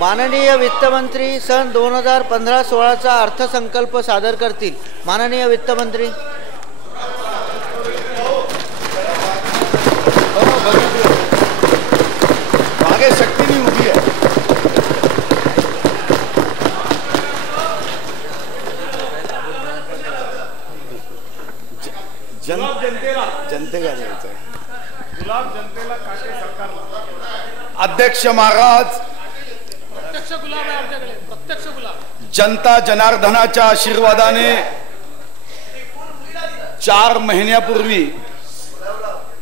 माननीय वित्तमंत्री सन 2015-16चा अर्थसंकल्प सादर करतील। माननीय वित्तमंत्री। मागे शक्तीनी उभी आहे। जनतेला द्यायचं आहे। गुलाब जनतेला, काटे सरकारला। अध्यक्ष महाराज, प्रत्यक्ष गुलाब आहे आमच्याकडे, प्रत्यक्ष गुलाब। जनता जनार्दनाच्या आशीर्वादाने 4 महिन्यापूर्वी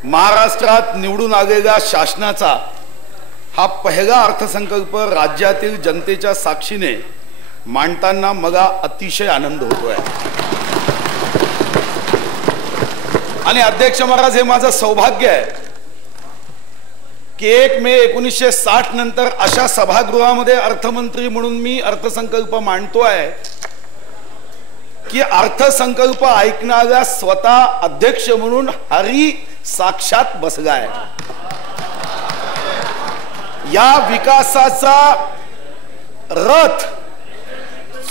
महाराष्ट्रात निवडून आलेल्या शासनाचा हा पहिला अर्थसंकल्प राज्यातील जनतेच्या साक्षीने मांडताना मला अतिशय आनंद होतोय। आणि अध्यक्ष महाराज, हे माझं सौभाग्य आहे की 1 मे 1960 नंतर अशा सभागृहामध्ये अर्थमंत्री म्हणून मी अर्थसंकल्प मांडतोय की अर्थसंकल्प ऐकणारा स्वतः अध्यक्ष म्हणून हरी साक्षात बसलाय। या विकासाचा रथ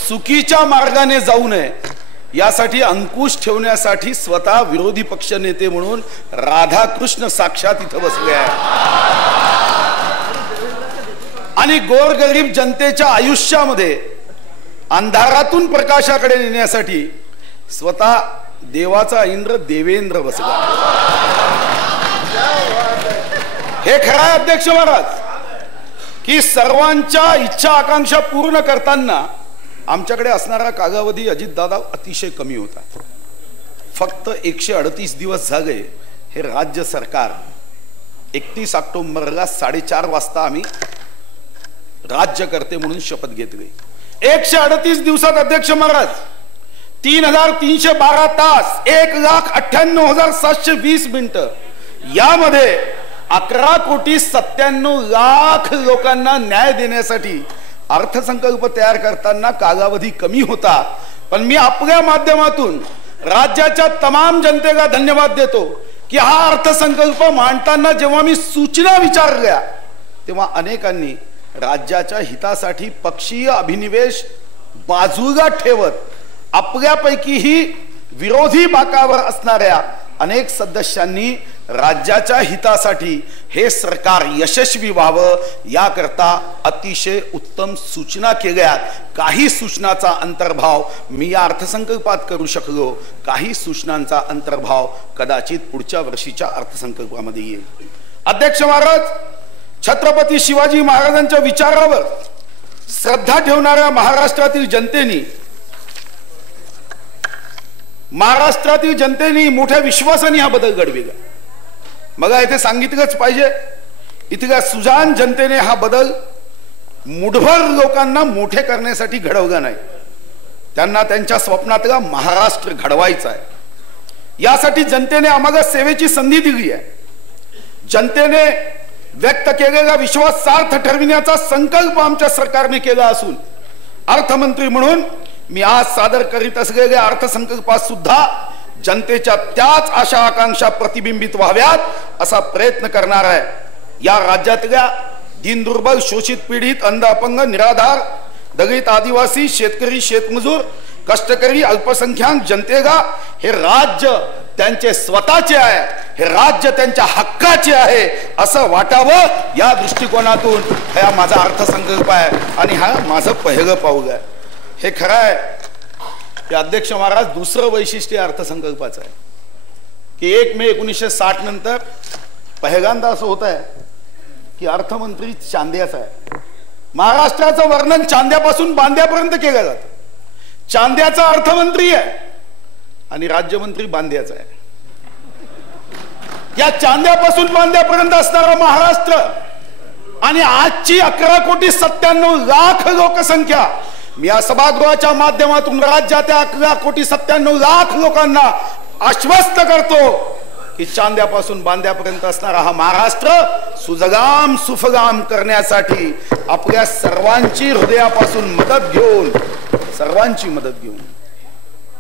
चुकीच्या मार्गाने जाऊ नये यासाठी अंकुश ठेवण्यासाठी स्वतः विरोधी पक्ष नेते म्हणून राधाकृष्ण साक्षात इथं बसले आहे। आणि गोरगरीब जनतेच्या आयुष्यामध्ये अंधारातून प्रकाशाकडे नेण्यासाठी स्वतः देवाचा इंद्र देवेंद्र बसला। हे खरं आहे अध्यक्ष महाराज की सर्वांच्या इच्छा आकांक्षा पूर्ण करताना आमच्याकडे असणारा कालावधी अजितदादा अतिशय कमी होता। फक्त 138 दिवस झाले हे राज्य सरकार 31 ऑक्टोबरला 4:30 वाजता आम्ही राज्यकर्ते म्हणून शपथ घेतली। 138 दिवसात अध्यक्ष महाराज 3312 तास, 1,98,720 मिनिटं, यामध्ये 11,97,00,000 लोकांना न्याय देण्यासाठी अर्थसंकल्प तयार करताना कालावधी कमी होता। पण मी आपल्या माध्यमातून राज्याच्या तमाम जनतेला धन्यवाद देतो की हा अर्थसंकल्प मांडताना जेव्हा मी सूचना विचारल्या तेव्हा अनेकांनी राज्याच्या हितासाठी पक्षीय अभिनिवेश बाजूला ठेवत आपल्यापैकीही विरोधी बाकावर असणाऱ्या अनेक सदस्यांनी राज्याच्या हितासाठी हे सरकार यशस्वी व्हावं याकरता अतिशय उत्तम सूचना केल्या। काही सूचनाचा अंतर्भाव मी या अर्थसंकल्पात करू शकलो, काही सूचनांचा अंतर्भाव कदाचित पुढच्या वर्षीच्या अर्थसंकल्पामध्ये येईल। अध्यक्ष महाराज, छत्रपती शिवाजी महाराजांच्या विचारावर श्रद्धा ठेवणाऱ्या महाराष्ट्रातील जनतेने मोठ्या विश्वासाने हा बदल घडविला। मला इथे सांगितलंच पाहिजे, इथल्या सुजान जनतेने हा बदल मुठभर लोकांना मोठे करण्यासाठी घडवला नाही, त्यांना त्यांच्या स्वप्नातला महाराष्ट्र घडवायचा आहे। यासाठी जनतेने आम्हाला सेवेची संधी दिली आहे। जनतेने व्यक्त केलेला विश्वास सार्थ ठरविण्याचा संकल्प आमच्या सरकारने केला असून अर्थमंत्री म्हणून मी आज सादर करीत असलेल्या अर्थसंकल्पात सुद्धा जनतेच्या त्याच आशा आकांक्षा प्रतिबिंबित व्हाव्यात असा प्रयत्न करणार आहे। या राज्यातल्या दीनदुर्बल, शोषित, पीडित, अंध, अपंग, निराधार, दलित, आदिवासी, शेतकरी, शेतमजूर, कष्टकरी, अल्पसंख्याक जनतेला हे राज्य त्यांचे स्वतःचे आहे, हे राज्य त्यांच्या हक्काचे आहे असं वाटावं या दृष्टिकोनातून हा माझा अर्थसंकल्प आहे आणि हा माझं पहिलं पाऊल आहे। हे खरं आहे की अध्यक्ष महाराज, दुसरं वैशिष्ट्य अर्थसंकल्पाचं आहे की 1 मे 1960 नंतर पहिल्यांदा असं होत आहे की अर्थमंत्री चांद्याचा आहे। महाराष्ट्राचं वर्णन चांद्यापासून बांद्यापर्यंत केलं जातं। चांद्याचा अर्थमंत्री आहे आणि राज्यमंत्री बांद्याचा आहे। या चांद्यापासून बांद्यापर्यंत असणारा महाराष्ट्र आणि आजची 11,97,00,000 लोकसंख्या, मी या सभागृहाच्या माध्यमातून राज्याच्या 11,97,00,000 लोकांना आश्वस्त करतो की चांद्यापासून बांद्यापर्यंत असणारा हा महाराष्ट्र सुजगाम सुफगाम करण्यासाठी आपल्या सर्वांची हृदयापासून मदत घेऊन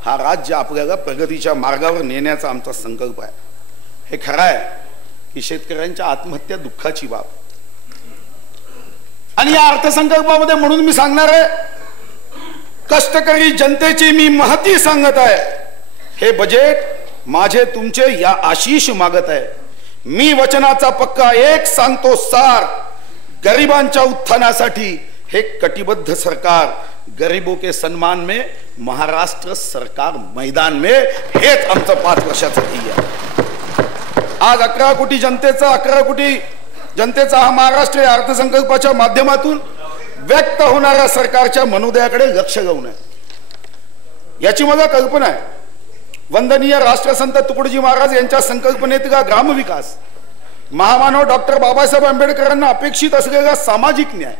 हा राज्य आपल्याला प्रगतीच्या मार्गावर नेण्याचा आमचा संकल्प आहे। हे खरं आहे की शेतकऱ्यांच्या आत्महत्या दुःखाची बाब, आणि या अर्थसंकल्पामध्ये म्हणून मी सांगणार आहे, कष्टकरी जनतेची मी महती सांगत आहे. हे बजेट माझे तुमचे या आशीष मागत आहे. मी वचनाचा पक्का एक सांगतो सार, गरिबांच्या उत्थानासाठी हे कटिबद्ध सरकार, गरीबों के सम्मान में महाराष्ट्र सरकार मैदान में, हेच आमचं 5 वर्षाचं ध्येय आहे. आज 11 कोटी जनतेचा हा महाराष्ट्र या अर्थसंकल्पाच्या माध्यमातून व्यक्त होणाऱ्या सरकारच्या मनोदयाकडे लक्ष घालून आहे. याची मला कल्पना आहे. वंदनीय राष्ट्रसंत तुकडोजी महाराज यांच्या संकल्पनेतला ग्रामविकास, महामानव डॉक्टर बाबासाहेब आंबेडकरांना अपेक्षित असलेला सामाजिक न्याय,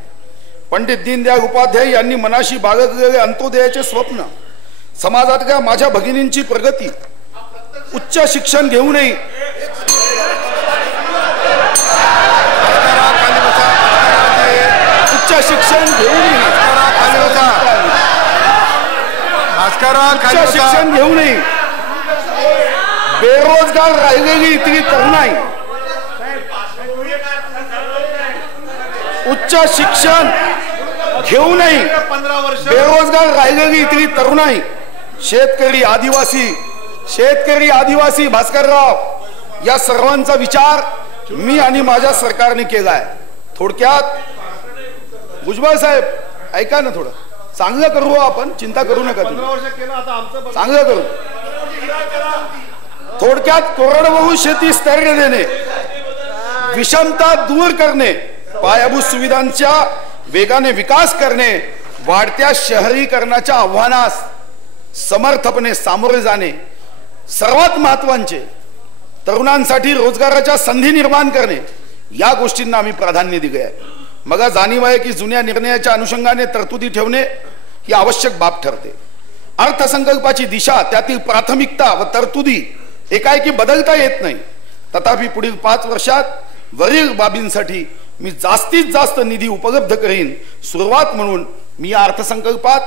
पंडित दीनदयाळ उपाध्याय यांनी मनाशी बाळगलेले अंत्योदयाचे स्वप्न, समाजातल्या माझ्या भगिनींची प्रगती, उच्च शिक्षण घेऊनही बेरोजगार राहिलेली इतकी तरुणाई, उच्च शिक्षण घेऊनही बेरोजगार राहिलेली इतकी तरुणाई, शेतकरी आदिवासी भास्करराव, या सर्वांचा विचार मी आणि माझ्या सरकारने केला आहे. थोडक्यात भुजबळ साहेब ऐका ना, थोडं चांगलं करू आपण, चिंता करू नका तुम्ही, चांगलं करू. थोडक्यात कोरडवाहू शेती स्थैर्य देणे, विषमता दूर करणे, पायाभूत सुविधांच्या वेगाने विकास करणे, वाढत्या शहरीकरणाच्या आव्हानास समर्थपणे सामोरे जाणे, सर्वात महत्त्वाचे तरुणांसाठी रोजगाराच्या संधी निर्माण करणे, या गोष्टींना आम्ही प्राधान्य दिले आहे. मला जाणीव आहे की जुन्या निर्णयाच्या अनुषंगाने तरतुदी ठेवणे ही आवश्यक बाब ठरते. अर्थसंकल्पाची दिशा, त्यातील प्राथमिकता व तरतुदी एकाएकी बदलता येत नाही. तथापि पुढील 5 वर्षात वरील बाबींसाठी मी जास्तीत जास्त निधी उपलब्ध करीन. सुरुवात म्हणून मी या अर्थसंकल्पात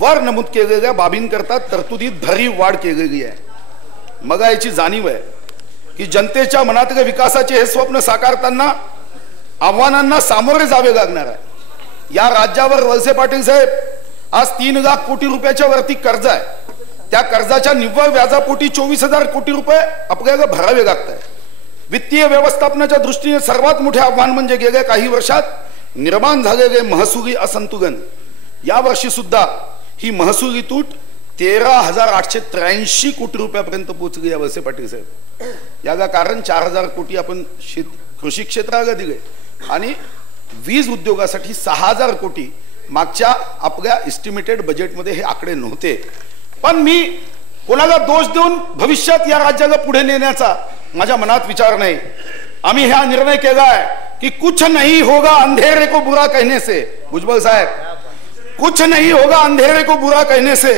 वर नमूद केलेल्या बाबींकरता तरतुदीत भरीव वाढ केलेली आहे. मला याची जाणीव आहे की जनतेच्या मनातल्या विकासाचे हे स्वप्न साकारताना आव्हानांना सामोरे जावे लागणार आहे. या राज्यावर वळसे पाटील साहेब आज 3 लाख कोटी रुपयाच्या वरती कर्ज आहे. त्या कर्जाच्या निव्वळ व्याजापोटी 24,000 कोटी रुपये आपल्याला भरावे लागत आहे. वित्तीय व्यवस्थापनाच्या दृष्टीने सर्वात मोठे आव्हान म्हणजे गेल्या काही वर्षात निर्माण झालेले महसुली असंतुलन. या वर्षी सुद्धा ही महसुली तूट 13,883 कोटी रुपयापर्यंत पोहोचली आहे. वळसे पाटील साहेब, याला कारण 4,000 कोटी आपण कृषी क्षेत्राला दिले आणि वीज उद्योगासाठी 6,000 कोटी मागच्या आपल्या एस्टिमेटेड बजेटमध्ये हे आकडे नव्हते. पण मी कोणाला दोष देऊन भविष्यात या राज्याला पुढे नेण्याचा माझ्या मनात विचार नाही. आम्ही हा निर्णय केला आहे की कुछ नहीं होगा अंधेरे को बुरा कहने से. भुजबळ साहेब, कुछ नहीं होगा अंधेरे को बुरा कहने से,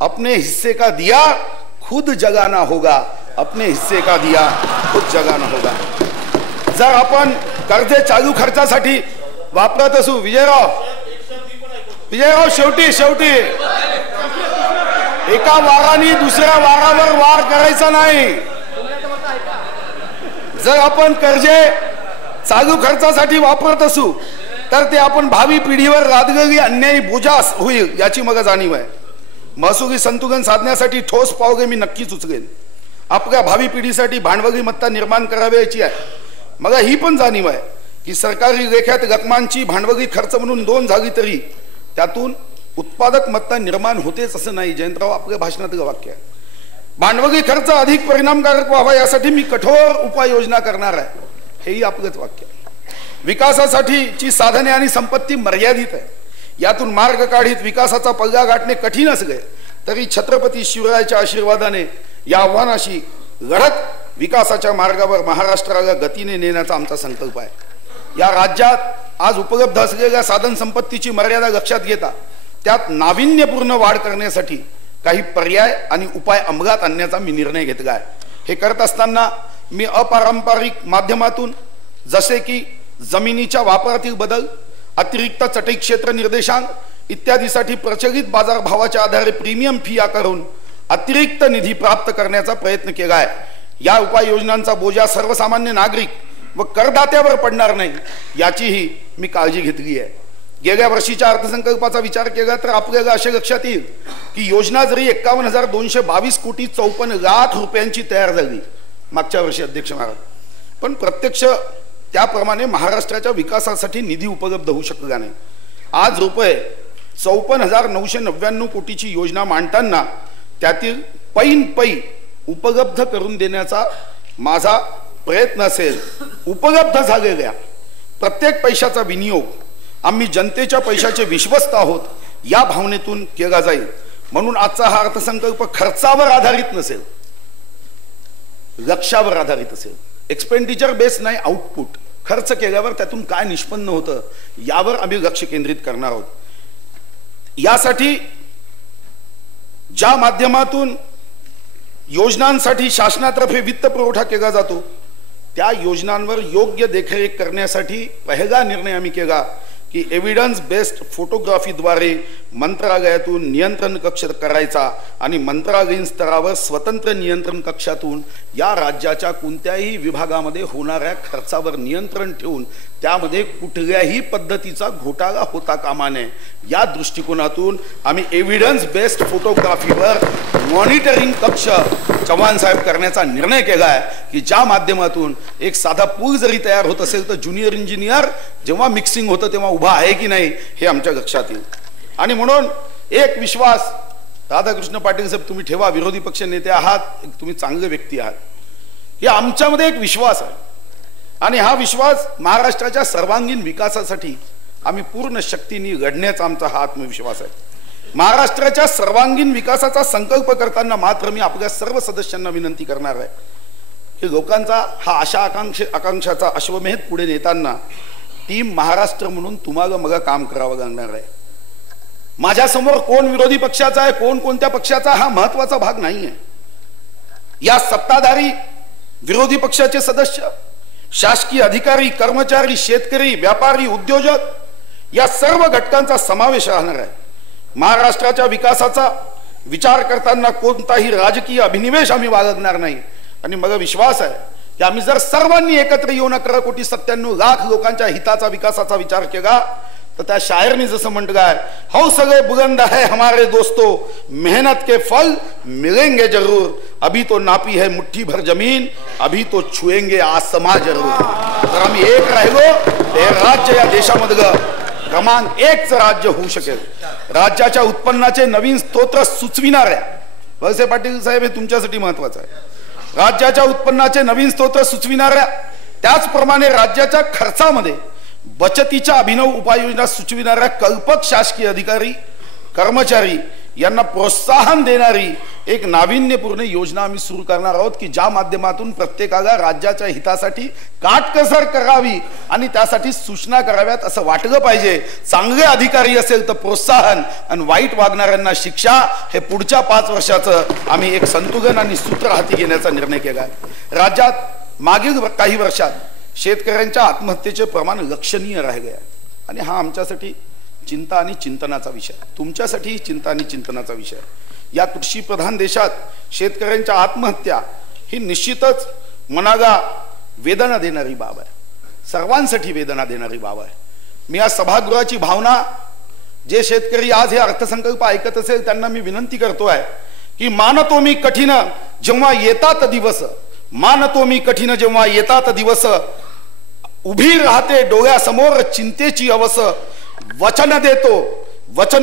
अपने हिस्से का दिया खुद जगाना होगा, अपने हिस्से का दिया खुद जगाना होगा. जर आपण कर्जे चालू खर्चासाठी वापरत असू, विजयराव शेवटी एका वाराने दुसऱ्या वारावर वार करायचा नाही. जर आपण कर्जे चालू खर्चासाठी वापरत असू तर ते आपण भावी पिढीवर लादलेली अन्यायी बोजा होईल, याची मला जाणीव आहे. महसुली संतुलन साधण्यासाठी ठोस पावले मी नक्कीच उचलेन. आपल्या भावी पिढीसाठी भांडवली मत्ता निर्माण करावी याची आहे. मला ही पण जाणीव आहे की सरकारी लेख्यात रकमांची भांडवली खर्च म्हणून 2 झाली तरी त्यातून उत्पादक मत्ता निर्माण होतेच असं नाही. जयंतराव आपल्या भाषणातलं वाक्य आहे. भांडवली खर्च अधिक परिणामकारक व्हावा यासाठी मी कठोर उपाययोजना करणार आहे, हेही आपलंच वाक्य आहे. विकासासाठीची साधने आणि संपत्ती मर्यादित आहे. यातून मार्ग काढीत विकासाचा पल्ला गाठणे कठीण असले तरी छत्रपती शिवरायाच्या आशीर्वादाने या आव्हानाशी लढत विकासाच्या मार्गावर महाराष्ट्राला गतीने नेण्याचा आमचा संकल्प आहे. या राज्यात आज उपलब्ध असलेल्या साधन संपत्तीची मर्यादा लक्षात घेता त्यात नाविन्यपूर्ण वाढ करण्यासाठी काही पर्याय आणि उपाय अंमलात आणण्याचा मी निर्णय घेतला आहे. हे करत असताना मी अपारंपरिक माध्यमातून जसे की जमिनीच्या वापरातील बदल, अतिरिक्त चटई क्षेत्र निर्देशांक इत्यादीसाठी प्रचलित बाजारभावाच्या आधारे प्रीमियम फी आकारून अतिरिक्त निधी प्राप्त करण्याचा प्रयत्न केला आहे. या उपाययोजनांचा बोजा सर्वसामान्य नागरिक व करदात्यावर पडणार नाही याचीही मी काळजी घेतली आहे. गेल्या वर्षीच्या अर्थसंकल्पाचा विचार केला तर आपल्याला असे लक्षात येईल की योजना जरी 51,222 कोटी 54 लाख रुपयांची तयार झाली मागच्या वर्षी अध्यक्ष महाराज, पण प्रत्यक्ष त्याप्रमाणे महाराष्ट्राच्या विकासासाठी निधी उपलब्ध होऊ शकला नाही. आज रुपये 54,999 कोटीची योजना मांडताना त्यातील पै उपलब्ध करून देण्याचा माझा प्रयत्न असेल. उपलब्ध झालेल्या प्रत्येक पैशाचा विनियोग आम्ही जनतेच्या पैशाचे विश्वस्त आहोत या भावनेतून केला जाईल. म्हणून आजचा हा अर्थसंकल्प खर्चावर आधारित नसेल, लक्ष्यावर आधारित असेल. एक्सपेंडिचर बेस नाही, आउटपुट खर्च केल्यावर त्यातून काय निष्पन्न होतं यावर आम्ही लक्ष केंद्रित करणार आहोत. यासाठी ज्या माध्यमातून योजनांसाठी शासनातर्फे वित्त पुरवठा केला जातो त्या योजनांवर योग्य देखरेख करण्यासाठी पहिला निर्णय आम्ही केला की एव्हिडन्स बेस्ड फोटोग्राफीद्वारे मंत्रालयातून नियंत्रण कक्ष करायचा आणि मंत्रालयीन स्तरावर स्वतंत्र नियंत्रण कक्षातून या राज्याच्या कोणत्याही विभागामध्ये होणाऱ्या खर्चावर नियंत्रण ठेवून त्यामध्ये कुठल्याही पद्धतीचा घोटाळा होता कामा नये या दृष्टिकोनातून आम्ही एव्हिडन्स बेस्ड फोटोग्राफीवर मॉनिटरिंग कक्ष चव्हाण साहेब करण्याचा निर्णय केला आहे की ज्या माध्यमातून एक साधा पूल जरी तयार होत असेल तर ज्युनियर इंजिनियर जेव्हा मिक्सिंग होतं तेव्हा उभा आहे की नाही हे आमच्या लक्षात येईल. आणि म्हणून एक विश्वास राधाकृष्ण पाटील साहेब तुम्ही ठेवा, विरोधी पक्ष नेते आहात, तुम्ही चांगले व्यक्ती आहात, हे आमच्यामध्ये एक विश्वास आहे आणि हा विश्वास महाराष्ट्राच्या सर्वांगीण विकासासाठी आम्ही पूर्ण शक्तीने लढण्याचा आमचा हा आत्मविश्वास आहे. महाराष्ट्राच्या सर्वांगीण विकासाचा संकल्प करताना मात्र मी आपल्या सर्व सदस्यांना विनंती करणार आहे की लोकांचा हा आशा आकांक्षाचा अश्वमेध पुढे नेताना टीम महाराष्ट्र म्हणून तुम्हाला मग काम करावं लागणार आहे. माझ्यासमोर कोण विरोधी पक्षाचा आहे, कोण कोणत्या पक्षाचा हा महत्वाचा भाग नाही आहे. या सत्ताधारी विरोधी पक्षाचे सदस्य, शासकीय अधिकारी, कर्मचारी, शेतकरी, व्यापारी, उद्योजक या सर्व घटकांचा समावेश राहणार आहे. महाराष्ट्राच्या विकासाचा विचार करताना कोणताही राजकीय अभिनिवेश आम्ही बाळगणार नाही आणि मला विश्वास आहे की आम्ही जर सर्वांनी एकत्र येऊन 11,97 लाख लोकांच्या हिताचा विकासाचा विचार केला तर त्या शायरनी जसं म्हटलं आहे, हो सगळे बुलंद है हमारे दोस्तों, मेहनत के फल मिलेंगे जरूर, अभी तो नापी है मुट्ठी भर जमीन, अभी तो छुएंगे आसमां जरूर. तर आम्ही एक राहिलो हे राज्य या देशामधलं क्रमांक 1चं राज्य होऊ शकेल. राज्याच्या उत्पन्नाचे नवीन स्तोत्र सुचविणाऱ्या, वळसे पाटील साहेब हे तुमच्यासाठी महत्वाचं आहे, राज्याच्या उत्पन्नाचे नवीन स्तोत्र सुचविणाऱ्या त्याचप्रमाणे राज्याच्या खर्चामध्ये बचतीच्या अभिनव उपाययोजना सुचविणाऱ्या कल्पक शासकीय अधिकारी, कर्मचारी यांना प्रोत्साहन देणारी एक नाविन्यपूर्ण योजना आम्ही सुरू करणार आहोत की ज्या माध्यमातून प्रत्येकाला राज्याच्या हितासाठी काटकसर करावी आणि त्यासाठी सूचना कराव्यात असं वाटलं पाहिजे. चांगले अधिकारी असेल तर प्रोत्साहन आणि वाईट वागणाऱ्यांना शिक्षा, हे पुढच्या 5 वर्षाचं आम्ही एक संतुलन आणि सूत्र हाती घेण्याचा निर्णय केला आहे. राज्यात मागील काही वर्षात शेतकऱ्यांच्या आत्महत्येचे प्रमाण लक्षणीय राहिले आहे आणि हा आमच्यासाठी चिंता आणि चिंतनाचा विषय, तुमच्यासाठी चिंता आणि चिंतनाचा विषय. या कृषी प्रधान देशात शेतकऱ्यांच्या आत्महत्या ही निश्चितच मनाला वेदना देणारी बाब आहे, सर्वांसाठी वेदना देणारी बाब आहे. मी या सभागृहाची भावना, जे शेतकरी आज हे अर्थसंकल्प ऐकत असेल त्यांना मी विनंती करतोय की मानतो मी कठीण जेव्हा येतात दिवस, मानतो मी कठीण जेव्हा येतात दिवस, उभी राहते डोळ्यासमोर चिंतेची अवस, वचन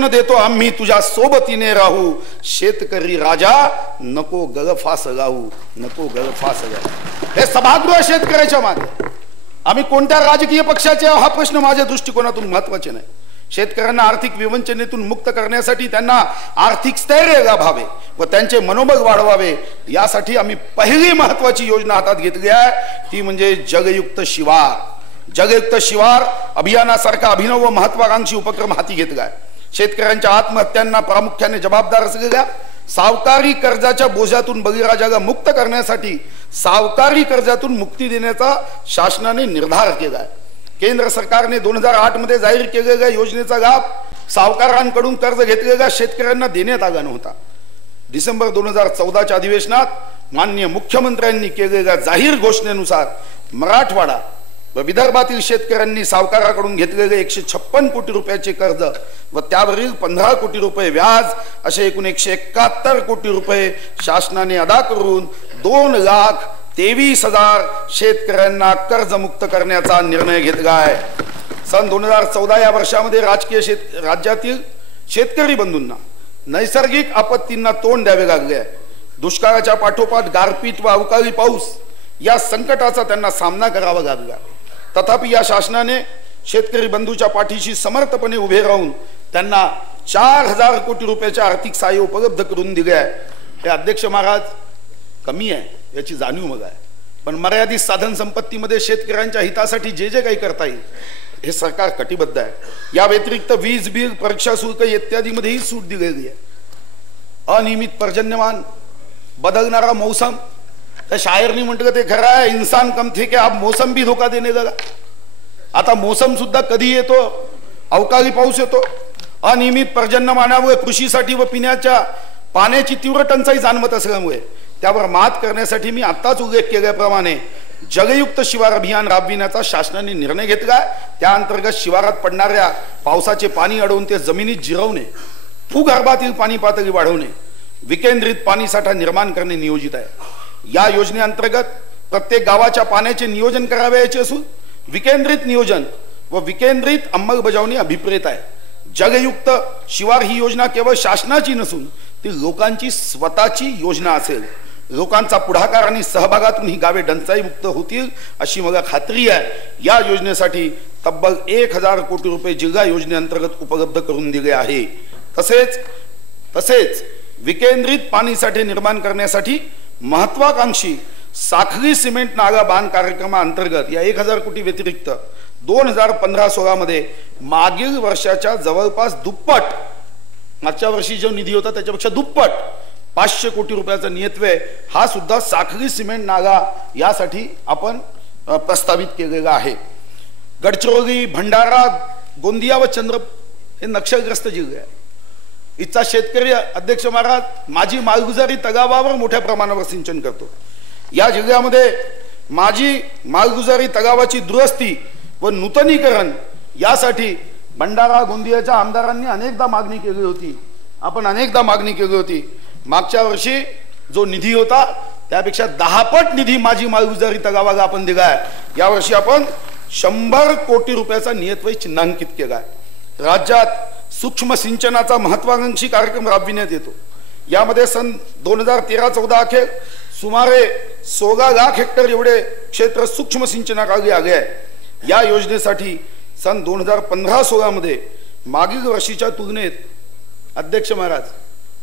देतो आम्ही तुझ्या सोबतीने राहू, शेतकरी राजा नको गळफास गाऊ, नको गळफास गाऊ. हे सभागृह शेतकऱ्याच्या मागे, आम्ही कोणत्या राजकीय पक्षाचे हा प्रश्न माझ्या दृष्टिकोनातून महत्वाचे नाही. शेतकऱ्यांना आर्थिक विवंचनेतून मुक्त करण्यासाठी त्यांना आर्थिक स्थैर्य लाभावे व त्यांचे मनोबल वाढवावे यासाठी आम्ही पहिली महत्वाची योजना हातात घेतली आहे ती म्हणजे जगयुक्त शिवार. जगयुक्त शिवार अभियानासारखा अभिनव व महत्वाकांक्षी उपक्रम हाती घेतला आहे. शेतकऱ्यांच्या आत्महत्यांना प्रामुख्याने जबाबदार असलेल्या सावकारी कर्जाच्या बोजातून बळीराजाला मुक्त करण्यासाठी सावकारी कर्जातून मुक्ती देण्याचा शासनाने निर्धार केला आहे. केंद्र सरकारने 2008 मध्ये जाहीर केलेल्या योजनेचा लाभ सावकारांकडून कर्ज घेतलेल्या शेतकऱ्यांना देण्यात आला नव्हता. डिसेंबर 2014च्या अधिवेशनात माननीय मुख्यमंत्र्यांनी केलेल्या जाहीर घोषणेनुसार मराठवाडा व विदर्भातील शेतकऱ्यांनी सावकाराकडून घेतलेले 156 कोटी रुपयाचे कर्ज व त्यावरील 15 कोटी रुपये व्याज असे एकूण 171 कोटी रुपये शासनाने अदा करून 2,23,000 शेतकऱ्यांना कर्जमुक्त करण्याचा निर्णय घेतला आहे. सन 2014 या वर्षामध्ये राज्यातील शेतकरी बंधूंना नैसर्गिक आपत्तींना तोंड द्यावे लागले आहे. दुष्काळाच्या पाठोपाठ गारपीट व अवकाळी पाऊस या संकटाचा त्यांना सामना करावा लागला. तथापि या शासनाने शेतकरी बंधूच्या पाठीशी समर्थपणे उभे राहून त्यांना 4,000 कोटी रुपयाचे आर्थिक सहाय्य उपलब्ध करून दिले आहे. हे अध्यक्ष महाराज कमी आहे याची जाणीव मग आहे, पण मर्यादित साधन संपत्तीमध्ये शेतकऱ्यांच्या हितासाठी जे जे काही करता येईल हे सरकार कटिबद्ध आहे. या व्यतिरिक्त वीज बिल, परीक्षा शुल्क इत्यादीमध्येही सूट दिलेली आहे. अनियमित पर्जन्यमान, बदलणारा मौसम, त्या शायरनी म्हटलं ते खरं आहे, इंसान कम थे कि अब मौसम भी धोका देने लगा. आता मौसम सुद्धा कधी येतो, अवकाळी पाऊस येतो. अनियमित पर्जन्यमानामुळे कृषीसाठी व पिण्याच्या पाण्याची तीव्र टंचाई जाणवत असल्यामुळे त्यावर मात करण्यासाठी मी आत्ताच उल्लेख केल्याप्रमाणे जलयुक्त शिवार अभियान राबविण्याचा शासनाने निर्णय घेतला. त्या अंतर्गत शिवारात पडणाऱ्या पावसाचे पाणी अडवून ते जमिनीत जिरवणे, भूगर्भातील पाणी पातळी वाढवणे, विकेंद्रित पाणीसाठा निर्माण करणे नियोजित आहे. या योजनेअंतर्गत प्रत्येक गावाच्या पाण्याचे नियोजन करावयाचे असून विकेंद्रित नियोजन व विकेंद्रित अंमलबजावणी अभिप्रेत आहे. जलयुक्त शिवार ही योजना केवळ शासनाची नसून ती लोकांची स्वतःची योजना असेल. लोकांचा पुढाकार आणि सहभागातून ही गावे टंचाई मुक्त होतील अशी मला खात्री आहे. या योजनेसाठी तब्बल 1,000 कोटी रुपये जिल्हा योजनेअंतर्गत उपलब्ध करून दिले आहे. तसेच विकेंद्रित पाणीसाठे निर्माण करण्यासाठी महत्वाकांक्षी साखळी सिमेंट नागा बांध कार्यक्रमाअंतर्गत या 1,000 कोटी व्यतिरिक्त 2015-16 मध्ये मागील वर्षाच्या जवळपास दुप्पट, मागच्या वर्षी जो निधी होता त्याच्यापेक्षा दुप्पट 500 कोटी रुपयाचा नियतव्यय हा सुद्धा साखळी सिमेंट नागा यासाठी आपण प्रस्तावित केलेला आहे. गडचिरोली, भंडारा, गोंदिया व चंद्रपूर हे नक्षलग्रस्त जिल्हे आहे. इथचा शेतकरी अध्यक्ष महाराज माझी मालगुजारी तलावावर मोठ्या प्रमाणावर सिंचन करतो. या जिल्ह्यामध्ये माझी मालगुजारी तलावाची दुरुस्ती व नूतनीकरण यासाठी भंडारा, गोंदियाच्या आमदारांनी अनेकदा मागणी केली होती. आपण अनेकदा मागणी केली होती. मागच्या वर्षी जो निधी होता त्यापेक्षा 10 पट निधी माझी मालगुजारी तलावाला आपण दिलाय. यावर्षी आपण 100 कोटी रुपयाचा नियतव्यय चिन्हांकित केलाय. राज्यात सूक्ष्म सिंचनाचा महत्वाकांक्षी कार्यक्रम राबविण्यात येतो. यामध्ये सन 2013-14 अखेर सुमारे 16 लाख हेक्टर एवढे क्षेत्र सूक्ष्म सिंचनाखाली आले आहे. या योजनेसाठी सन 2015-16 मध्ये मागील वर्षीच्या तुलनेत अध्यक्ष महाराज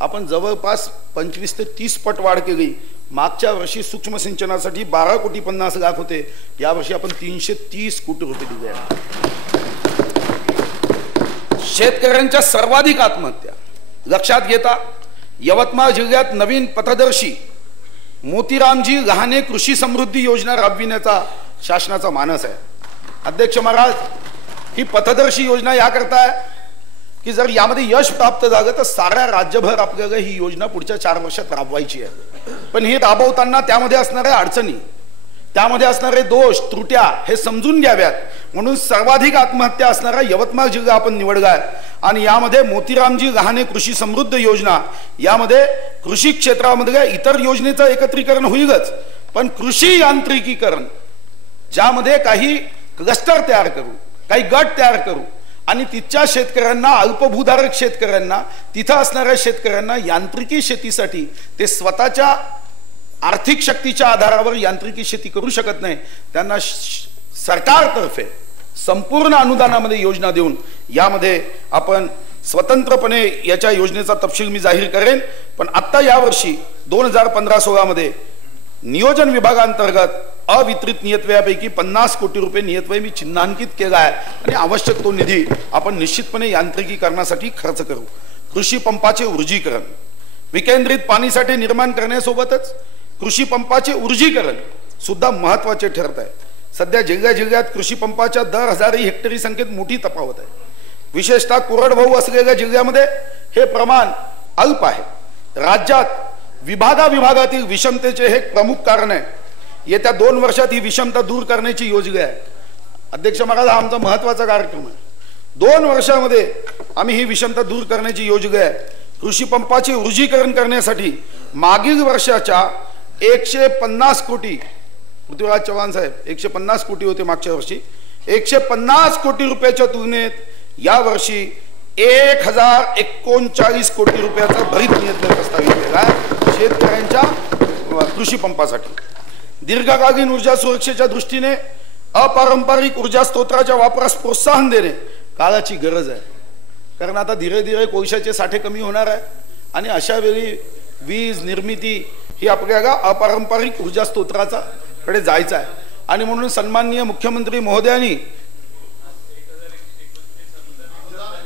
आपण जवळपास 25 ते 30 पट वाढ केली. मागच्या वर्षी सूक्ष्म सिंचनासाठी 12 कोटी 50 लाख होते. यावर्षी आपण 330 कोटी रुपये दिले आहेत. शेतकऱ्यांच्या सर्वाधिक आत्महत्या लक्षात घेता यवतमाळ जिल्ह्यात नवीन पथदर्शी मोतीरामजी लहाने कृषी समृद्धी योजना राबविण्याचा शासनाचा मानस आहे. अध्यक्ष महाराज ही पथदर्शी योजना याकरता आहे की जर यामध्ये यश प्राप्त झालं तर साऱ्या राज्यभर आपल्याला ही योजना पुढच्या 4 वर्षात राबवायची आहे. पण हे राबवताना त्यामध्ये असणाऱ्या अडचणी, त्यामध्ये असणारे दोष, त्रुट्या हे समजून घ्याव्यात म्हणून सर्वाधिक आत्महत्या असणारा यवतमाळ जिल्हा आपण निवडलाय. आणि यामध्ये मोतीरामजी लहाने कृषी समृद्ध योजना यामध्ये कृषी क्षेत्रामध्ये इतर योजनेचं एकत्रीकरण होईलच, पण कृषी यांत्रिकीकरण ज्यामध्ये काही क्लस्टर तयार करू, काही गट तयार करू आणि तिथच्या शेतकऱ्यांना, अल्पभूधारक शेतकऱ्यांना, तिथं असणाऱ्या शेतकऱ्यांना यांत्रिकी शेतीसाठी ते स्वतःच्या आर्थिक शक्तीच्या आधारावर यांत्रिकी शेती करू शकत नाही, त्यांना सरकारतर्फे संपूर्ण अनुदानामध्ये योजना देऊन यामध्ये आपण स्वतंत्रपणे याच्या योजनेचा तपशील मी जाहीर करेन. पण आता यावर्षी 2015-16 मध्ये नियोजन विभागांतर्गत अवितरित नियतव्ययापैकी 50 कोटी रुपये नियतव्यय मी चिन्हांकित केला आहे आणि आवश्यक तो निधी आपण निश्चितपणे यांत्रिकीकरणासाठी खर्च करू. कृषी पंपाचे ऊर्जीकरण, विकेंद्रित पाणीसाठे निर्माण करण्यासोबतच कृषी पंपाचे ऊर्जीकरण सुद्धा महत्वाचे ठरत आहे. सध्या जिल्ह्यात कृषी पंपाच्या दर 1000 हेक्टरी संख्येत मोठी तफावत आहे. विशेषतः कोरडवाहू असलेल्या जिल्ह्यामध्ये हे प्रमाण अल्प आहे. राज्यात विभागातील विषमतेचे हे प्रमुख कारण आहे. येत्या 2 वर्षात ही विषमता दूर करण्याची योजना आहे. अध्यक्ष महाराज, हा आमचा महत्वाचा कार्यक्रम आहे. 2 वर्षामध्ये आम्ही ही विषमता दूर करण्याची योजना आहे. कृषी पंपाचे ऊर्जीकरण करण्यासाठी मागील वर्षाच्या 150 कोटी, पृथ्वीराज चव्हाण साहेब 150 कोटी होते मागच्या वर्षी, 150 कोटी रुपयाच्या तुलनेत या वर्षी 1039 कोटी रुपयाचा भरीत नियंत्रण प्रस्तावित केला आहे शेतकऱ्यांच्या कृषी पंपासाठी. दीर्घकालीन ऊर्जा सुरक्षेच्या दृष्टीने अपारंपरिक ऊर्जा स्त्रोताच्या वापरास प्रोत्साहन देणे काळाची गरज आहे. कारण आता धीरे धीरे कोळशाचे साठे कमी होणार आहे आणि अशा वेळी वीज निर्मिती ही आपल्याला अपारंपरिक ऊर्जा स्त्रोताचा कडे जायचं आहे. आणि म्हणून सन्माननीय मुख्यमंत्री महोदयांनी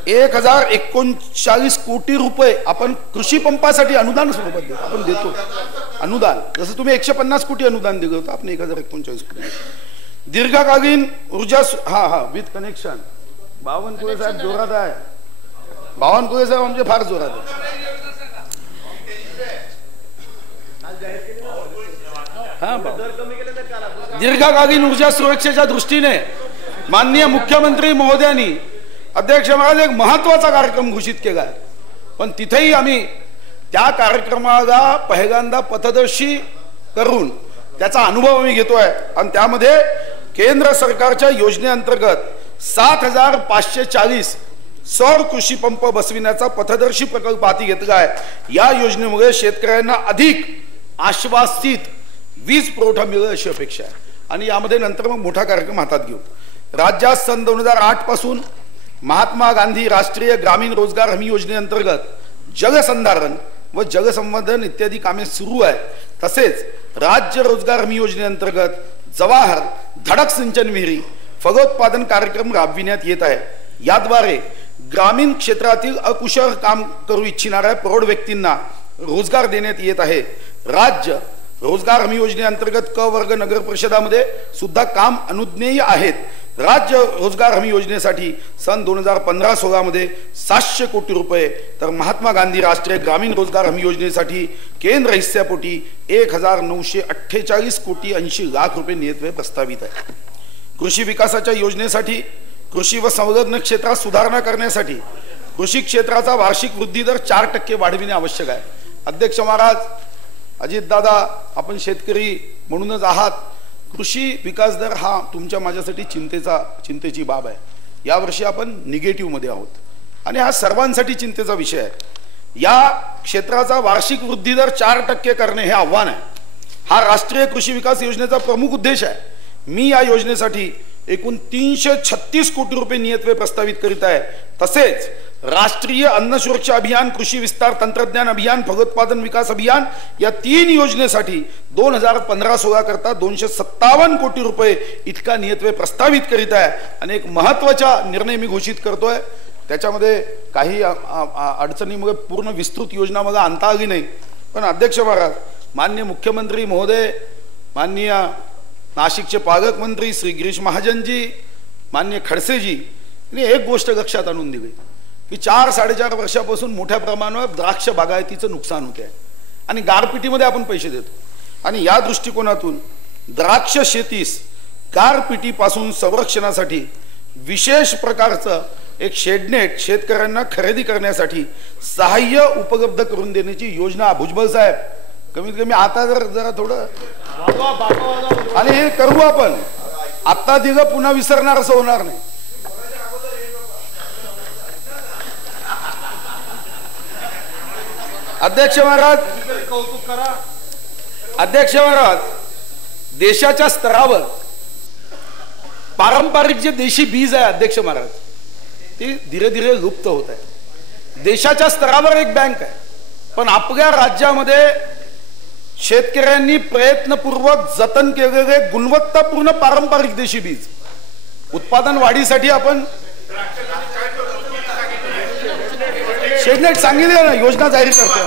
1039 कोटी रुपये आपण कृषी पंपासाठी अनुदान स्वरूपात देतो. आपण देतो अनुदान, जसं तुम्ही 150 कोटी अनुदान दिलं होतं, आपण 1039 कोटी. दीर्घकालीन ऊर्जा विथ कनेक्शन. बावनकुळे साहेब जोरात आहे. बावनकुळे साहेब आमचे फार जोरात आहे. दीर्घकालीन ऊर्जा सुरक्षेच्या दृष्टीने माननीय मुख्यमंत्री महोदयांनी अध्यक्ष महाराज एक महत्वाचा कार्यक्रम घोषित केला आहे. पण तिथेही आम्ही त्या कार्यक्रमाला पहिल्यांदा पथदर्शी करून त्याचा अनुभव आम्ही घेतोय. आणि त्यामध्ये केंद्र सरकारच्या योजनेअंतर्गत 7540 सौर कृषी पंप बसविण्याचा पथदर्शी प्रकल्प हाती घेतला आहे. या योजनेमुळे शेतकऱ्यांना अधिक आश्वासित वीज पुरवठा मिळेल अशी अपेक्षा आहे. आणि यामध्ये नंतर मग मोठा कार्यक्रम हातात घेऊ. राज्यात सन 2008 पासून महात्मा गांधी राष्ट्रीय ग्रामीण रोजगार हमी योजनेअंतर्गत जलसंधारण व जलसंवर्धन इत्यादी कामे सुरू आहे. तसेच राज्य रोजगार हमी योजनेअंतर्गत जवाहर धडक सिंचन विहिरी फलोत्पादन कार्यक्रम राबविण्यात येत आहे. याद्वारे ग्रामीण क्षेत्रातील अकुशल काम करू इच्छिणाऱ्या प्रौढ व्यक्तींना रोजगार देण्यात येत आहे. राज्य रोजगार हमी योजनेअंतर्गत क वर्ग नगर परिषदामध्ये सुद्धा काम अनुज्ञेय आहेत. राज्य रोजगार हमी योजनेसाठी सन 2015-16 मध्ये 700 कोटी रुपये तर महात्मा गांधी राष्ट्रीय ग्रामीण रोजगार हमी योजनेसाठी केंद्र हिस्स्यापोटी 1948 कोटी 80 लाख रुपये नियतव्यय प्रस्तावित आहे. कृषी विकासाच्या योजनेसाठी कृषी व संलग्न क्षेत्रात सुधारणा करण्यासाठी कृषी क्षेत्राचा वार्षिक वृद्धी दर 4% वाढविणे आवश्यक आहे. अध्यक्ष महाराज, अजितदादा, आपण शेतकरी म्हणूनच आहात. कृषी विकास दर हा तुमच्या माझ्यासाठी चिंतेची बाब आहे. यावर्षी आपण निगेटिव्ह मध्ये आहोत आणि हा सर्वांसाठी चिंतेचा विषय आहे. या क्षेत्राचा वार्षिक वृद्धी दर 4% करणे हे आव्हान आहे. हा राष्ट्रीय कृषी विकास योजनेचा प्रमुख उद्देश आहे. मी या योजनेसाठी एकूण 336 कोटी रुपये नियतव्यय प्रस्तावित करीत आहे. तसेच राष्ट्रीय अन्न सुरक्षा अभियान, कृषी विस्तार तंत्रज्ञान अभियान, फलोत्पादन विकास अभियान या 3 योजनेसाठी 2015-16 करता 257 कोटी रुपये इतका नियतव्यय प्रस्तावित करीत आहे. आणि एक महत्वाचा निर्णय मी घोषित करतोय. त्याच्यामध्ये काही अडचणीमुळे पूर्ण विस्तृत योजना मला आणता आली नाही. पण अध्यक्ष महाराज, माननीय मुख्यमंत्री महोदय, माननीय नाशिकचे पालकमंत्री श्री गिरीश महाजनजी, माननीय खडसेजी यांनी एक गोष्ट लक्षात आणून दिली की 4-4.5 वर्षापासून मोठ्या प्रमाणावर द्राक्ष बागायतीचं नुकसान होते आहे आणि गारपिटीमध्ये आपण पैसे देतो. आणि या दृष्टिकोनातून द्राक्ष शेतीस गारपिटीपासून संरक्षणासाठी विशेष प्रकारचं एक शेडनेट शेतकऱ्यांना खरेदी करण्यासाठी सहाय्य उपलब्ध करून देण्याची योजना भुजबळ साहेब कमीत कमी आता जरा थोडं आणि हे करू आपण. आता दिलं पुन्हा विसरणार असं होणार नाही. अध्यक्ष महाराज, देशाच्या स्तरावर पारंपरिक जे देशी बीज आहे अध्यक्ष महाराज ते धीरे धीरे लुप्त होत आहे. देशाच्या स्तरावर एक बँक आहे, पण आपल्या राज्यामध्ये शेतकऱ्यांनी प्रयत्नपूर्वक जतन केलेले गुणवत्तापूर्ण पारंपरिक देशी बीज उत्पादन वाढीसाठी आपण शेडनेट सांगितले ना, योजना जाहीर करतो.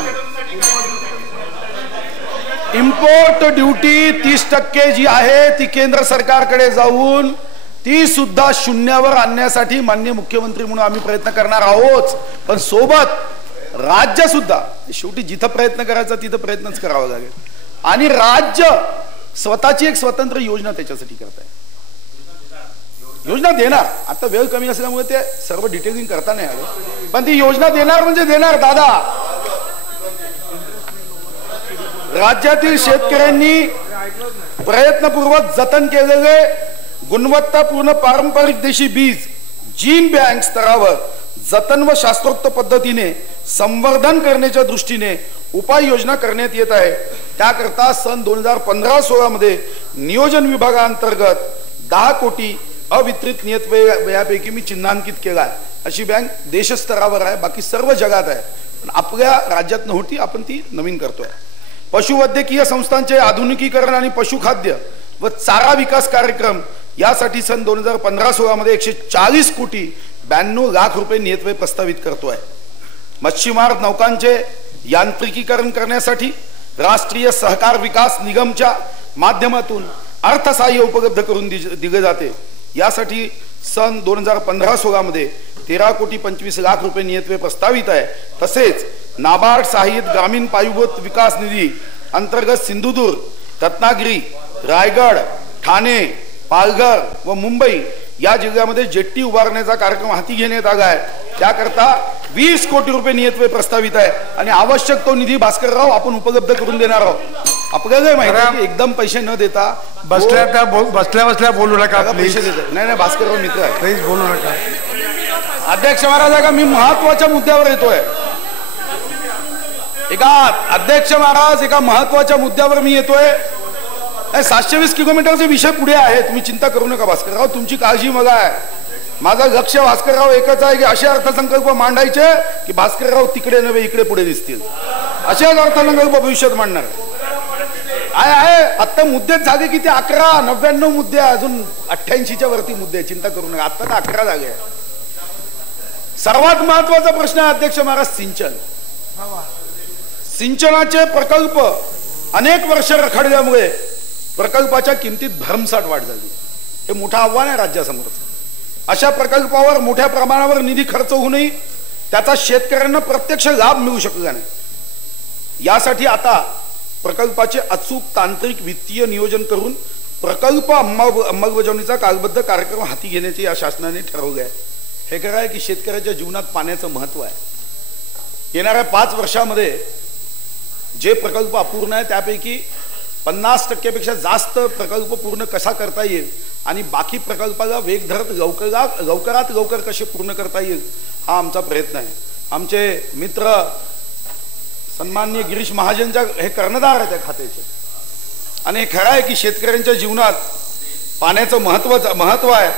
इम्पोर्ट ड्युटी 30% जी आहे ती केंद्र सरकारकडे जाऊन ती सुद्धा शून्यावर आणण्यासाठी माननीय मुख्यमंत्री म्हणून आम्ही प्रयत्न करणार आहोत. पण सोबत राज्य सुद्धा, शेवटी जिथं प्रयत्न करायचा तिथं प्रयत्नच करावा लागेल. आणि राज्य स्वतःची एक स्वतंत्र योजना त्याच्यासाठी करत आहे. योजना देणार. आता वेळ कमी असल्यामुळे ते सर्व डिटेलिंग करता नाही आलं, पण ती योजना देणार म्हणजे देणार दादा. राज्यातील शेतकऱ्यांनी प्रयत्नपूर्वक जतन केलेले गुणवत्तापूर्ण पारंपरिक देशी बीज जीन बँक स्तरावर जतन व शास्त्रोक्त पद्धतीने संवर्धन करण्याच्या दृष्टीने उपाययोजना करण्यात येत आहे. त्याकरता सन 2015-16 मध्ये नियोजन विभागांतर्गत 10 कोटी अवितरित नियत व्ययापैकी मी चिन्हांकित केला आहे. अशी बँक देशस्तरावर आहे, बाकी सर्व जगात आहे, पण आपल्या राज्यात नव्हती, आपण ती नवीन करतोय. पशुवैद्यकीय संस्थांचे आधुनिकीकरण आणि पशुखाद्य व चारा विकास कार्यक्रम यासाठी सन 2015-16 मध्ये 140 कोटी 92 लाख रुपये नियतव्यय प्रस्तावित करतोय. मच्छीमार नौकांचे यांत्रिकीकरण करण्यासाठी राष्ट्रीय सहकार विकास निगमच्या माध्यमातून अर्थसहाय्य उपलब्ध करून दिले जाते. यासाठी सन 2015-16 मध्ये 13 कोटी 25 लाख रुपये नियतव्यय प्रस्तावित आहे. तसेच नाबार्ड सहाय्यित ग्रामीण पायाभूत विकास निधी अंतर्गत सिंधुदुर्ग, रत्नागिरी, रायगड, ठाणे, पालघर व मुंबई या जिल्ह्यामध्ये जेट्टी उभारण्याचा कार्यक्रम हाती घेण्यात आला आहे. त्याकरता 20 कोटी रुपये नियतव्यय प्रस्तावित आहे आणि आवश्यक तो निधी भास्करराव आपण उपलब्ध करून देणार आहोत. आपल्याला माहिती आहे की एकदम पैसे न देता बसल्या बोलू नका, पैसे देतात. नाही भास्करराव मित्र आहे, प्लीज बोलू नका. अध्यक्ष महाराज का मी महत्वाच्या मुद्द्यावर येतोय. एका महत्वाच्या मुद्द्यावर मी येतोय. 720 किलोमीटरचे विषय पुढे आहे, तुम्ही चिंता करू नका भास्करराव, तुमची काळजी मला आहे. माझं लक्ष भास्करराव एकच आहे की असे अर्थसंकल्प मांडायचे की भास्करराव तिकडे नव्हे इकडे पुढे दिसतील, असेच अर्थसंकल्प भविष्यात मांडणार आहे. आता मुद्दे झाले की ते 11, 99 मुद्दे, अजून 88च्या वरती मुद्दे, चिंता करू नका. आता तर 11 झाले. सर्वात महत्वाचा प्रश्न आहे अध्यक्ष महाराज सिंचन. सिंचनाचे प्रकल्प अनेक वर्ष रखडल्यामुळे प्रकल्पाच्या किमतीत भरमसाठ वाढ झाली. हे मोठं आव्हान आहे राज्यासमोरचं. अशा प्रकल्पावर मोठ्या प्रमाणावर निधी खर्च होऊनही त्याचा शेतकऱ्यांना प्रत्यक्ष लाभ मिळू शकला नाही. यासाठी आता प्रकल्पाचे अचूक तांत्रिक वित्तीय नियोजन करून प्रकल्प अंमलबजावणीचा कालबद्ध कार्यक्रम हाती घेण्याचे या शासनाने ठरवले आहे. हे खरं आहे की शेतकऱ्याच्या जीवनात पाण्याचं महत्व आहे. येणाऱ्या 5 वर्षामध्ये जे प्रकल्प अपूर्ण आहे त्यापैकी 50% जास्त प्रकल्प पूर्ण कसा करता येईल आणि बाकी प्रकल्पाला वेग धरत लवकरात लवकर कसे पूर्ण करता येईल हा आमचा प्रयत्न आहे. आमचे मित्र सन्माननीय गिरीश महाजनच्या हे कर्णधार आहेत त्या खात्याचे, आणि हे खरं आहे की शेतकऱ्यांच्या जीवनात पाण्याचं महत्व आहे.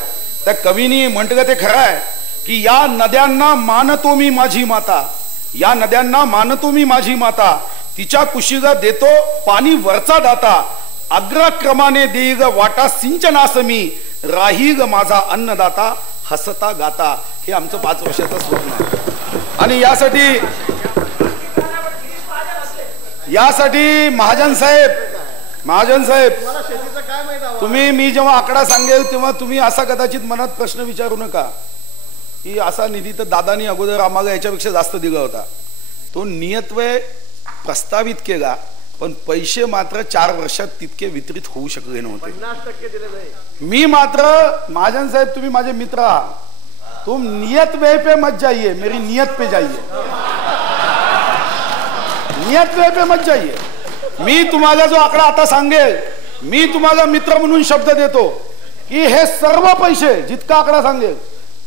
त्या कवीनी म्हटलं ते खरं आहे की या नद्यांना मानतो मी माझी माता, या नद्यांना मानतो मी माझी माता, तिच्या कुशीला देतो पाणी वरचा दाता, अग्रक्रमाने देईग वाटा सिंचनास मी, राहीग माझा अन्नदाता हसता गाता. हे आमचं 5 वर्षाचं स्वप्न आहे. आणि यासाठी महाजन साहेब तुम्ही, मी जेव्हा आकडा सांगेल तेव्हा तुम्ही असा कदाचित मनात प्रश्न विचारू नका की असा निधी तर दादानी अगोदर आम्हाला याच्यापेक्षा जास्त दिला होता. तो नियतव्यय प्रस्तावित केला, पण पैसे मात्र 4 वर्षात तितके वितरित होऊ शकले नव्हते. 50% दिले नाही. मी मात्र महाजन साहेब, तुम्ही माझे मित्र आहात, तुम नियत व्यय पे मत जाइए, मेरी नियत पे जाइए. नियत व्यय पे मत जाइए. मी तुम्हाला जो आकडा आता सांगेल, मी तुम्हाला मित्र म्हणून शब्द देतो की हे सर्व पैसे, जितका आकडा सांगेल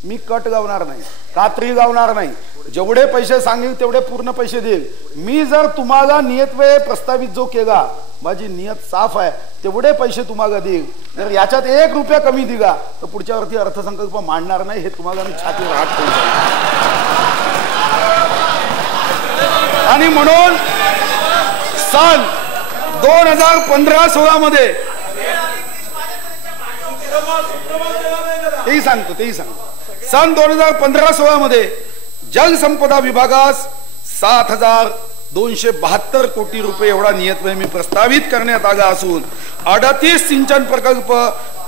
मी कट लावणार नाही, कात्री लावणार नाही. जेवढे पैसे सांगेल तेवढे पूर्ण पैसे देईल. मी जर तुम्हाला नियतव्यय प्रस्तावित जो केला, माझी नियत साफ आहे, तेवढे पैसे तुम्हाला देईल. जर याच्यात 1 रुपया कमी दिला तर पुढच्या वरती अर्थसंकल्प मांडणार नाही. हे तुम्हाला मी छातीवर हात ठेवून सांगतो. आणि म्हणून सन 2015-16 मध्ये तेही सांगतो सन 2015-16 मध्ये जलसंपदा विभागास 7,272 कोटी रुपये एवढा नियतव्यय मी प्रस्तावित करण्यात आला असून 38 सिंचन प्रकल्प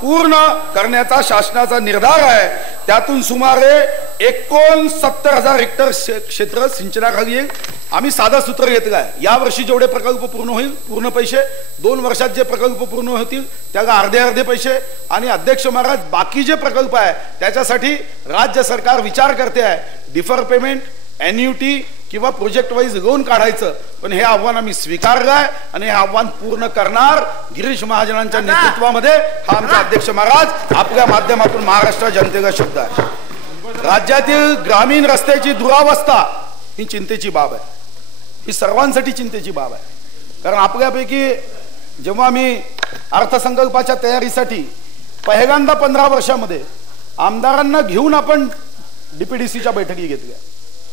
पूर्ण करण्याचा शासनाचा निर्धार आहे. त्यातून सुमारे 69,000 हेक्टर क्षेत्र सिंचनाखाली येईल. आम्ही साधा सूत्र घेतलं आहे, या वर्षी जेवढे प्रकल्प पूर्ण होईल पूर्ण पैसे, 2 वर्षात जे प्रकल्प पूर्ण होतील त्याला अर्धे पैसे, आणि अध्यक्ष महाराज बाकी जे प्रकल्प आहे त्याच्यासाठी राज्य सरकार विचार करते आहे डिफर पेमेंट, एन्युटी किंवा प्रोजेक्ट वाईज लोन काढायचं. पण हे आव्हान आम्ही स्वीकारलं आहे आणि हे आव्हान पूर्ण करणार गिरीश महाजनांच्या नेतृत्वामध्ये. हा आमचा अध्यक्ष महाराज आपल्या माध्यमातून महाराष्ट्र जनतेचा शब्द आहे. राज्यातील ग्रामीण रस्त्याची दुरावस्था ही चिंतेची बाब आहे, ही सर्वांसाठी चिंतेची बाब आहे. कारण आपल्यापैकी जेव्हा आम्ही अर्थसंकल्पाच्या तयारीसाठी पहिल्यांदा 15 वर्षामध्ये आमदारांना घेऊन आपण डीपीडीसीच्या बैठकी घेतल्या,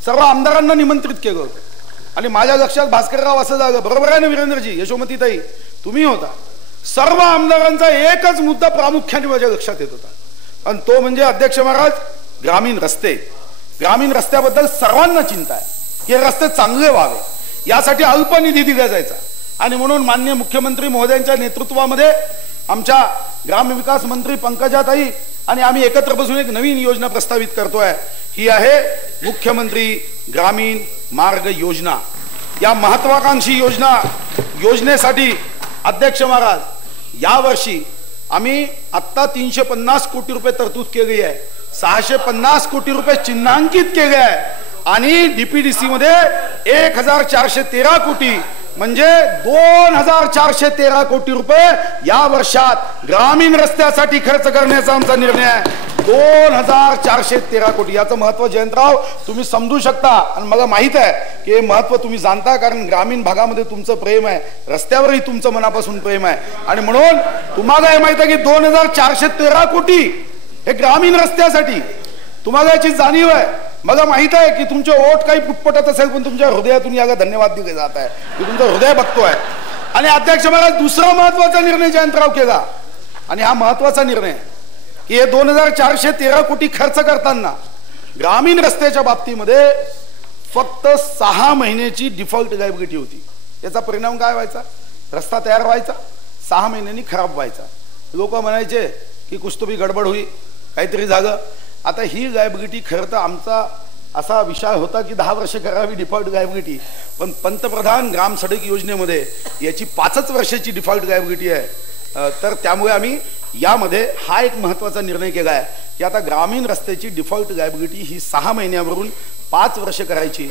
सर्व आमदारांना निमंत्रित केलं होतं, आणि माझ्या लक्षात भास्करराव असं झालं, बरोबर आहे ना वीरेंद्रजी, यशोमतीताई तुम्ही होता, सर्व आमदारांचा एकच मुद्दा प्रामुख्याने माझ्या लक्षात येत होता, आणि तो म्हणजे अध्यक्ष महाराज ग्रामीण रस्ते. ग्रामीण रस्त्याबद्दल सर्वांना चिंता आहे की हे रस्ते चांगले व्हावे, यासाठी अल्प निधी दिला जायचा. आणि म्हणून माननीय मुख्यमंत्री महोदयांच्या नेतृत्वामध्ये आमच्या ग्रामविकास मंत्री पंकजाताई आणि आम्ही एकत्र बसून एक नवीन योजना प्रस्तावित करतोय. ही आहे मुख्यमंत्री ग्रामीण मार्ग योजना. या महत्वाकांक्षी योजनेसाठी अध्यक्ष महाराज यावर्षी आम्ही आत्ता 350 कोटी रुपये तरतूद केली आहे, 650 कोटी रुपये चिन्हांकित केले आहे, आणि डीपीडीसी मध्ये 1413 कोटी म्हणजे 2413 कोटी रुपये या वर्षात ग्रामीण रस्त्यासाठी खर्च करण्याचा आमचा निर्णय आहे. 2413 कोटी. याचं महत्व जयंतराव तुम्ही समजू शकता, आणि मला माहित आहे की हे महत्व तुम्ही जाणता, कारण ग्रामीण भागामध्ये तुमचं प्रेम आहे, रस्त्यावरही तुमचं मनापासून प्रेम आहे. आणि म्हणून तुम्हाला हे माहित आहे की 2413 कोटी हे ग्रामीण रस्त्यासाठी. तुम्हाला याची जाणीव आहे. मला माहित आहे की तुमचे ओठ काही पुटपटत असेल, पण तुमच्या हृदयातून याला धन्यवाद दिले जात आहे, की तुमचं हृदय बघतोय. आणि अध्यक्ष महाराज दुसरा महत्वाचा निर्णय जयंतराव केला, आणि हा महत्वाचा निर्णय की हे 2413 कोटी खर्च करताना ग्रामीण रस्त्याच्या बाबतीमध्ये फक्त 6 महिन्याची डिफॉल्ट लायबिलिटी होती. याचा परिणाम काय व्हायचा? रस्ता तयार व्हायचा, 6 महिन्यांनी खराब व्हायचा. लोक म्हणायचे की कुछ तो भी गडबड होई, काहीतरी झालं. आता ही लायबिलिटी खरं तर आमचा असा विषय होता की 10 वर्ष करावी डिफॉल्ट लायबिलिटी, पण पंतप्रधान ग्राम सडक योजनेमध्ये याची 5 वर्षाची डिफॉल्ट लायबिलिटी आहे. तर त्यामुळे आम्ही यामध्ये हा एक महत्वाचा निर्णय केला आहे की आता ग्रामीण रस्त्याची डिफॉल्ट लायबिलिटी ही 6 महिन्यावरून 5 वर्ष करायची.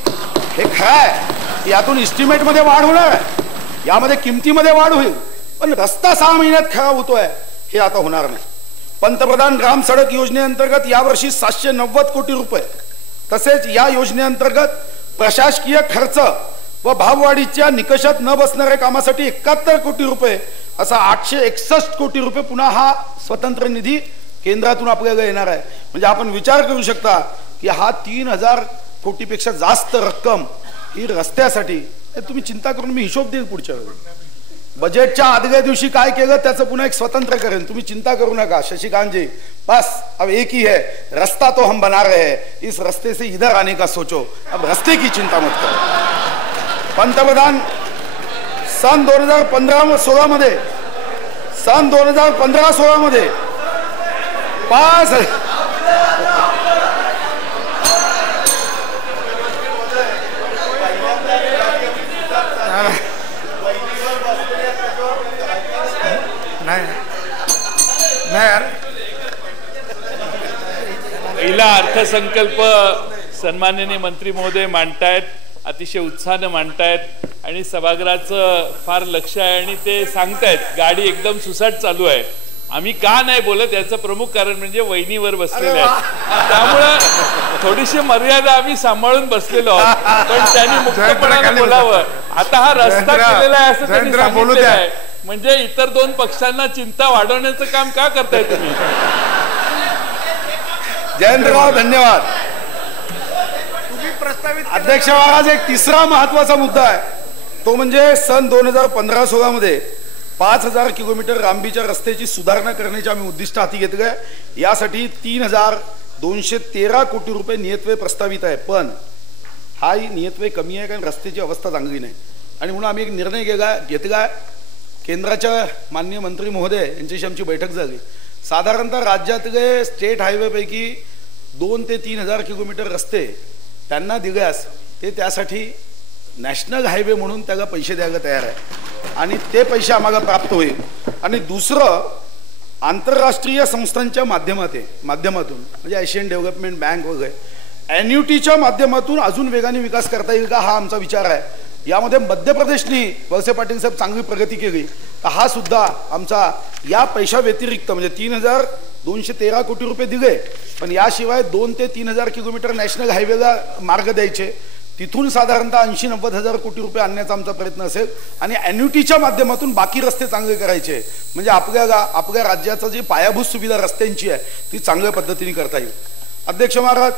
हे खरं आहे की यातून इस्टिमेटमध्ये वाढ होणार आहे, यामध्ये किमतीमध्ये वाढ होईल, पण रस्ता 6 महिन्यात खराब होतोय हे आता होणार नाही. पंतप्रधान ग्राम सडक योजनेअंतर्गत यावर्षी 790 कोटी रुपये, तसेच या योजनेअंतर्गत प्रशासकीय खर्च व भाववाढीच्या निकषात न बसणाऱ्या कामासाठी 71 कोटी रुपये, असा 861 कोटी रुपये पुन्हा हा स्वतंत्र निधी केंद्रातून आपल्याला येणार आहे. म्हणजे आपण विचार करू शकता की हा 3000 कोटीपेक्षा जास्त रक्कम ही रस्त्यासाठी. तुम्ही चिंता करून मी हिशोब देईल पुढच्या वेळी. बजेटच्या आदल्या दिवशी काय केलं त्याचं पुन्हा एक स्वतंत्र करेन, तुम्ही चिंता करू नका शशिकांत जी. बस अब एक ही है, रास्ता तो हम बना रहे हैं, इस रास्ते से इधर आने का सोचो, अब रास्ते की चिंता मत करो. पंतप्रधान सन 2015-16 मध्ये 5 पहिला अर्थसंकल्प सन्माननीय मंत्री महोदय मांडतायत, अतिशय उत्साहाने मांडतायत, आणि सभागृहाचं फार लक्ष आहे, आणि ते सांगतायत गाडी एकदम सुसाट चालू आहे. आम्ही का नाही बोलत याचं प्रमुख कारण म्हणजे वहिनीवर बसलेले आहे, त्यामुळं थोडीशी मर्यादा आम्ही सांभाळून बसलेलो आहोत, पण त्यांनी मुक्तपणाने बोलावं. आता हा रस्ता केलेला आहे असं त्यांनी सांगितलेलं आहे, म्हणजे इतर 2 पक्षांना चिंता वाढवण्याचं काम का करताय तुम्ही? जयंतराव धन्यवाद. अध्यक्ष महाराज एक तिसरा महत्वाचा मुद्दा आहे, तो म्हणजे सन 2015-16 मध्ये 5000 किलोमीटर लांबीच्या रस्त्याची सुधारणा करण्याचे आम्ही उद्दिष्ट हाती घेतले. यासाठी 3213 कोटी रुपये नियतव्यय प्रस्तावित आहे, पण हा नियतव्यय कमी आहे कारण रस्त्याची अवस्था चांगली नाही. आणि म्हणून आम्ही एक निर्णय घेतला. केंद्राच्या माननीय मंत्री महोदय यांच्याशी आमची बैठक झाली. साधारणतः राज्यातले स्टेट हायवे पैकी 2 ते 3 हजार किलोमीटर रस्ते त्यांना दिल्यास ते त्यासाठी नॅशनल हायवे म्हणून त्याला पैसे द्यायला तयार आहे आणि ते पैसे आम्हाला प्राप्त होईल. आणि दुसरं, आंतरराष्ट्रीय संस्थांच्या माध्यमातून म्हणजे एशियन डेव्हलपमेंट बँक वगैरे ॲन्युटीच्या माध्यमातून अजून वेगाने विकास करता येईल का, हा आमचा विचार आहे. यामध्ये मध्य प्रदेशनी वळसे पाटील साहेब चांगली प्रगती केली, तर हा सुद्धा आमचा या पैशा व्यतिरिक्त म्हणजे 3,213 कोटी रुपये दिले, पण याशिवाय 2 ते 3 हजार किलोमीटर नॅशनल हायवेला मार्ग द्यायचे, तिथून साधारणतः 80-90 हजार कोटी रुपये आणण्याचा आमचा प्रयत्न असेल. आणि ॲन्युटीच्या माध्यमातून बाकी रस्ते चांगले करायचे, म्हणजे आपल्या राज्याचं जी पायाभूत सुविधा रस्त्यांची आहे ती चांगल्या पद्धतीने करता येईल. अध्यक्ष महाराज,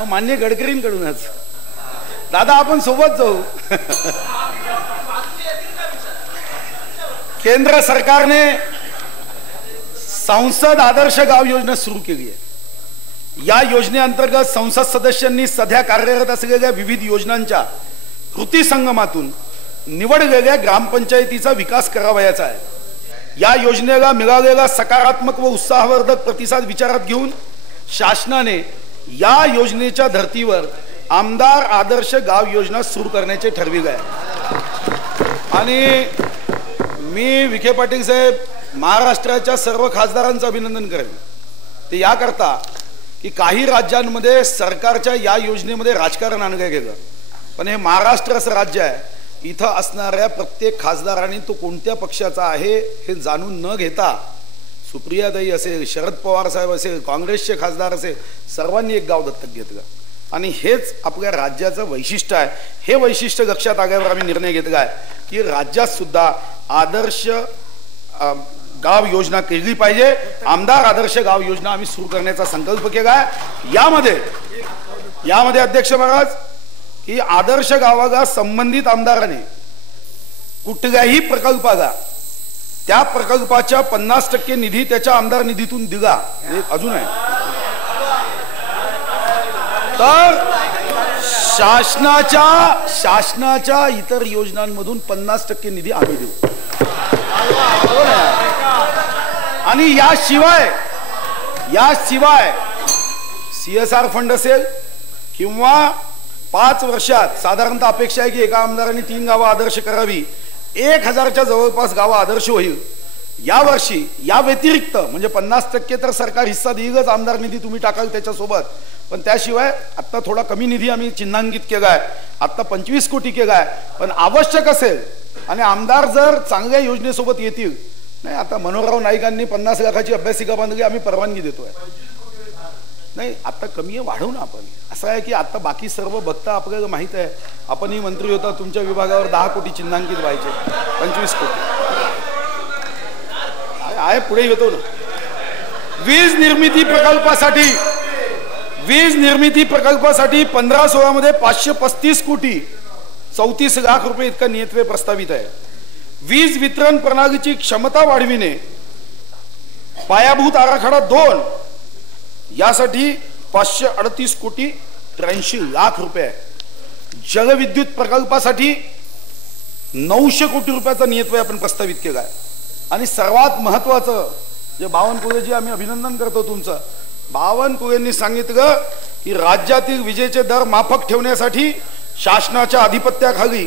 मान्य गडकरींकडूनच दादा आपण सोबत जाऊ. केंद्र सरकारने संसद आदर्श गाव योजना सुरू केली आहे. या योजनेअंतर्गत संसद सदस्यांनी सध्या कार्यरत असलेल्या विविध योजनांच्या कृती संगमातून निवडलेल्या ग्रामपंचायतीचा विकास करावयाचा आहे. या योजनेला मिळालेला सकारात्मक व उत्साहवर्धक प्रतिसाद विचारात घेऊन शासनाने या योजनेच्या धर्तीवर आमदार आदर्श गाव योजना सुरू करण्याचे ठरविले आहे. आणि मी विखे पाटील साहेब महाराष्ट्राच्या सर्व खासदारांचं अभिनंदन करेन. ते याकरता की काही राज्यांमध्ये सरकारच्या या योजनेमध्ये राजकारण आणलं गेलं, पण हे महाराष्ट्र असं राज्य आहे, इथं असणाऱ्या प्रत्येक खासदारांनी तो कोणत्या पक्षाचा आहे हे जाणून न घेता, सुप्रियाताई असेल, शरद पवार साहेब असेल, काँग्रेसचे खासदार असेल, सर्वांनी एक गाव दत्तक घेतलं. आणि हेच आपल्या राज्याचं वैशिष्ट्य आहे. हे वैशिष्ट्य लक्षात आल्यावर आम्ही निर्णय घेतला आहे की राज्यात सुद्धा आदर्श गाव योजना केली पाहिजे. आमदार आदर्श गाव योजना आम्ही सुरू करण्याचा संकल्प केला आहे. यामध्ये अध्यक्ष महाराज, की आदर्श गावाला संबंधित आमदाराने कुठल्याही प्रकल्पाला त्या प्रकल्पाच्या 50% निधी त्याच्या आमदार निधीतून दिला अजून आहे, तर शासनाच्या इतर योजनांमधून 50% निधी आम्ही देऊ. आणि याशिवाय CSR फंड असेल किंवा 5 वर्षात साधारणतः अपेक्षा आहे की एका आमदारांनी 3 गावं आदर्श करावी, 1000च्या जवळपास गावं आदर्श होईल. यावर्षी या व्यतिरिक्त म्हणजे 50% तर सरकार हिस्सा देईलच, आमदार निधी तुम्ही टाकाल त्याच्यासोबत, पण त्याशिवाय आता थोडा कमी निधी आम्ही चिन्हांकित केला आहे, आता 25 कोटी केला आहे. पण आवश्यक असेल आणि आमदार जर चांगल्या योजनेसोबत येतील, नाही आता मनोहरराव नाईकांनी 50 लाखाची अभ्यासिका बांधली, आम्ही परवानगी देतोय. नाही आता कमी आहे, वाढवू ना आपण. असं आहे की आता बाकी सर्व बघता आपल्याला माहित आहे, आपणही मंत्री होता, तुमच्या विभागावर 10 कोटी चिन्हांकित व्हायचे, 25 कोटी आहे. पुढे येतो ना. वीज निर्मिती प्रकल्पासाठी 15-16 मध्ये 535 कोटी 34 लाख रुपये इतका नियतव्यय प्रस्तावित आहे. वीज वितरण प्रणालीची क्षमता वाढविणे, पायाभूत आराखडा 2 यासाठी 538 कोटी 83 लाख रुपये. जलविद्युत प्रकल्पासाठी 900 कोटी रुपयाचा नियतव्यय आपण प्रस्तावित केला आहे. आणि सर्वात महत्वाचं जे बावनकुळेजी, आम्ही अभिनंदन करतो तुमचं, बावनकुळेंनी सांगितलं की राज्यातील विजेचे दर माफक ठेवण्यासाठी शासनाच्या अधिपत्याखाली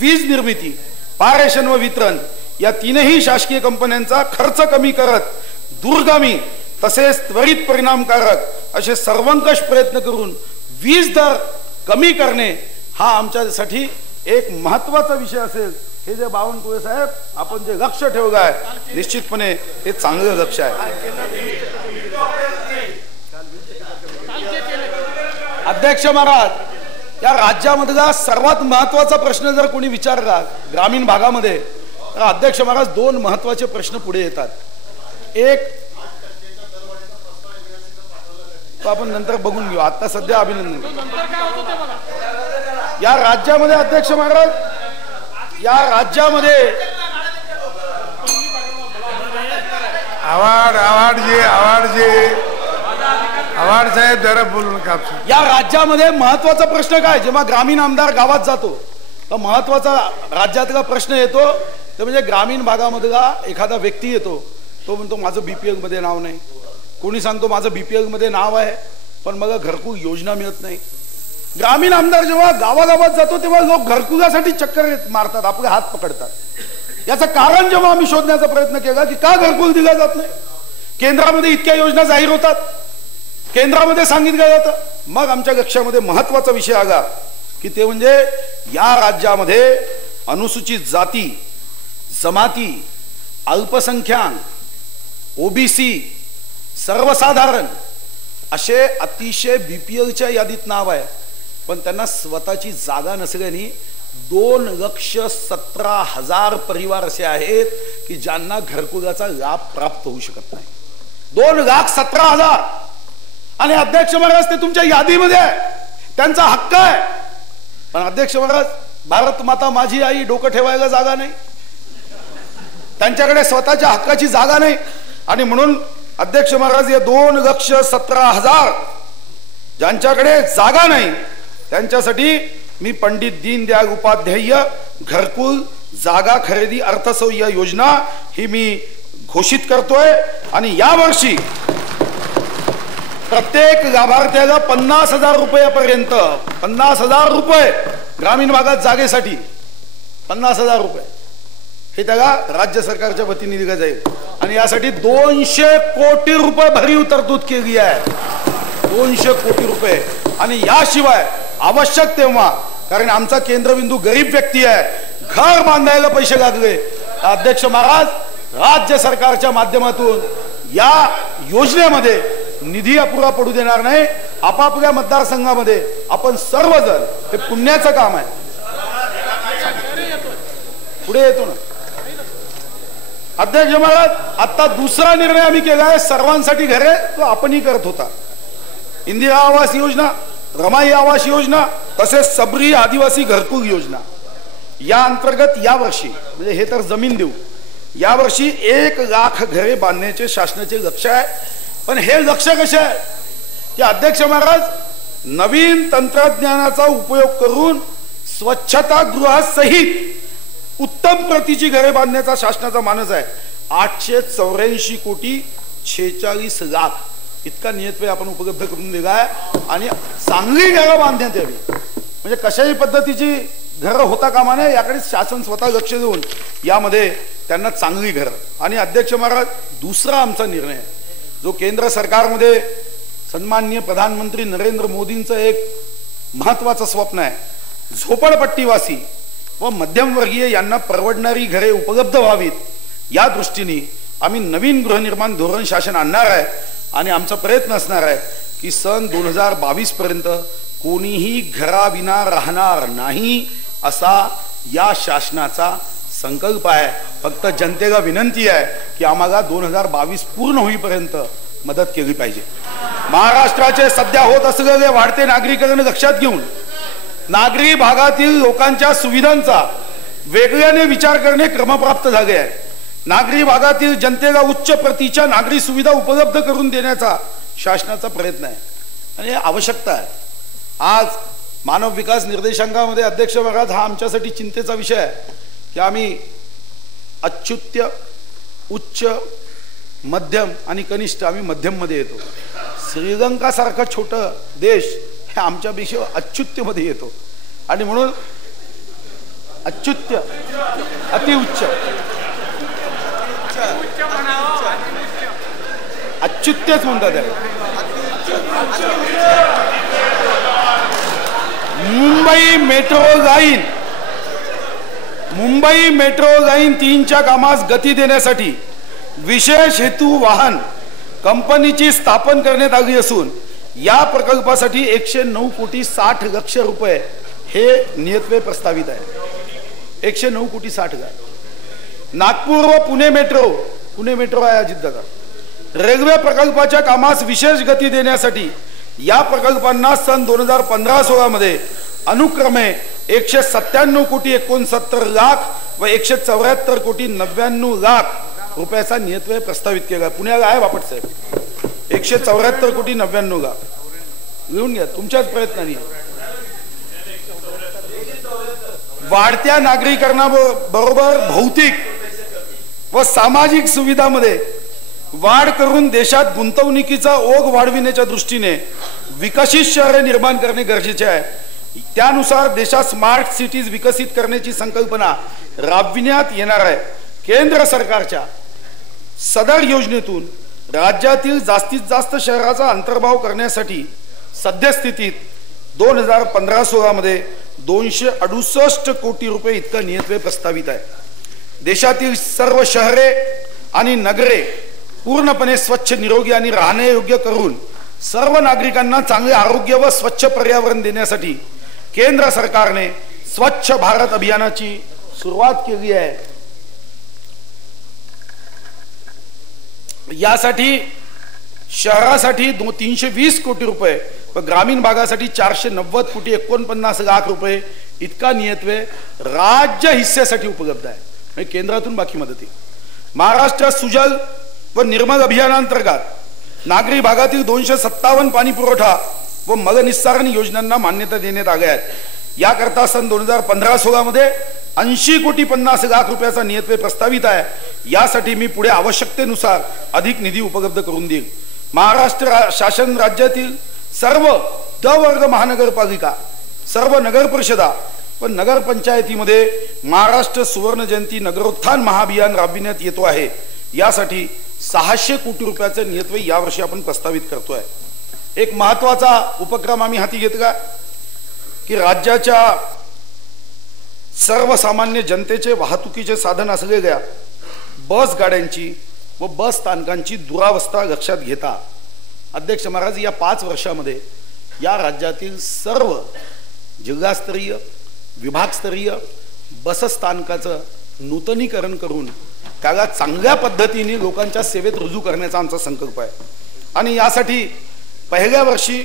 वीज निर्मिती, पारेषण व वितरण या 3ही शासकीय कंपन्यांचा खर्च कमी करत दूरगामी तसेच त्वरित परिणामकारक असे सर्वंकष प्रयत्न करून वीज दर कमी करणे हा आमच्यासाठी एक महत्वाचा विषय असेल. हे जे बावनकुळे साहेब आपण जे लक्ष ठेवलं आहे, निश्चितपणे हे चांगलं लक्ष आहे. अध्यक्ष महाराज, या राज्यामधला सर्वात महत्वाचा प्रश्न जर कोणी विचारला ग्रामीण भागामध्ये, तर अध्यक्ष महाराज 2 महत्वाचे प्रश्न पुढे येतात. एक तो आपण नंतर बघून घेऊ, आता सध्या अभिनंदन. या राज्यामध्ये अध्यक्ष महाराज, या राज्यामध्ये आवाड साहेब जरा बोलू नका. या राज्यामध्ये महत्वाचा प्रश्न काय, जेव्हा ग्रामीण आमदार गावात जातो तर महत्वाचा राज्यातला प्रश्न येतो ते म्हणजे ग्रामीण भागामधला एखादा व्यक्ती येतो, तो म्हणतो माझं BPL मध्ये नाव नाही, कोणी सांगतो माझं बीपीएल मध्ये नाव आहे, पण मग घरकुल योजना मिळत नाही. ग्रामीण आमदार जेव्हा गावागावात जातो तेव्हा लोक घरकुलासाठी चक्कर मारतात, आपले हात पकडतात. याचं कारण जेव्हा आम्ही शोधण्याचा प्रयत्न केला की का घरकुल दिला जात नाही, केंद्रामध्ये इतक्या योजना जाहीर होतात, केंद्रामध्ये सांगितलं जातं, मग आमच्या लक्षामध्ये महत्वाचा विषय आला की ते म्हणजे या राज्यामध्ये अनुसूचित जाती, जमाती, अल्पसंख्याक, ओबीसी, सर्वसाधारण असे अतिशय बीपीएलच्या यादीत नाव आहे, पण त्यांना स्वतःची जागा नसल्याने 2,17,000 परिवार असे आहेत की ज्यांना घरकुलाचा लाभ प्राप्त होऊ शकत नाही. 2,17,000. आणि अध्यक्ष महाराज ते तुमच्या यादीमध्ये आहे, त्यांचा हक्क आहे. पण अध्यक्ष महाराज, भारत माता माझी आई डोकं ठेवायला जागा नाही, त्यांच्याकडे स्वतःच्या हक्काची जागा नाही. आणि म्हणून अध्यक्ष महाराज या 2,17,000 ज्यांच्याकडे जागा नाही त्यांच्यासाठी मी पंडित दीनदयाळ उपाध्याय घरकुल जागा खरेदी अर्थसहाय्य योजना ही मी घोषित करतोय. आणि यावर्षी प्रत्येक लाभार्थ्याला 50,000 रुपयापर्यंत, 50,000 रुपये ग्रामीण भागात जागेसाठी 50,000 रुपये हे त्याला राज्य सरकारच्या वतीने दिलं जाईल. आणि यासाठी 200 कोटी रुपये भरीव तरतूद केली आहे, 200 कोटी रुपये. आणि याशिवाय आवश्यक तेव्हा, कारण आमचा केंद्रबिंदू गरीब व्यक्ती आहे, घर बांधायला पैसे लागले, अध्यक्ष महाराज राज्य सरकारच्या माध्यमातून या योजनेमध्ये निधी अपुरा पडू देणार नाही. आपापल्या मतदारसंघामध्ये आपण सर्वजण, हे पुण्याचं काम आहे, पुढे येतो ना अध्यक्ष महाराज. आता दुसरा निर्णय आम्ही केला आहे, सर्वांसाठी घरे तो आपणही करत होता. इंदिरा आवास योजना, रमाई आवास योजना, तसेच सबरी आदिवासी घरकुल योजना या अंतर्गत यावर्षी, म्हणजे हे तर जमीन देऊ, यावर्षी 1,00,000 घरे बांधण्याचे शासनाचे लक्ष आहे. पण हे लक्ष कसे आहे की अध्यक्ष महाराज, नवीन तंत्रज्ञानाचा उपयोग करून स्वच्छतागृहासहित उत्तम प्रतीची घरे बांधण्याचा शासनाचा मानस आहे. 884 कोटी 46 लाख इतका नियतव्यय आपण उपलब्ध करून दिला आहे. आणि चांगली घरं बांधण्यात यावी, म्हणजे कशाही पद्धतीची घरं होता कामा नये, याकडे शासन स्वतः लक्ष देऊन यामध्ये त्यांना चांगली घरं. आणि अध्यक्ष महाराज, दुसरा आमचा निर्णय आहे, जो केंद्र सरकारमध्ये सन्माननीय प्रधानमंत्री नरेंद्र मोदींचं एक महत्वाचं स्वप्न आहे, झोपडपट्टीवासी व मध्यमवर्गीय यांना परवडणारी घरे उपलब्ध व्हावीत, या दृष्टीने आम्ही नवीन गृहनिर्माण धोरण शासन आणणार आहे. आणि आमचा प्रयत्न असणार आहे की सन 2022 पर्यंत कोणीही घराविना राहणार नाही, असा या शासनाचा संकल्प आहे. फक्त जनतेला विनंती आहे की आम्हाला 2022 पूर्ण होईपर्यंत मदत केली पाहिजे. महाराष्ट्राचे सध्या होत असलेले वाढते नागरीकरण लक्षात घेऊन नागरी भागातील लोकांच्या सुविधांचा वेगळ्याने विचार करणे क्रमप्राप्त झाले आहे. नागरी भागातील जनतेला उच्च प्रतीच्या नागरी सुविधा उपलब्ध करून देण्याचा शासनाचा प्रयत्न आहे आणि आवश्यकता आहे. आज मानव विकास निर्देशांकामध्ये अध्यक्ष महाराज हा आमच्यासाठी चिंतेचा विषय आहे की आम्ही अच्युत्य, उच्च, मध्यम आणि कनिष्ठ, आम्ही मध्यम मध्ये येतो. श्रीलंका सारखा छोटा देश हे आमच्यापेक्षा अच्युत्य मध्ये येतो. आणि म्हणून अच्युत्य, अतिउच्च, अच्युत्यच म्हणतात. मुंबई मेट्रो लाईन 3च्या कामास गती देण्यासाठी विशेष हेतू वाहन कंपनीची स्थापन करण्यात आली असून या प्रकल्पासाठी 109 कोटी 60 लक्ष रुपये हे नियतव्यय प्रस्तावित आहे. 109 कोटी 60 लाख. नागपूर व पुणे मेट्रो आहे अजितदादा. रेल्वे प्रकल्पाच्या कामास विशेष गती देण्यासाठी या प्रकल्पांना सन 2015-16 मध्ये अनुक्रमे 197 कोटी 69 लाख व 174 कोटी 99 लाख रुपयाचा नियतव्यय प्रस्तावित केला. पुण्याला आहे बापट साहेब. 174 कोटी 99 लाख लिहून घ्या तुमच्याच प्रयत्नांनी. वाढत्या नागरीकरणाबरोबर भौतिक व सामाजिक सुविधांमध्ये वाढ करून देशात गुंतवणुकीचा ओघ वाढविण्याच्या दृष्टीने विकसित शहरे निर्माण करणे गरजेचे आहे। त्यानुसार देशात स्मार्ट सिटीज विकसित करण्याची संकल्पना राबविण्यात येणार आहे। केंद्र सरकारच्या सदर योजनेतून राज्यातील जास्तीत जास्त शहराचा अंतर्भाव करण्यासाठी सद्यस्थितीत 2015-16 मध्ये 268 कोटी रुपये इतका नियतव्यय प्रस्तावित आहे। देशातील सर्व शहरे आणि नगरे पूर्णपणे स्वच्छ, निरोगी आणि राहण्यायोग्य करून सर्व नागरिकांना चांगले आरोग्य व स्वच्छ पर्यावरण देण्यासाठी केंद्र सरकारने स्वच्छ भारत अभियानाची सुरुवात केली आहे। यासाठी शहरासाठी 320 कोटी रुपये व ग्रामीण भागासाठी 490 कोटी 49 लाख रुपये इतका नियतव्यय राज्य हिस्सेसाठी उपलब्ध आहे, म्हणजे केंद्रातून बाकी मदती। महाराष्ट्र सुजल व निर्मल अभियानांतर्गत नागरी भागातील 257 पाणी पुरवठा व मलनिस्सारण योजनांना मान्यता देण्यात आल्या आहेत। याकरता सन 2015-16 मध्ये 80 कोटी 50 लाख रुपयाचा नियतव्यय प्रस्तावित आहे। यासाठी मी पुढे आवश्यकतेनुसार अधिक निधी उपलब्ध करून देईल। महाराष्ट्र शासन राज्यातील सर्व द वर्ग महानगरपालिका, सर्व नगर परिषदा व नगर पंचायतीमध्ये महाराष्ट्र सुवर्ण जयंती नगरोत्थान महाअभियान राबविण्यात येतो आहे। यासाठी 600 कोटी रुपयाचे नियतव्यय यावर्षी आपण प्रस्तावित करतोय। एक महत्वाचा उपक्रम आम्ही हाती घेतला की राज्याच्या सर्वसामान्य जनतेचे वाहतुकीचे साधन असलेल्या बस गाड्यांची व बस स्थानकांची दुरावस्था लक्षात घेता अध्यक्ष महाराज या 5 वर्षामध्ये या राज्यातील सर्व जिल्हास्तरीय, विभागस्तरीय बस स्थानकाचं नूतनीकरण करून त्याला चांगल्या पद्धतीने लोकांच्या सेवेत रुजू करण्याचा आमचा संकल्प आहे। आणि यासाठी पहिल्या वर्षी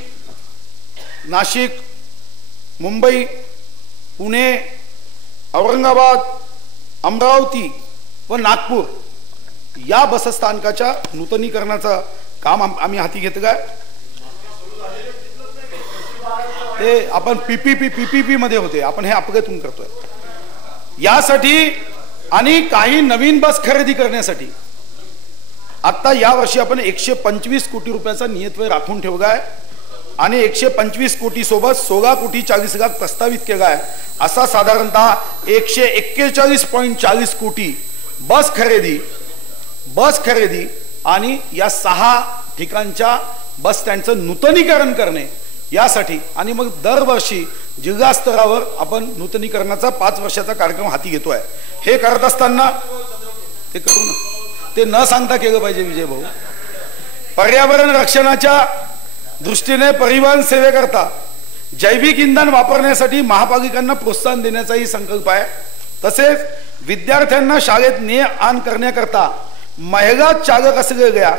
नाशिक, मुंबई, पुणे, औरंगाबाद, अमरावती व नागपूर या बसस्थानकाच्या नूतनीकरणाचं काम आम्ही हाती घेतलं आहे। ते आपण पीपीपी मध्ये होते, आपण हे अपघातून करतोय। यासाठी आणि काही नवीन बस खरेदी करण्यासाठी आता या वर्षी आपण 125 कोटी रुपयाचा नियतव्यय राखून ठेवला आहे आणि 125 कोटी सोबत 16 कोटी 40 लाख प्रस्तावित केला आहे। असा साधारणतः 141.40 कोटी बस खरेदी आणि या 6 ठिकाणच्या बस स्टँडचं नूतनीकरण करणे यासाठी आणि मग दरवर्षी जिल्हा स्तरावर आपण नूतनीकरणाचा 5 वर्षाचा कार्यक्रम हाती घेतोय। हे करत असताना ते करू ना, ते न सांगता केलं पाहिजे विजय भाऊ। पर्यावरण रक्षणाच्या दृष्टीने परिवहन सेवेकरता जैविक इंधन वापरण्यासाठी महापालिकांना प्रोत्साहन देण्याचाही संकल्प आहे। तसेच विद्यार्थ्यांना शाळेत ने आण करण्याकरता महिला चालक असलेल्या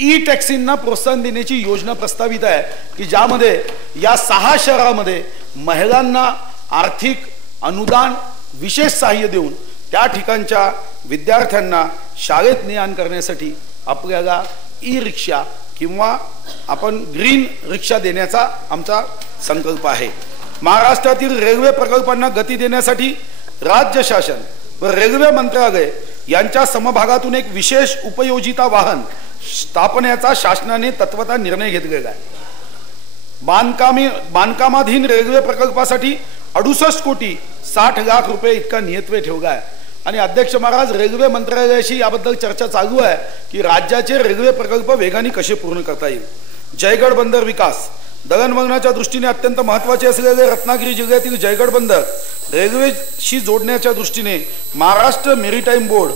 ई टॅक्सींना प्रोत्साहन देण्याची योजना प्रस्तावित आहे की ज्यामध्ये या 6 शहरामध्ये महिलांना आर्थिक अनुदान, विशेष सहाय्य देऊन त्या ठिकाणच्या विद्यार्थ्यांना शाळेत ने आण करण्यासाठी आपल्याला ई रिक्षा किंवा आपण ग्रीन रिक्षा देण्याचा आमचा संकल्प आहे। महाराष्ट्रातील रेल्वे प्रकल्पांना गती देण्यासाठी राज्य शासन व रेल्वे मंत्रालय यांच्या समभागातून एक विशेष उपयोजिता वाहन स्थापनेचा शासनाने तत्वतः निर्णय घेतलेला आहे। बांधकामाधीन रेल्वे प्रकल्पासाठी 68 कोटी 60 लाख रुपये इतका नियतव्यय ठेवला आहे। आणि अध्यक्ष महाराज रेल्वे मंत्रालयाशी याबद्दल चर्चा चालू आहे की राज्याचे रेल्वे प्रकल्प वेगाने कसे पूर्ण करता येईल। जयगड बंदर विकास, दळणवळणाच्या दृष्टीने अत्यंत महत्त्वाचे असलेले रत्नागिरी जिल्ह्यातील जयगड बंदर रेल्वेशी जोडण्याच्या दृष्टीने Maharashtra maritime board,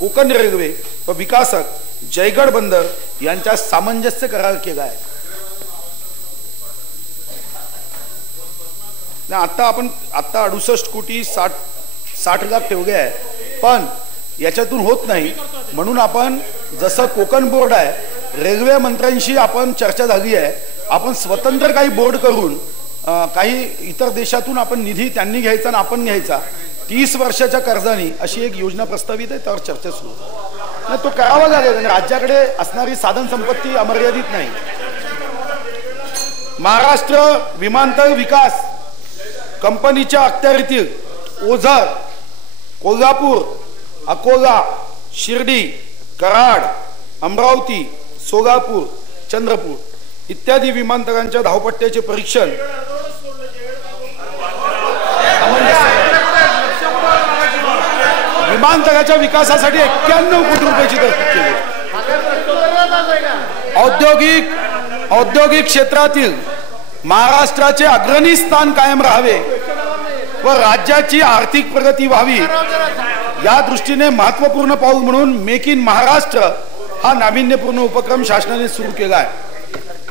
Konkan railway व विकासक जयगड बंदर यांच्या सामंजस्य करार केला आहे। आता 68 कोटी 60 लाख ठेवले आहे, पण याच्यातून होत नाही म्हणून आपण जसं कोकण बोर्ड आहे, रेल्वे मंत्र्यांशी आपण चर्चा झाली आहे, आपण स्वतंत्र काही बोर्ड करून काही इतर देशातून आपण निधी त्यांनी घ्यायचा आणि आपण घ्यायचा 30 वर्षाच्या कर्जाने अशी एक योजना प्रस्तावित आहे, त्यावर चर्चा सुरू आहे। तो करावा लागेल, राज्याकडे असणारी साधन संपत्ती अमर्यादित नाही। महाराष्ट्र विमानतळ विकास कंपनीच्या अखत्यारीतील ओझर, कोल्हापूर, अकोला, शिर्डी, कराड, अमरावती, सोलापूर, चंद्रपूर इत्यादी विमानतळांच्या धावपट्ट्याचे परीक्षण विमानतळाच्या विकासासाठी 91 कोटी रुपयाची तरतूद केली. औद्योगिक क्षेत्रातील महाराष्ट्राचे अग्रणी स्थान कायम राहावे व राज्याची आर्थिक प्रगती व्हावी या दृष्टीने महत्वपूर्ण पाऊल म्हणून मेक इन महाराष्ट्र हा नाविन्यपूर्ण उपक्रम शासनाने सुरू केला आहे.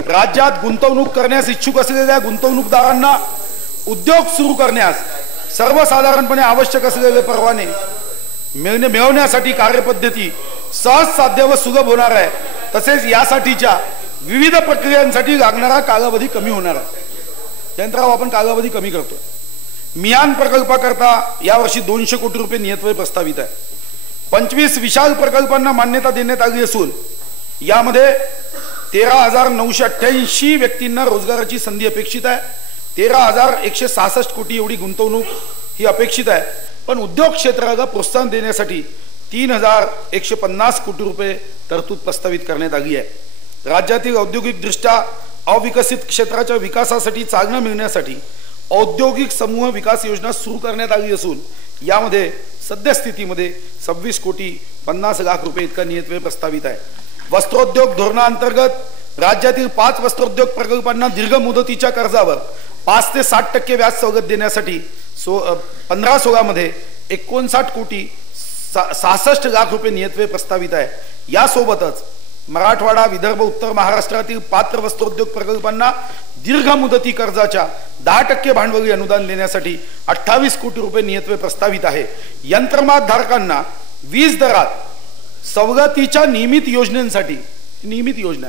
राज्यात गुंतवणूक करण्यास इच्छुक असलेल्या गुंतवणूकदारांना उद्योग सुरू करण्यास सर्वसाधारणपणे आवश्यक असलेले परवाने मिळवण्यासाठी कार्यपद्धती सहज साध्य व सुलभ होणार आहे. तसेच यासाठीच्या विविध प्रक्रियांसाठी लागणारा कालावधी कमी होणार आहे. यंत्रावर आपण कालावधी कमी करतो. मियान प्रकल्पाकरता यावर्षी 200 कोटी रुपये नियतव्यय प्रस्तावित आहे. 25 विशाल प्रकल्पांना मान्यता देण्यात आली असून यामध्ये 13,988 व्यक्तींना रोजगाराची संधी अपेक्षित आहे. 13,166 कोटी एवढी गुंतवणूक ही अपेक्षित आहे. पण उद्योग क्षेत्राला प्रोत्साहन देण्यासाठी 3,150 कोटी रुपये तरतूद प्रस्तावित करण्यात आली आहे. राज्यातील औद्योगिक दृष्ट्या अविकसित क्षेत्राच्या विकासासाठी चालना मिळण्यासाठी औद्योगिक समूह विकास योजना सुरू करण्यात आली असून यामध्ये सद्यस्थितीमध्ये 26 कोटी 50 लाख रुपये इतका नियतव्यय प्रस्तावित आहे. वस्त्रोद्योग धोरणाअंतर्गत राज्यातील 5 वस्त्रोद्योग प्रकल्पांना दीर्घ मुदतीच्या कर्जावर 5 ते 60% व्याज सवलत देण्यासाठी 15-16 मध्ये 59 कोटी 66 लाख रुपये नियतव्यय प्रस्तावित आहे. यासोबतच मराठवाडा, विदर्भ, उत्तर महाराष्ट्रातील पात्र वस्त्रोद्योग प्रकल्पांना दीर्घ मुदती कर्जाच्या 10% भांडवली अनुदान देण्यासाठी 28 कोटी रुपये नियतव्यय प्रस्तावित आहे. यंत्रमाग धारकांना वीज दरात सवलतीच्या नियमित योजनांसाठी नियमित योजना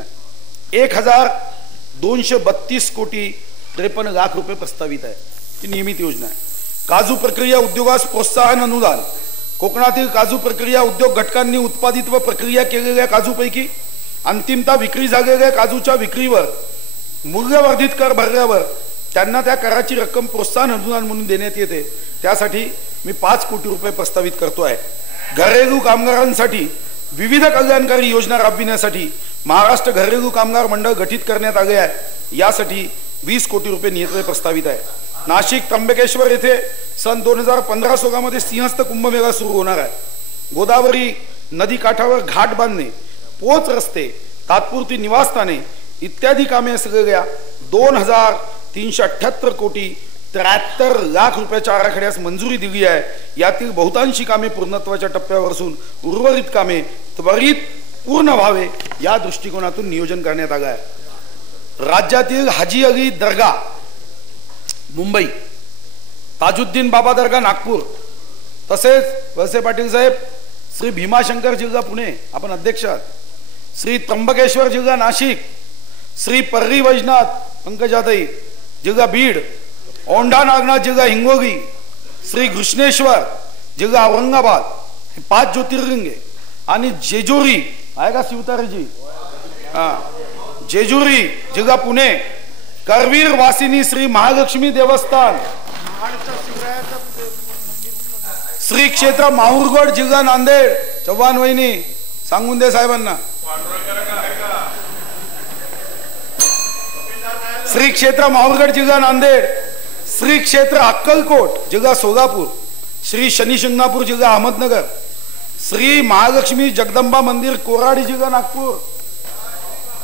1,232 कोटी 53 लाख रुपये प्रस्तावित आहे. ही नियमित योजना आहे. काजू प्रक्रिया उद्योगास प्रोत्साहन अनुदान. कोकणातील काजू प्रक्रिया उद्योग घटकांनी उत्पादित व प्रक्रिया केलेल्या काजूपैकी अंतिमता विक्री झालेल्या काजूच्या विक्रीवर मूल्यवर्धित कर भरल्यावर त्यांना त्या कराची रक्कम प्रोत्साहन अनुदान म्हणून देण्यात येते. त्यासाठी मी 5 कोटी रुपये प्रस्तावित करतो आहे. घरेलू कामगारांसाठी विविध कल्याणकारी योजना राबविण्यासाठी महाराष्ट्र घरेलू कामगार मंडळ गठीत करण्यात आले आहे. यासाठी 20 कोटी रुपये नियतव्यय प्रस्तावित आहे. नाशिक त्र्यंबकेश्वर येथे सन 2015-16 मध्ये सिंहस्थ कुंभमेळा सुरू होणार आहे. गोदावरी नदी काठावर घाट बांधणे, पोच रस्ते, तात्पुरती निवासस्थाने इत्यादी कामे असलेल्या 2,378 कोटी 73 लाख रुपयाच्या आराखड्यास मंजुरी दिली आहे. यातील बहुतांशी कामे पूर्णत्वाच्या टप्प्यावर असून उर्वरित कामे त्वरित पूर्ण व्हावे या दृष्टिकोनातून नियोजन करण्यात आले आहे. राज्यातील हाजी अली दर्गा मुंबई, ताजुद्दीन बाबा दर्गा नागपूर, तसेच वळसे पाटील साहेब श्री भीमाशंकर जिल्हा पुणे आपण अध्यक्ष आहात, श्री त्र्यंबकेश्वर जिल्हा नाशिक, श्री पर्री वैजनाथ पंकजाताई जिल्हा बीड, औंढा नागनाथ जिल्हा हिंगोली, श्री घृष्णेश्वर जिल्हा औरंगाबाद हे 5 ज्योतिर्लिंगे आणि जेजुरी आहे का शिवतारेजी जेजुरी जिल्हा पुणे, करवीर वासिनी श्री महालक्ष्मी देवस्थान, श्री क्षेत्र माहूरगड जिल्हा नांदेड, चव्हाण वहिनी सांगून दे साहेबांना, श्री क्षेत्र माहूरगड जिल्हा नांदेड, श्री क्षेत्र अक्कलकोट जिल्हा सोलापूर, श्री शनी शिंगणापूर जिल्हा अहमदनगर, श्री महालक्ष्मी जगदंबा मंदिर कोराडी जिल्हा नागपूर.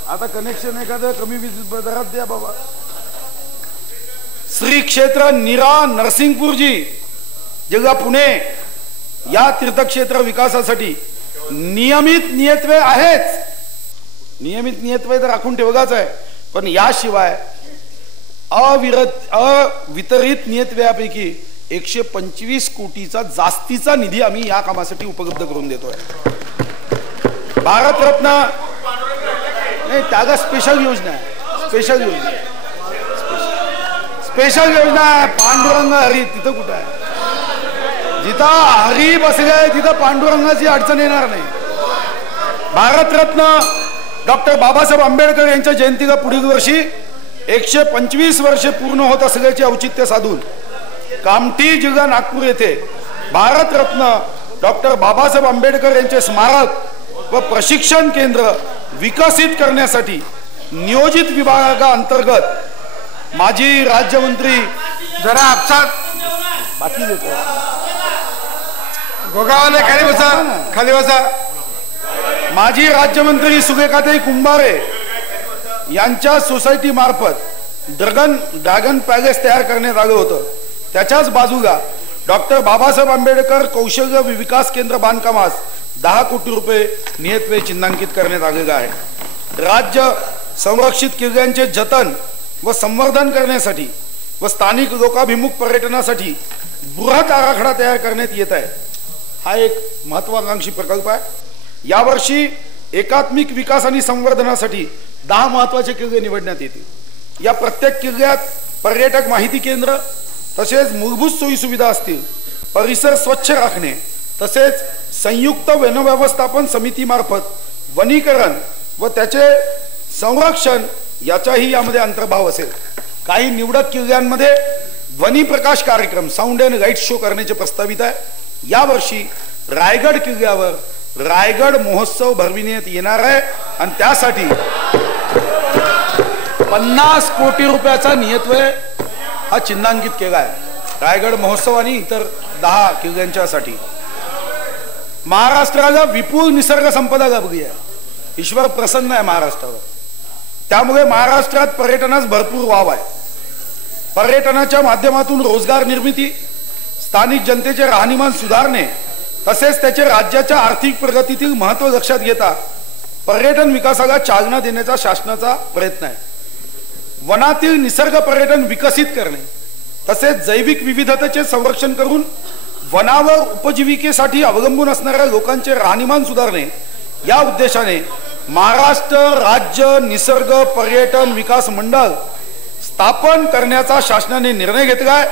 आता कनेक्शन एखादं कमी दरात द्या बाबा. श्री क्षेत्र नीरा नरसिंगपूरजी जिल्हा पुणे. या तीर्थक्षेत्र विकासासाठी नियमित नियतव्यय आहेच. नियमित नियतव्यय तर राखून ठेवलाच आहे, पण याशिवाय अवितरित नियतव्ययापैकी 125 कोटीचा जास्तीचा निधी आम्ही या कामासाठी उपलब्ध करून देतोय. भारतरत्न नाही, त्याला स्पेशल योजना आहे. स्पेशल योजना आहे. पांडुरंग हरी तिथं कुठं आहे? जिथं हरी बसलाय तिथं पांडुरंगाची अडचण येणार नाही. भारतरत्न डॉक्टर बाबासाहेब आंबेडकर यांच्या जयंतीला पुढील वर्षी 125 वर्षे पूर्ण होत असल्याचे औचित्य साधून कामठी जिल्हा नागपूर येथे भारतरत्न डॉक्टर बाबासाहेब आंबेडकर यांचे स्मारक व प्रशिक्षण केंद्र विकसित करण्यासाठी नियोजित विभागाअंतर्गत माजी राज्यमंत्री जरा आपसात बाकी देतो गोगावले खाली बसा माजी राज्यमंत्री सुगेकाताई कुंभारे यांच्या सोसायटी मार्फत ड्रॅगन पॅलेस तयार करण्यात आलं होतं. त्याच्याच बाजूला डॉक्टर बाबासाहेब आंबेडकर कौशल्य विकास केंद्र बांधकामास 10 कोटी रुपये नियतव्यय चिन्हांकित करण्यात आलेला आहे. राज्य संरक्षित किल्ल्यांचे जतन व संवर्धन करण्यासाठी व स्थानिक लोकाभिमुख पर्यटनासाठी बृहत आराखडा तयार करण्यात येत आहे. हा एक महत्वाकांक्षी प्रकल्प आहे. यावर्षी एकात्मिक विकास आणि संवर्धनासाठी 10 महत्वाचे किल्ले निवडण्यात येतील. या प्रत्येक किल्ल्यात पर्यटक माहिती केंद्र तसेच मूलभूत सोयी सुविधा असतील. परिसर स्वच्छ राखणे तसेच संयुक्त वन व्यवस्थापन समितीमार्फत वनीकरण व त्याचे संरक्षण याचाही यामध्ये अंतर्भाव असेल. काही निवडक किल्ल्यांमध्ये ध्वनी प्रकाश कार्यक्रम साऊंड अँड लाईट शो करण्याचे प्रस्तावित आहे. यावर्षी रायगड किल्ल्यावर रायगड महोत्सव भरविण्यात येणार आहे आणि त्यासाठी 50 कोटी रुपयाचा नियतव्यय हा चिन्हांकित केला आहे. रायगड महोत्सव आणि इतर 10 किल्ल्यांच्यासाठी. महाराष्ट्राला विपुल निसर्ग संपदा लाभली आहे. ईश्वर प्रसन्न आहे महाराष्ट्रावर. त्यामुळे महाराष्ट्रात पर्यटनास भरपूर वाव आहे. पर्यटनाच्या माध्यमातून रोजगार निर्मिती, स्थानिक जनतेचे राहणीमान सुधारणे तसेच त्याचे राज्याच्या आर्थिक प्रगतीतील महत्त्व लक्षात घेता पर्यटन विकासाला चालना देण्याचा शासनाचा प्रयत्न आहे. वनातील निसर्ग पर्यटन विकसित करणे तसेच जैविक विविधतेचे संरक्षण करून वनावर उपजीविकेसाठी अवलंबून असणाऱ्या लोकांचे राहणीमान सुधारणे या उद्देशाने महाराष्ट्र राज्य निसर्ग पर्यटन विकास मंडळ स्थापन करण्याचा शासनाने निर्णय घेतलाय.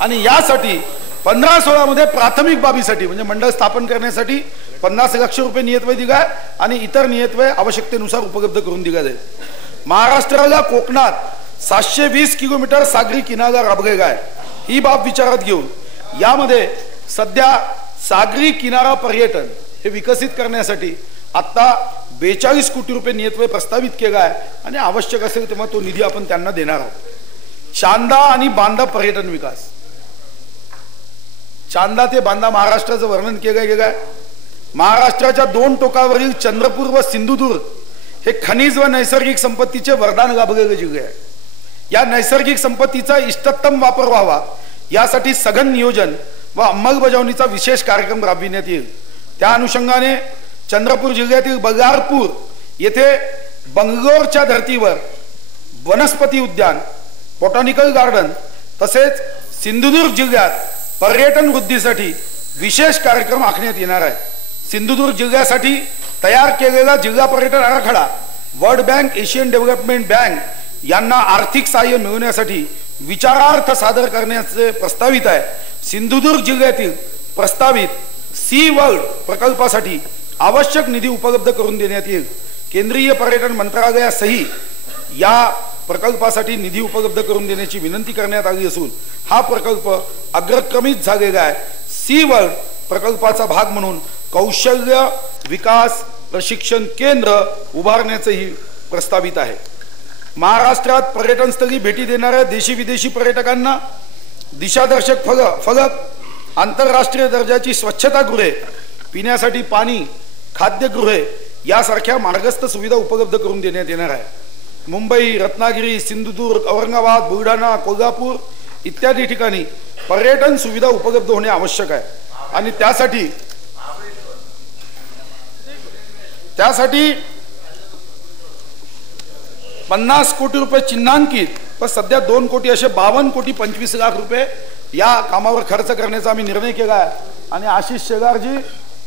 आणि यासाठी 15-16 मध्ये प्राथमिक बाबीसाठी म्हणजे मंडळ स्थापन करण्यासाठी 50 लाख रुपये नियतव्यय दिलाय आणि इतर नियतव्यय आवश्यकतेनुसार उपलब्ध करून दिला जाईल. महाराष्ट्राला कोकणात 720 किलोमीटर सागरी किनारा राबलेला आहे. ही बाब विचारात घेऊन यामध्ये सध्या सागरी किनारा पर्यटन हे विकसित करण्यासाठी आता 42 कोटी रुपये नियतव्यय प्रस्तावित केला आहे आणि आवश्यक असेल तेव्हा तो निधी आपण त्यांना देणार आहोत. चांदा आणि बांदा पर्यटन विकास. चांदा ते बांदा महाराष्ट्राचं वर्णन केलं गेलं आहे. महाराष्ट्राच्या 2 टोकावरील चंद्रपूर व सिंधुदुर्ग हे खनिज व नैसर्गिक संपत्तीचे वरदान लाभलेले जिल्हे आहे. या नैसर्गिक संपत्तीचा इष्टतम वापर व्हावा यासाठी सघन नियोजन व अंमलबजावणीचा विशेष कार्यक्रम राबविण्यात येईल. त्या अनुषंगाने चंद्रपूर जिल्ह्यातील बगारपूर येथे बंगलोरच्या धर्तीवर वनस्पती उद्यान, बॉटॅनिकल गार्डन तसेच सिंधुदुर्ग जिल्ह्यात पर्यटन वृद्धीसाठी विशेष कार्यक्रम आखण्यात येणार आहे. सिंधुदुर्ग जिल्ह्यासाठी तयार केलेला जिल्हा पर्यटन आराखडा world bank, Asian development bank यांना आर्थिक सहाय्य मिळवण्यासाठी विचारार्थ सादर करण्याचे प्रस्तावित आहे. सिंधुदुर्ग जिल्ह्यातील प्रस्तावित सी वर्ल्ड प्रकल्पासाठी आवश्यक निधी उपलब्ध करून देण्यात येईल. केंद्रीय पर्यटन मंत्रालयासही या प्रकल्पासाठी निधी उपलब्ध करून देण्याची विनंती करण्यात आली असून हा प्रकल्प अग्रक्रमित झालेला आहे. सी वर्ल्ड प्रकल्पाचा भाग म्हणून कौशल्य विकास प्रशिक्षण केंद्र उभारण्याचेही प्रस्तावित आहे. महाराष्ट्रात पर्यटनस्थळी भेटी देणाऱ्या देशी विदेशी पर्यटकांना दिशादर्शक फलक, आंतरराष्ट्रीय दर्जाची स्वच्छतागृहे, पिण्यासाठी पाणी, खाद्यगृहे यासारख्या मार्गस्थ सुविधा उपलब्ध करून देण्यात येणार आहे. मुंबई, रत्नागिरी, सिंधुदुर्ग, औरंगाबाद, बुलढाणा, कोल्हापूर इत्यादी ठिकाणी पर्यटन सुविधा उपलब्ध होणे आवश्यक आहे आणि त्यासाठी 50 कोटी रुपये चिन्हांकित पण सध्या 2 कोटी असे 52 कोटी 25 लाख रुपये या कामावर खर्च करण्याचा आम्ही निर्णय केला आहे. आणि आशिष शेलारजी,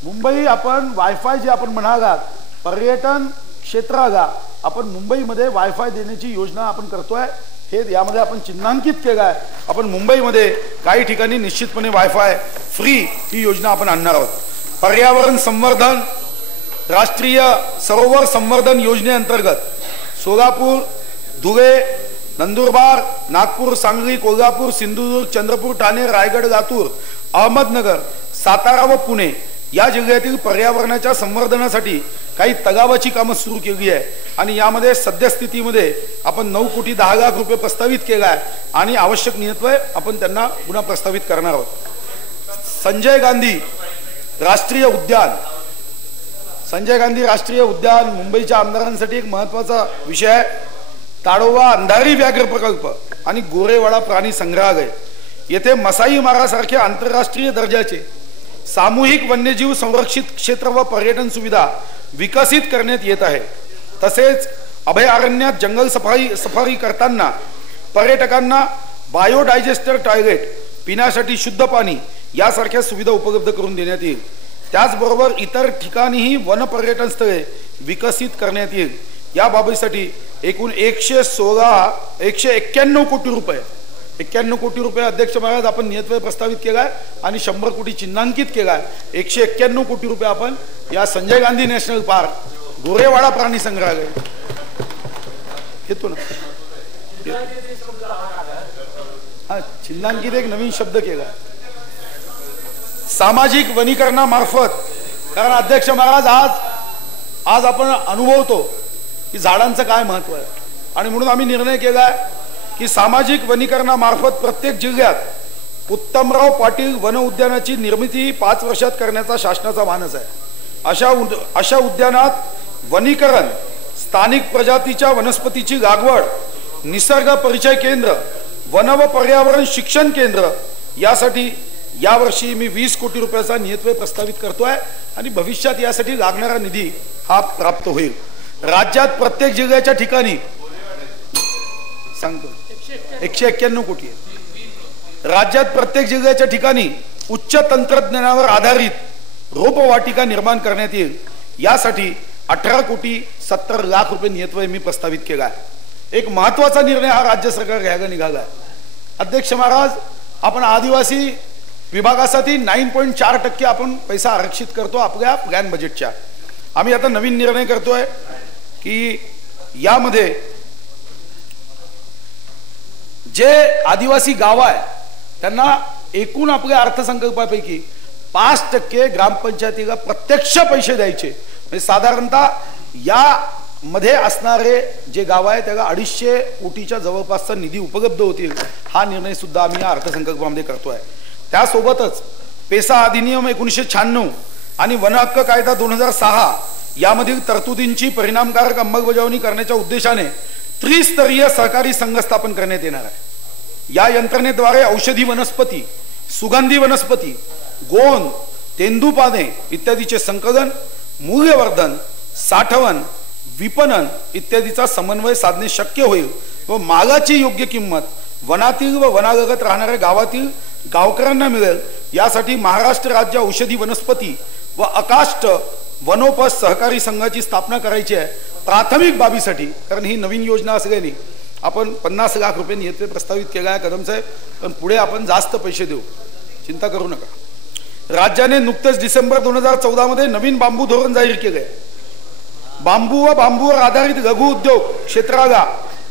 मुंबई आपण वायफाय जे आपण म्हणालात पर्यटन क्षेत्राला आपण मुंबईमध्ये वायफाय देण्याची योजना आपण करतोय. हे यामध्ये आपण चिन्हांकित केलं आहे. आपण मुंबईमध्ये काही ठिकाणी निश्चितपणे वायफाय फ्री ही योजना आपण आणणार आहोत. पर्यावरण संवर्धन राष्ट्रीय सरोवर संवर्धन योजनेअंतर्गत सोलापूर, धुळे, नंदुरबार, नागपूर, सांगली, कोल्हापूर, सिंधुदुर्ग, चंद्रपूर, ठाणे, रायगड, लातूर, अहमदनगर, सातारा व पुणे या जिल्ह्यातील पर्यावरणाच्या संवर्धनासाठी काही तगावाची कामं सुरू केली आहे आणि यामध्ये सद्यस्थितीमध्ये आपण 9 कोटी 10 लाख रुपये प्रस्तावित केला आहे आणि आवश्यक नियत्वे आपण त्यांना पुन्हा प्रस्तावित करणार आहोत. संजय गांधी राष्ट्रीय उद्यान मुंबईच्या आमदारांसाठी एक महत्त्वाचा विषय आहे. ताडोबा अंधारी व्याघ्र प्रकल्प आणि गोरेवाडा प्राणी संग्रहालय येथे मसाई मारासारखे आंतरराष्ट्रीय दर्जाचे सामूहिक वन्यजीव संरक्षित क्षेत्र व पर्यटन सुविधा विकसित करण्यात येत आहे. तसेच अभयारण्यात जंगल सफारी करताना पर्यटकांना बायोडायजेस्टर टॉयलेट, पिण्यासाठी शुद्ध पाणी यासारख्या सुविधा उपलब्ध करून देण्यात येईल. त्याचबरोबर इतर ठिकाणीही वन पर्यटन स्थळे विकसित करण्यात येईल. या बाबीसाठी एकूण 191 कोटी रुपये अध्यक्ष महाराज आपण नियतव्यय प्रस्तावित केलाय आणि 100 कोटी चिन्हांकित केलाय. 191 कोटी रुपये आपण या संजय गांधी नॅशनल पार्क, गोरेवाडा प्राणी संग्रहालय घेतो ना. हा चिन्हांकित एक नवीन शब्द केला. सामाजिक वनीकरणामार्फत, कारण अध्यक्ष महाराज आज आपण अनुभवतो की झाडांचं काय महत्व आहे आणि म्हणून आम्ही निर्णय केलाय की सामाजिक वनीकरणामार्फत प्रत्येक जिल्ह्यात उत्तमराव पाटील वन उद्यानाची निर्मिती 5 वर्षात करण्याचा शासनाचा मानस आहे. अशा उद्यानात वनीकरण, स्थानिक प्रजातीच्या वनस्पतीची लागवड, निसर्ग परिचय केंद्र, वन व पर्यावरण शिक्षण केंद्र यासाठी यावर्षी मी 20 कोटी रुपयाचा नियतव्यय प्रस्तावित करतोय आणि भविष्यात यासाठी लागणारा निधी हा प्राप्त होईल. राज्यात प्रत्येक जिल्ह्याच्या ठिकाणी सांगतो 191 कोटी आहे. राज्यात प्रत्येक जिल्ह्याच्या ठिकाणी उच्च तंत्रज्ञानावर आधारित रोपवाटिका निर्माण करण्यात येईल. यासाठी 18 कोटी 70 लाख रुपये नियतव्यय मी प्रस्तावित केला आहे. एक महत्वाचा निर्णय हा राज्य सरकार घ्यायला निघाला आहे. अध्यक्ष महाराज, आपण आदिवासी विभागासाठी 9.4% आपण पैसा आरक्षित करतो आपल्या प्लॅन बजेटच्या. आम्ही आता नवीन निर्णय करतोय की यामध्ये जे आदिवासी गाव आहे त्यांना एकूण आपल्या अर्थसंकल्पापैकी 5% ग्रामपंचायतीला प्रत्यक्ष पैसे द्यायचे. म्हणजे साधारणतः या मध्ये असणारे जे गाव आहे त्याला 250 कोटीच्या जवळपासचा निधी उपलब्ध होतील. हा निर्णय सुद्धा आम्ही या अर्थसंकल्पामध्ये करतोय. त्यासोबतच पेसा अधिनियम 1996 आणि वन हक्क कायदा 2006 यामधील तरतुदींची परिणामकारक अंमलबजावणी करण्याच्या उद्देशाने त्रिस्तरीय सहकारी संघ स्थापन करण्यात येणार आहे. या यंत्रणेद्वारे औषधी वनस्पती, सुगंधी वनस्पती, गोंद, तेंदूपाने इत्यादीचे संकलन, मूल्यवर्धन, साठवण, विपणन इत्यादीचा समन्वय साधणे शक्य होईल व मालाची योग्य किंमत वनातील व वनालगत राहणाऱ्या गावातील गावकऱ्यांना मिळेल. यासाठी महाराष्ट्र राज्य औषधी वनस्पती व अकाष्ट वनोपज सहकारी संघाची स्थापना करायची आहे. प्राथमिक बाबीसाठी, कारण ही नवीन योजना असल्याने आपण 50 लाख रुपये नियतव्यय प्रस्तावित केला आहे कदम साहेब, पण पुढे आपण जास्त पैसे देऊ, चिंता करू नका. राज्याने नुकतेच डिसेंबर 2014 मध्ये नवीन बांबू धोरण जाहीर केले. बांबू व बांबूवर आधारित लघु उद्योग क्षेत्राला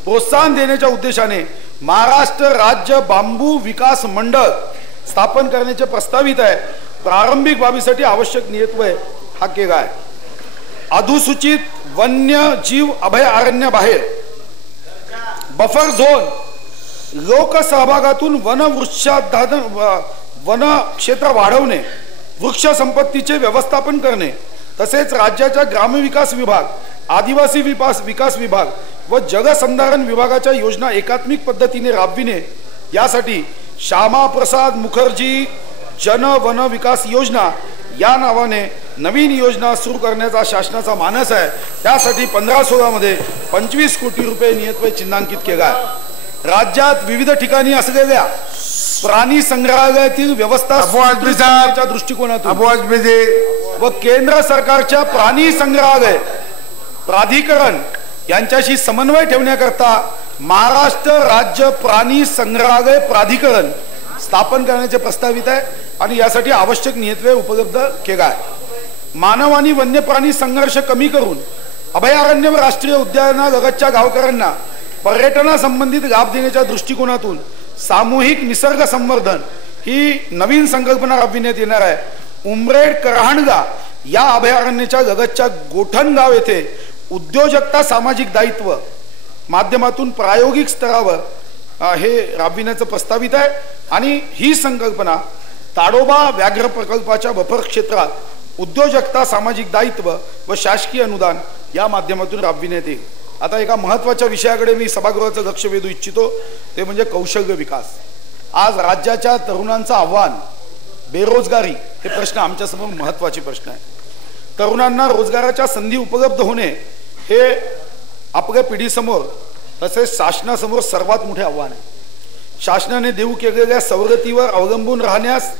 प्रोत्साहन देण्याच्या उद्देशाने महाराष्ट्र राज्य बांबू विकास मंडळ स्थापन करण्याचे प्रस्तावित आहे. प्रारंभिक बाबीसाठी आवश्यक नियतव्यय हा केला आहे. अधिसूचित वन्यजीव अभयारण्य बाहेर बफर झोन लोकसहभागातून वन क्षेत्र वाढवणे, वृक्ष संपत्तीचे व्यवस्थापन करणे तसेच राज्याच्या ग्रामविकास विभाग, आदिवासी विकास विभाग व जलसंधारण विभागाच्या योजना एकात्मिक पद्धतीने राबविणे यासाठी श्यामाप्रसाद मुखर्जी जन वन विकास योजना या नावाने नवीन योजना सुरू करण्याचा शासनाचा मानस आहे. त्यासाठी 15-16 मध्ये 25 कोटी रुपये नियतव्यय चिन्हांकित केला आहे. राज्यात विविध ठिकाणी असलेल्या प्राणी संग्रहालयातील व्यवस्थापनाच्या दृष्टिकोनातून व केंद्र सरकारच्या प्राणी संग्रहालय प्राधिकरण यांच्याशी समन्वय ठेवण्याकरता महाराष्ट्र राज्य प्राणी संग्रहालय प्राधिकरण स्थापन करण्याचे प्रस्तावित आहे आणि यासाठी आवश्यक नियतव्यय उपलब्ध केला आहे. मानव आणि वन्य प्राणी संघर्ष कमी करून अभयारण्य व राष्ट्रीय उद्यानालगतच्या गावकऱ्यांना पर्यटनासंबंधित लाभ देण्याच्या दृष्टिकोनातून सामूहिक निसर्ग संवर्धन ही नवीन संकल्पना राबविण्यात येणार आहे. उमरेड करहाणगा या अभयारण्याच्या लगतच्या गोठणगाव येथे उद्योजकता सामाजिक दायित्व माध्यमातून प्रायोगिक स्तरावर हे राबविण्याचं प्रस्तावित आहे आणि ही संकल्पना ताडोबा व्याघ्र प्रकल्पाच्या बफर क्षेत्रात उद्योजकता सामाजिक दायित्व व शासकीय अनुदान या माध्यमातून राबविण्यात येईल. आता एका महत्त्वाच्या विषयाकडे मी सभागृहाचं लक्ष वेधू इच्छितो, ते म्हणजे कौशल्य विकास. आज राज्याच्या तरुणांचं आव्हान बेरोजगारी हे प्रश्न आमच्यासमोर महत्त्वाचे प्रश्न आहे. तरुणांना रोजगाराच्या संधी उपलब्ध होणे हे आपल्या पिढीसमोर तसेच शासनासमोर सर्वात मोठे आव्हान आहे. शासनाने देऊ केलेल्या सवलतीवर अवलंबून राहण्यास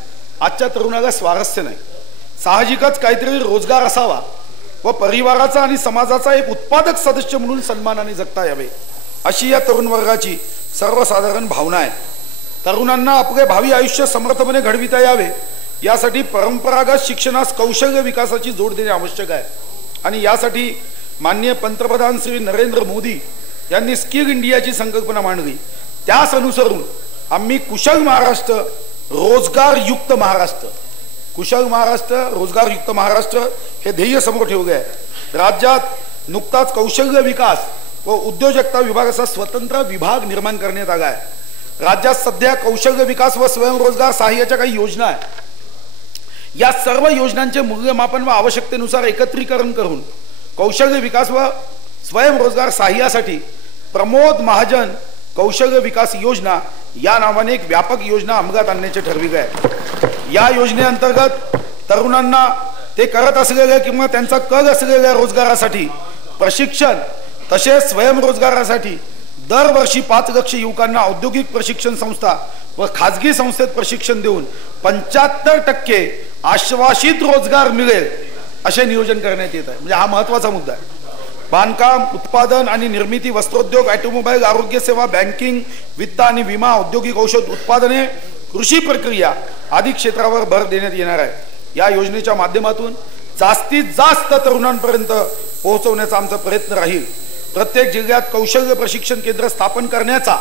आजच्या तरुणाला स्वारस्य नाही. साहजिकच काहीतरी रोजगार असावा व परिवाराचा आणि समाजाचा एक उत्पादक सदस्य म्हणून सन्मानाने जगता यावे अशी या तरुण वर्गाची सर्वसाधारण भावना आहे. तरुणांना आपले भावी आयुष्य समर्थपणे घडविता यावे यासाठी परंपरागत शिक्षणास कौशल्य विकासाची जोड देणे आवश्यक आहे आणि यासाठी माननीय पंतप्रधान श्री नरेंद्र मोदी यांनी स्किल इंडियाची संकल्पना मांडली. त्यास अनुसरून आम्ही कुशल महाराष्ट्र रोजगारयुक्त महाराष्ट्र कुशल महाराष्ट्र रोजगारयुक्त महाराष्ट्र हे ध्येय समोर ठेवले आहे. राज्यात नुकताच कौशल्य विकास व उद्योजकता विभागाचा स्वतंत्र विभाग निर्माण करण्यात आला आहे. राज्यात सध्या कौशल्य विकास व स्वयंरोजगार सहाय्याच्या काही योजना आहेत. या सर्व योजनांचे मूल्यमापन व आवश्यकतेनुसार एकत्रीकरण करून कौशल्य विकास व स्वयंरोजगार सहाय्यासाठी प्रमोद महाजन कौशल्य विकास योजना या नावाने एक व्यापक योजना अंमलात आणण्याचे ठरविले आहे. या योजनेअंतर्गत तरुणांना ते करत असलेल्या किंवा त्यांचा कल असलेल्या रोजगारासाठी प्रशिक्षण तसेच स्वयंरोजगारासाठी दरवर्षी 5 लाख युवकांना औद्योगिक प्रशिक्षण संस्था व खाजगी संस्थेत प्रशिक्षण देऊन 75% आश्वासित रोजगार मिळेल असे नियोजन करण्यात येत आहे. म्हणजे हा महत्त्वाचा मुद्दा आहे. बांधकाम उत्पादन आणि निर्मिती वस्त्रोद्योग ऑटोमोबाईल आरोग्य सेवा बँकिंग वित्त आणि विमा औद्योगिक औषध उत्पादने कृषी प्रक्रिया आदी क्षेत्रावर भर देण्यात येणार आहे. या योजनेच्या माध्यमातून जास्तीत जास्त तरुणांपर्यंत पोहोचवण्याचा आमचा प्रयत्न राहील. प्रत्येक जिल्ह्यात कौशल्य प्रशिक्षण केंद्र स्थापन करण्याचा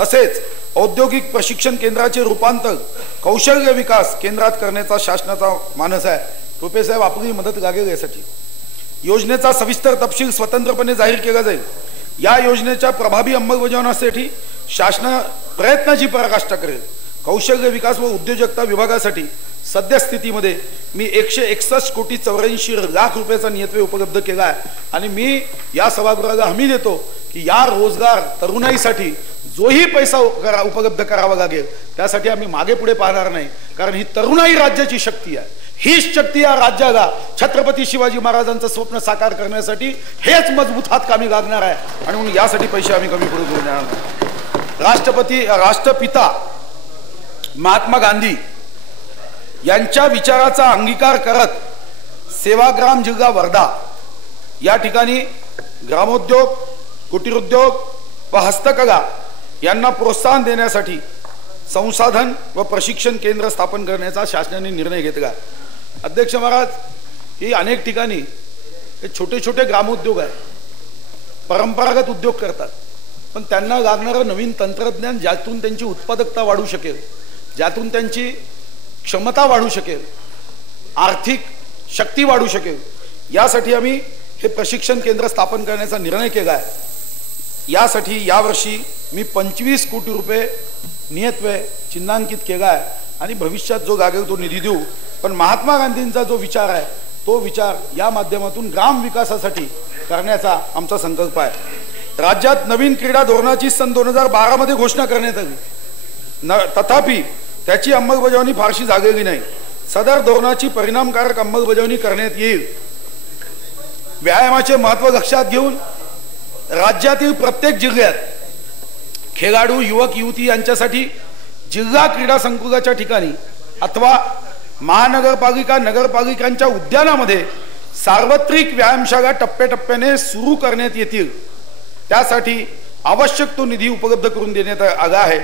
तसेच औद्योगिक प्रशिक्षण केंद्राचे रूपांतर कौशल्य विकास केंद्रात करण्याचा शासनाचा मानस आहे. रुपे साहेब आपली मदत लागेल यासाठी. योजनेचा सविस्तर तपशील स्वतंत्रपणे जाहीर केला जाईल. या योजनेच्या प्रभावी अंमलबजावणीसाठी शासन प्रयत्नाची पराकाष्ठा करेल. कौशल्य विकास व उद्योजकता विभागासाठी सद्यस्थितीमध्ये मी 161 कोटी 84 लाख रुपयाचा नियतव्यय उपलब्ध केला आहे आणि मी या सभागृहाला हमी देतो की या रोजगार तरुणाईसाठी जोही पैसा उपलब्ध करावा लागेल त्यासाठी आम्ही मागे पुढे पाहणार नाही. कारण ही तरुणाई राज्याची शक्ती आहे. हीच शक्ती या राज्याला छत्रपती शिवाजी महाराजांचं स्वप्न साकार करण्यासाठी हेच मजबूत हात कामी लागणार आहे आणि म्हणून यासाठी पैसे आम्ही कमी पडू देणार नाही. राष्ट्रपिता महात्मा गांधी यांच्या विचाराचा अंगीकार करत सेवाग्राम जिल्हा वर्धा या ठिकाणी ग्रामोद्योग कुटीरोद्योग व हस्तकला यांना प्रोत्साहन देण्यासाठी संसाधन व प्रशिक्षण केंद्र स्थापन करण्याचा शासनाने निर्णय घेतला. अध्यक्ष महाराज, ही अनेक ठिकाणी हे छोटे छोटे ग्रामोद्योग आहेत, परंपरागत उद्योग करतात, पण त्यांना लागणारं नवीन तंत्रज्ञान ज्यातून त्यांची उत्पादकता वाढू शकेल, ज्यातून त्यांची क्षमता वाढू शकेल, आर्थिक शक्ती वाढू शकेल, यासाठी आम्ही हे प्रशिक्षण केंद्र स्थापन करण्याचा निर्णय केला आहे. यासाठी यावर्षी मी 25 कोटी रुपये नियतव्यय चिन्हांकित केला आहे आणि भविष्यात जो लागेल तो निधी देऊ. पण महात्मा गांधींचा जो विचार आहे तो विचार या माध्यमातून ग्राम विकासासाठी करण्याचा आमचा संकल्प आहे. राज्यात नवीन क्रीडा धोरणाची सन 2012 मध्ये घोषणा करण्यात आली, तथापि त्याची अंमलबजावणी फारशी झालेली नाही. सदर धोरणाची परिणामकारक अंमलबजावणी करण्यात येईल. व्यायामाचे महत्त्व लक्षात घेऊन राज्यातील प्रत्येक जिल्ह्यात खेळाडू युवक युवती यांच्यासाठी जिल्हा क्रीडा संकुलाच्या ठिकाणी अथवा महानगरपालिका नगरपालिकांच्या उद्यानामध्ये सार्वत्रिक व्यायामशाळा टप्प्याटप्प्याने सुरू करण्यात येतील. त्यासाठी आवश्यक तो निधी उपलब्ध करून देण्यात आला आहे.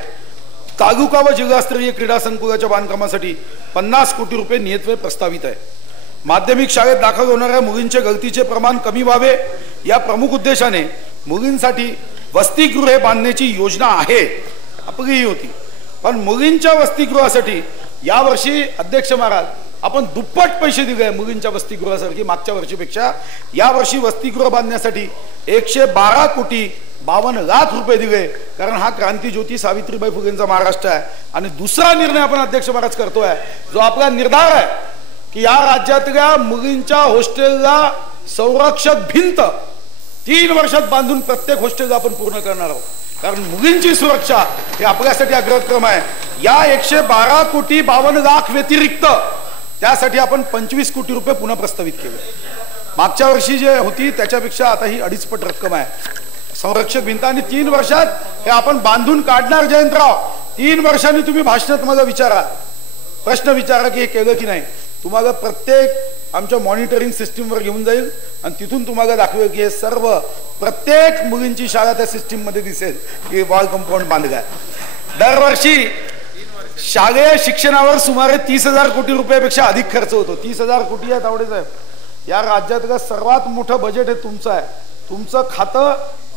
तालुका व जिल्हास्तरीय क्रीडा संकुलाच्या बांधकामासाठी 50 कोटी रुपये नियतव्यय प्रस्तावित आहे. माध्यमिक शाळेत दाखल होणाऱ्या मुलींचे गळतीचे प्रमाण कमी व्हावे या प्रमुख उद्देशाने मुलींसाठी वसतिगृहे बांधण्याची योजना आहे, आपली होती. पण मुलींच्या वसतिगृहासाठी यावर्षी अध्यक्ष महाराज आपण दुप्पट पैसे दिले मुलींच्या वसतिगृहासारखी मागच्या वर्षीपेक्षा. या वर्षी वसतिगृह बांधण्यासाठी 112 कोटी 52 लाख रुपये दिले, कारण हा क्रांतीज्योती सावित्रीबाई फुलेंचा महाराष्ट्र आहे. आणि दुसरा निर्णय आपण अध्यक्ष महाराज करतोय, जो आपला निर्धार आहे की या राज्यातल्या मुलींच्या हॉस्टेलला संरक्षक भिंत 3 वर्षात बांधून प्रत्येक हॉस्टेलला आपण पूर्ण करणार आहोत. कारण मुलींची सुरक्षा हे आपल्यासाठी अग्रक्रम आहे. या 112 कोटी 52 लाख व्यतिरिक्त त्यासाठी आपण 25 कोटी रुपये पुन्हा प्रस्तावित केले. मागच्या वर्षी जे होती त्याच्यापेक्षा आता ही 2.5 पट रक्कम आहे संरक्षक भिंत. आणि 3 वर्षात हे आपण बांधून काढणार. जयंतराव, 3 वर्षांनी तुम्ही भाषणात मला विचारा, प्रश्न विचारा की हे केलं की नाही. तुम्हाला प्रत्येक आमच्या मॉनिटरिंग सिस्टीमवर घेऊन जाईल आणि तिथून तुम्हाला दाखवेल की हे सर्व प्रत्येक मुलींची शाळा त्या सिस्टीम मध्ये दिसेल की वॉल कंपाऊंड बांधलं आहे. दरवर्षी शालेय शिक्षणावर सुमारे 30,000 कोटी रुपयापेक्षा अधिक खर्च होतो. 30,000 कोटी आहे तावडे साहेब. या राज्यातलं सर्वात मोठं बजेट हे तुमचं आहे. तुमचं खातं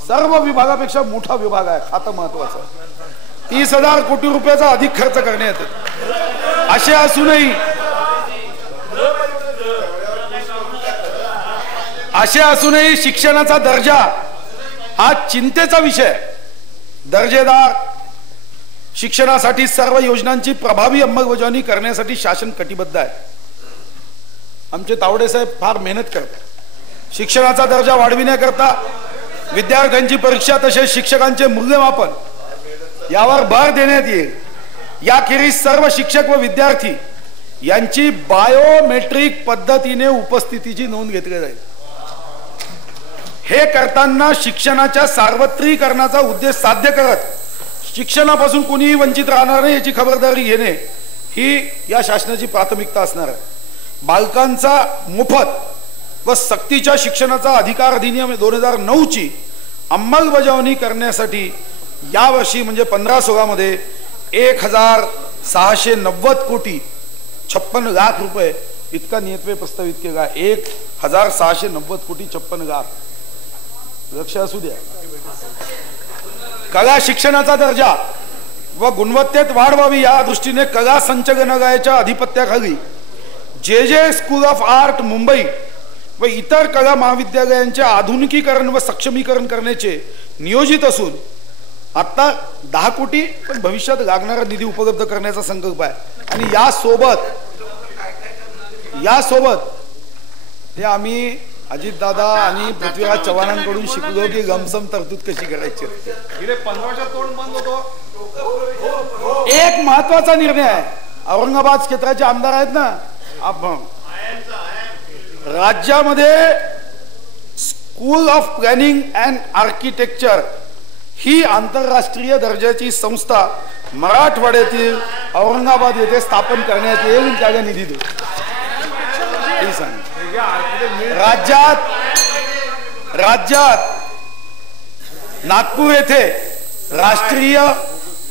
सर्व विभागापेक्षा मोठा विभाग आहे. खातं महत्वाचं. 30,000 कोटी रुपयाचा अधिक खर्च करण्यात येतो. असे असूनही शिक्षणाचा दर्जा हा चिंतेचा विषय. दर्जेदार शिक्षणासाठी सर्व योजनांची प्रभावी अंमलबजावणी करण्यासाठी शासन कटिबद्ध आहे. आमचे तावडे साहेब फार मेहनत करतात. शिक्षणाचा दर्जा वाढविण्याकरता विद्यार्थ्यांची परीक्षा तसेच शिक्षकांचे मूल्यमापन यावर भर देण्यात येईल. याखेरीज सर्व शिक्षक व विद्यार्थी यांची बायोमेट्रिक पद्धतीने उपस्थितीची नोंद घेतली जाईल. हे करताना शिक्षणाच्या सार्वत्रिकरणाचा उद्देश साध्य करत शिक्षणापासून कोणीही वंचित राहणार नाही याची खबरदारी घेणे ही या शासनाची प्राथमिकता असणार आहे. बालकांचा मोफत व सक्तीच्या शिक्षणाचा अधिकार अधिनियम 2009ची अंमलबजावणी करण्यासाठी यावर्षी म्हणजे 15-16 मध्ये 1,690 कोटी 56 लाख रुपये इतका नियतव्यय प्रस्तावित केला. 1,690 कोटी 56 लाख. लक्ष असू द्या. कला शिक्षणाचा दर्जा व गुणवत्तेत वाढ व्हावी या दृष्टीने कला संचालनालयाच्या अधिपत्याखाली जे स्कूल ऑफ आर्ट मुंबई व इतर कला महाविद्यालयांचे आधुनिकीकरण व सक्षमीकरण करण्याचे नियोजित असून आता 10 कोटी पण भविष्यात लागणारा निधी उपलब्ध करण्याचा संकल्प आहे. आणि यासोबत हे आम्ही अजितदादा आणि पृथ्वीराज चव्हाणांकडून शिकलो की गमसम तरतूद कशी करायची. एक महत्वाचा निर्णय आहे. औरंगाबाद क्षेत्राचे आमदार आहेत ना आपण, राज्यामध्ये school of planning and architecture ही आंतरराष्ट्रीय दर्जाची संस्था मराठवाड्यातील औरंगाबाद येथे स्थापन करण्यात येईल. त्याला निधी देऊ. राज्यात नागपूर येथे राष्ट्रीय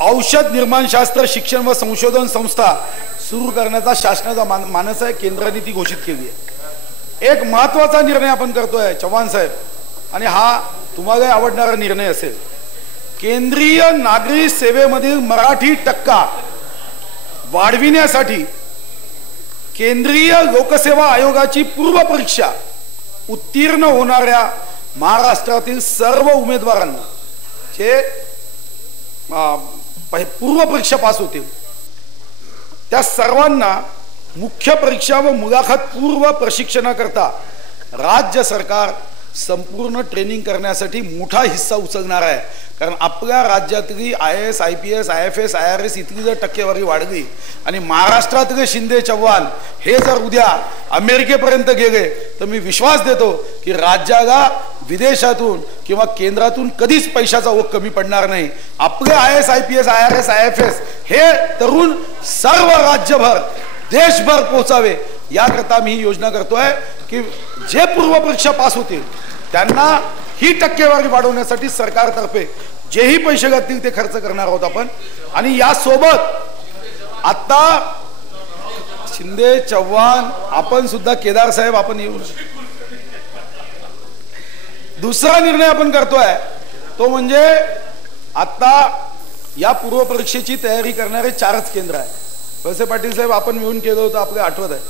औषध निर्माणशास्त्र शिक्षण व संशोधन संस्था सुरू करण्याचा शासनाचा मानस आहे. केंद्राने ती घोषित केली आहे. एक महत्वाचा निर्णय आपण करतोय चव्हाण साहेब, आणि हा तुम्हाला आवडणारा निर्णय असेल. केंद्रीय नागरी सेवेमधील मराठी टक्का वाढविण्यासाठी केंद्रीय लोकसेवा आयोगाची पूर्व परीक्षा उत्तीर्ण होणाऱ्या महाराष्ट्रातील सर्व उमेदवारांना जे पूर्व परीक्षा पास होतील त्या सर्वांना मुख्य परीक्षा व मुलाखत पूर्व प्रशिक्षणाकरता राज्य सरकार संपूर्ण ट्रेनिंग करण्यासाठी मोठा हिस्सा उचलणार आहे. कारण आपल्या राज्यातली IAS IPS IFS IRS इतकी जर टक्केवारी वाढली आणि महाराष्ट्रातले शिंदे चव्हाण हे जर उद्या अमेरिकेपर्यंत गेले तर मी विश्वास देतो की राज्याला विदेशातून किंवा केंद्रातून कधीच पैशाचा ओघ कमी पडणार नाही. आपले IAS IPS IRS IFS हे तरुण सर्व राज्यभर देशभर पोहोचावे याकरता मी ही योजना करतोय की जे पूर्व परीक्षा पास होतील त्यांना ही टक्केवारी वाढवण्यासाठी सरकारतर्फे जेही पैसे लागतील ते खर्च करणार आहोत आपण. आणि यासोबत आता शिंदे चव्हाण आपण सुद्धा केदार साहेब आपण येऊ. दुसरा निर्णय आपण करतोय तो म्हणजे आता या पूर्व परीक्षेची तयारी करणारे 4च केंद्र आहे. वळसे पाटील साहेब आपण मिळून केलं होतं आपल्याला आठवत आहे.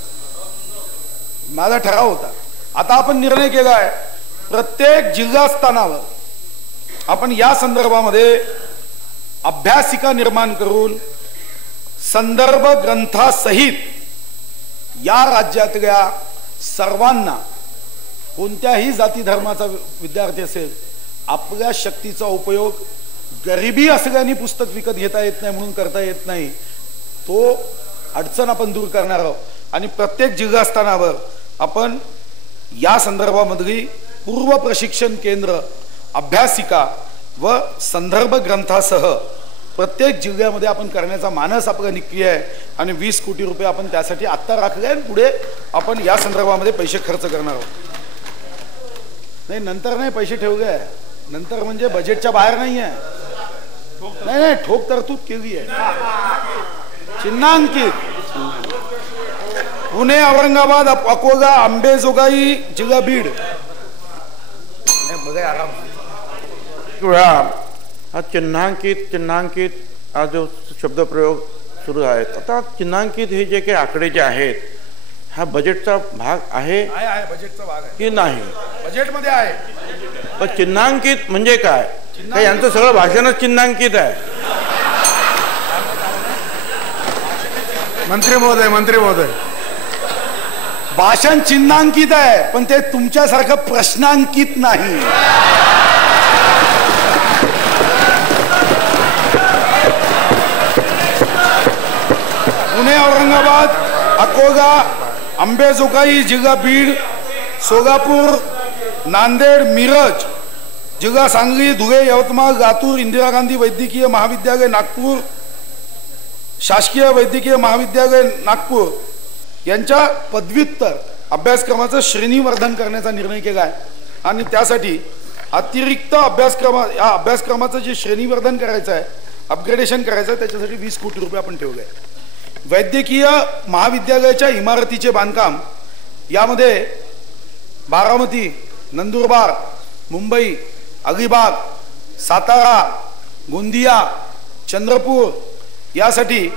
माझा ठराव होता. आता आपण निर्णय केला आहे प्रत्येक जिल्हास्थानावर आपण या संदर्भामध्ये अभ्यासिका निर्माण करून संदर्भ ग्रंथासहित या राज्यातल्या सर्वांना, कोणत्याही जाती धर्माचा विद्यार्थी असेल, आपल्या शक्तीचा उपयोग गरिबी असल्याने पुस्तक विकत घेता येत नाही म्हणून करता येत नाही, तो अडचण आपण दूर करणार आहोत. आणि प्रत्येक जिल्हास्थानावर आपण या संदर्भामधली पूर्व प्रशिक्षण केंद्र, अभ्यासिका व संदर्भ ग्रंथासह प्रत्येक जिल्ह्यामध्ये आपण करण्याचा मानस आपला निश्चित आहे. आणि 20 कोटी रुपये आपण त्यासाठी आत्ता राखले आणि पुढे आपण या संदर्भामध्ये पैसे खर्च करणार आहोत. नाही, नंतर नाही पैसे ठेवले, नंतर म्हणजे बजेटच्या बाहेर नाही आहे. नाही, ठोक तरतूद केली आहे, चिन्हांकित. पुणे, औरंगाबाद, अकोला, अंबेजोगाई, जिल्हा बीड. बघा आराम हा चिन्हांकित हा जो शब्दप्रयोग सुरू आहे. आता चिन्हांकित हे जे काही आकडे जे आहेत, हा बजेटचा भाग आहे बजेटचा भाग आहे की नाही? बजेटमध्ये आहे. पण चिन्हांकित म्हणजे काय? यांचं सगळं भाषणच चिन्हांकित आहे. मंत्री महोदय भाषण चिन्हांकित आहे, पण ते तुमच्यासारखं प्रश्नांकित नाही. पुणे, औरंगाबाद, अकोला, अंबेजोगाई, जिल्हा बीड, सोलापूर, नांदेड, मिरज, जिल्हा सांगली, धुळे, यवतमाळ, लातूर, इंदिरा गांधी वैद्यकीय महाविद्यालय नागपूर, शासकीय वैद्यकीय महाविद्यालय नागपूर यांच्या पदव्युत्तर अभ्यासक्रमाचं श्रेणीवर्धन करण्याचा निर्णय केला आहे. आणि त्यासाठी अतिरिक्त या अभ्यासक्रमाचं जे श्रेणीवर्धन करायचं आहे, अपग्रेडेशन करायचं आहे, त्याच्यासाठी 20 कोटी रुपये आपण ठेवले आहे. वैद्यकीय महाविद्यालयाच्या इमारतीचे बांधकाम यामध्ये बारामती, नंदुरबार, मुंबई, अलिबाग, सातारा, गोंदिया, चंद्रपूर यासाठी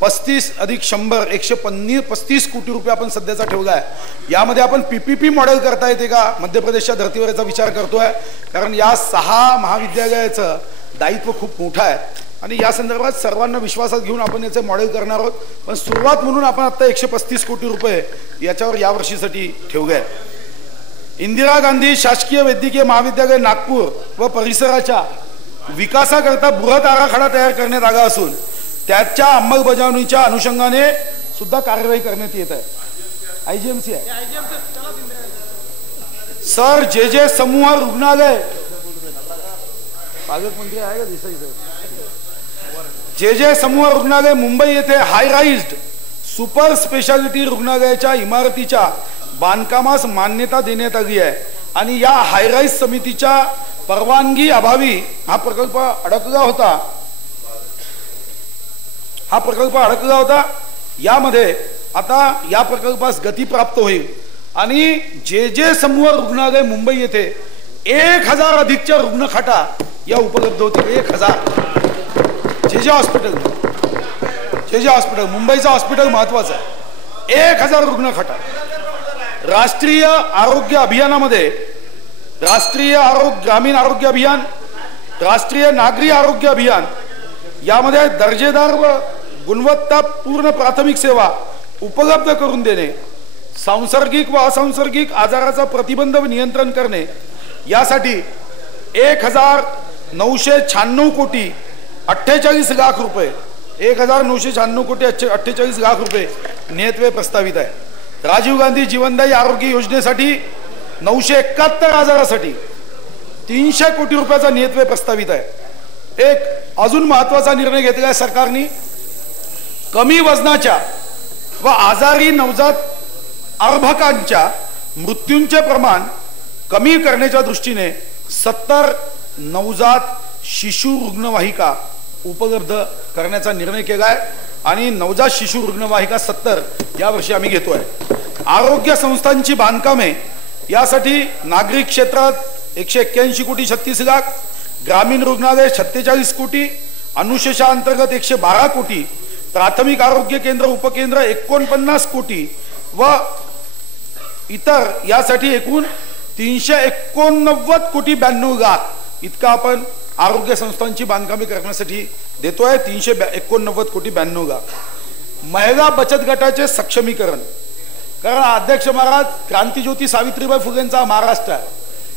35 अधिक 100 135 कोटी रुपये आपण सध्याचा ठेवला आहे. यामध्ये आपण PPP मॉडेल करता येते का मध्य प्रदेशच्या धर्तीवर याचा विचार करतोय, कारण या 6 महाविद्यालयाचं दायित्व खूप मोठं आहे आणि या संदर्भात सर्वांना विश्वासात घेऊन आपण याचे मॉडेल करणार आहोत. पण सुरुवात म्हणून आपण आता 135 कोटी रुपये याच्यावर यावर्षीसाठी ठेवले आहे. इंदिरा गांधी शासकीय वैद्यकीय महाविद्यालय नागपूर व परिसराच्या विकासाकरता बृहत आराखडा तयार करण्यात आला असून त्याच्या अंमलबजावणीच्या अनुषंगाने सुद्धा कार्यवाही करण्यात येत आहे. IGMC आहे सर. जे समूह रुग्णालय, पालकमंत्री आहे का दिसायचं, जे समूह रुग्णालय मुंबई येथे हाय राईज्ड सुपर स्पेशालिटी रुग्णालयाच्या इमारतीच्या बांधकामास मान्यता देण्यात आली आहे आणि या हायराईज समितीच्या परवानगी अभावी हा प्रकल्प अडकला होता. यामध्ये आता या प्रकल्पास गती प्राप्त होईल आणि जे समूह रुग्णालय मुंबई येथे 1000 अधिकच्या रुग्णखाटा या उपलब्ध होतील. 1000 जे हॉस्पिटल मुंबईचं हॉस्पिटल महत्वाचं आहे. 1000 रुग्णखाटा. राष्ट्रीय आरोग्य अभियानामध्ये राष्ट्रीय ग्रामीण आरोग्य अभियान, राष्ट्रीय नागरी आरोग्य अभियान यामध्ये दर्जेदार व गुणवत्तापूर्ण प्राथमिक सेवा उपलब्ध करून देणे, सांसर्गिक व असंसर्गिक आजाराचा प्रतिबंध व नियंत्रण करणे यासाठी 1996 कोटी 48 लाख रुपये 1996 कोटी 48 लाख रुपये नियतव्यय प्रस्तावित आहे. राजीव गांधी जीवनदायी आरोग्य योजनेसाठी 971 आजारासाठी 300 कोटी रुपयाचा नियतव्यय प्रस्तावित आहे. एक अजून महत्वाचा निर्णय घेतला आहे सरकारने. कमी वजनाच्या व आजारी नवजात अर्भकांच्या मृत्यूंचे प्रमाण कमी करण्याच्या दृष्टीने 70 नवजात शिशु रुग्णवाहिका उपलब्ध करण्याचा निर्णय केला आहे आणि नवजात शिशु रुग्णवाहिका 70 यावर्षी आम्ही घेतोय. आरोग्य संस्थांची बांधकामे यासाठी नागरिक क्षेत्रात 181 कोटी 36 लाख, ग्रामीण रुग्णालय 46 कोटी, अनुशेषाअंतर्गत 112 कोटी, प्राथमिक आरोग्य केंद्र उपकेंद्र 49 कोटी व इतर यासाठी एकूण 389 कोटी 92 लाख इतका आपण आरोग्य संस्थांची बांधकामे करण्यासाठी देतोय. 389 कोटी 92 लाख. महिला बचत गटाचे सक्षमीकरण, कारण अध्यक्ष महाराज क्रांतीज्योती सावित्रीबाई फुलेंचा महाराष्ट्र आहे,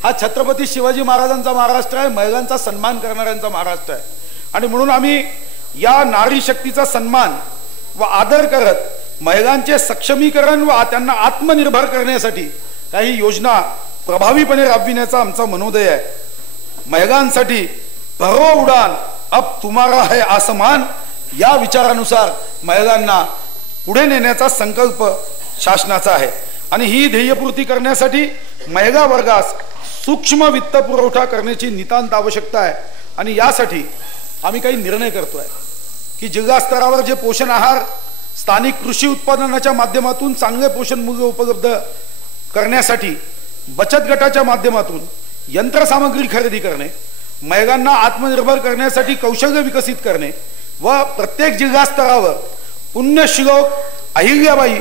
हा छत्रपती शिवाजी महाराजांचा महाराष्ट्र आहे, महिलांचा सन्मान करणाऱ्यांचा महाराष्ट्र आहे. आणि म्हणून आम्ही या नारी शक्तीचा सन्मान व आदर करत महिलांचे सक्षमीकरण व त्यांना आत्मनिर्भर करण्यासाठी काही योजना प्रभावीपणे राबविण्याचा आमचा मनोदय आहे. महिलांसाठी भरो उडान अब तुम्हारा है आसमान या विचारानुसार महिलांना पुढे नेण्याचा संकल्प शासनाचा आहे. आणि ही ध्येयपूर्ती करण्यासाठी महिला वर्गास सूक्ष्म वित्त पुरवठा करण्याची नितांत आवश्यकता आहे. आणि यासाठी आम्ही काही निर्णय करतोय की जिल्हा स्तरावर जे पोषण आहार स्थानिक कृषी उत्पादनाच्या माध्यमातून चांगले पोषण मूल्य उपलब्ध करण्यासाठी बचत गटाच्या माध्यमातून यंत्रसामग्री खरेदी करणे, महिलांना आत्मनिर्भर करण्यासाठी कौशल्य विकसित करणे व प्रत्येक जिल्हा स्तरावर पुण्यश्लोक अहिल्याबाई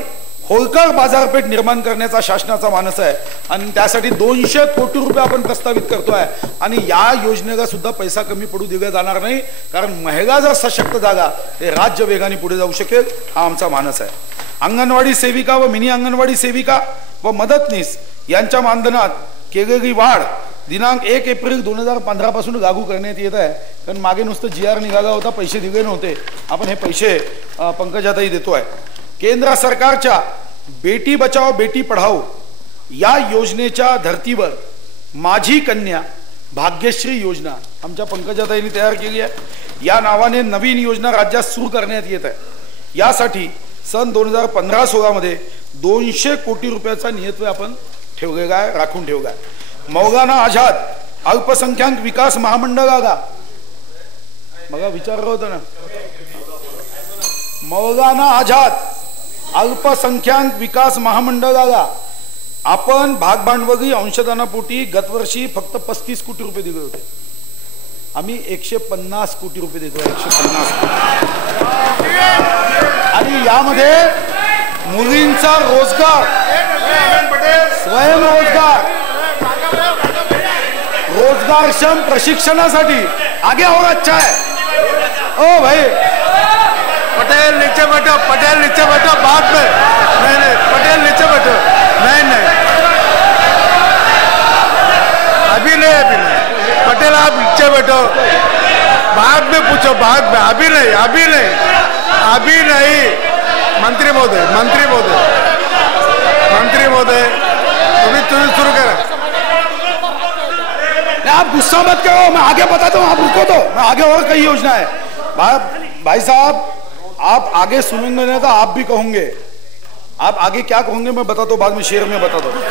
होळकर बाजारपेठ निर्माण करण्याचा शासनाचा मानस आहे. आणि त्यासाठी 200 कोटी रुपये आपण प्रस्तावित करतोय. आणि या योजनेला सुद्धा पैसा कमी पडू दिला जाणार नाही, कारण महिला जर सशक्त झाला ते राज्य वेगाने पुढे जाऊ शकेल, हा आमचा मानस आहे. अंगणवाडी सेविका व मिनी अंगणवाडी सेविका व मदतनीस यांच्या मानधनात केलेली वाढ दिनांक 1 एप्रिल 2015 पासून लागू करण्यात येत आहे. कारण मागे नुसतं GR निघाला होता, पैसे दिले नव्हते. आपण हे पैसे पंकजाताई देतोय. केंद्र सरकारच्या बेटी बचाओ बेटी पढाओ या योजनेच्या धर्तीवर माझी कन्या भाग्यश्री योजना आमच्या पंकजाताईंनी तयार केली आहे. या नावाने नवीन योजना राज्यात सुरू करण्यात येत आहे. यासाठी सन 2015-16 मध्ये 200 कोटी रुपयाचा नियतव्यय आपण ठेवलेला आहे, राखून ठेवला आहे. मौलाना आझाद अल्पसंख्याक विकास महामंडळाला मला विचारलं होतं ना, मौलाना आझाद अल्पसंख्याक विकास महामंडळाला आपण भागभांडवली अंशदानापोटी गतवर्षी फक्त 35 कोटी रुपये दिले होते. आम्ही 150 कोटी रुपये देतो. 150 कोटी. आणि यामध्ये मुलींचा रोजगार, स्वयंरोजगार, रोजगारक्षम प्रशिक्षणासाठी आगे और अच्छा है. ओ भाई पटेल नीचे बैठो, पटेल नीचे बैठो, बाद में नहीं, पटेल नीचे बैठो, नहीं, अभी नहीं, पटेल आप नीचे बैठो, बाद में पूछो, बाद में, अभी नहीं. मंत्री महोदय तुम्हें शुरू करा. आप गुस्सा मत करो, मैं आगे बताता हूँ, आप रुको तो, मैं आगे और कई योजना है. भाई साहब, आप आगे सुनेंगे ना तो आप भी कहोगे. आप आगे क्या कहोगे मैं बताता हूँ, बाद में शेर में बताता हूँ.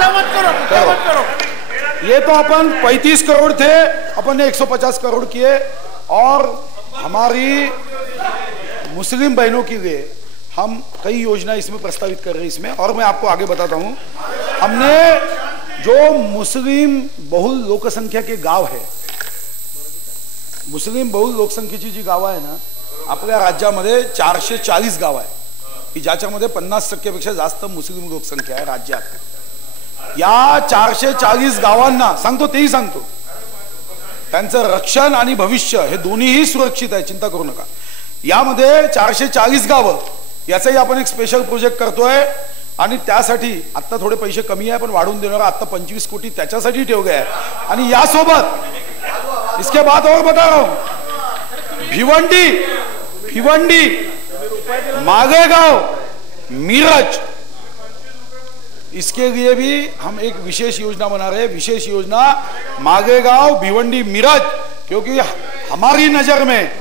ये तो अपन 35 करोड़ थे, अपन ने 150 करोड़ किए. और हमारी मुस्लिम बहनों के लिए हम कई योजना इसमें प्रस्तावित कर रहे हैं इसमें. और मैं आपको आगे बताता हूँ, हमने जो मुस्लिम बहुल लोकसंख्या के गाव है, मुस्लिम बहुल लोकसंख्येची जी गावं आहे ना आपल्या राज्यामध्ये 440 गाव आहे की ज्याच्यामध्ये 50% पेक्षा जास्त मुस्लिम लोकसंख्या आहे राज्यात. या 440 गावांना सांगतो, तेही सांगतो, त्यांचं रक्षण आणि भविष्य हे दोन्हीही सुरक्षित आहे, चिंता करू नका. यामध्ये 440 गावं याचाही आपण एक स्पेशल प्रोजेक्ट करतोय. आणि त्यासाठी आता थोडे पैसे कमी आहे पण वाढवून देणार. आता 25 कोटी त्याच्यासाठी ठेवले आहे. आणि यासोबत इसके बाद और बता रहा हूं, भिवंडी, मालेगांव, मीरज, इसके लिए भी हम एक विशेष योजना बना रहे हैं. विशेष योजना मालेगांव, भिवंडी, मीरज, क्योंकि हमारी नजर में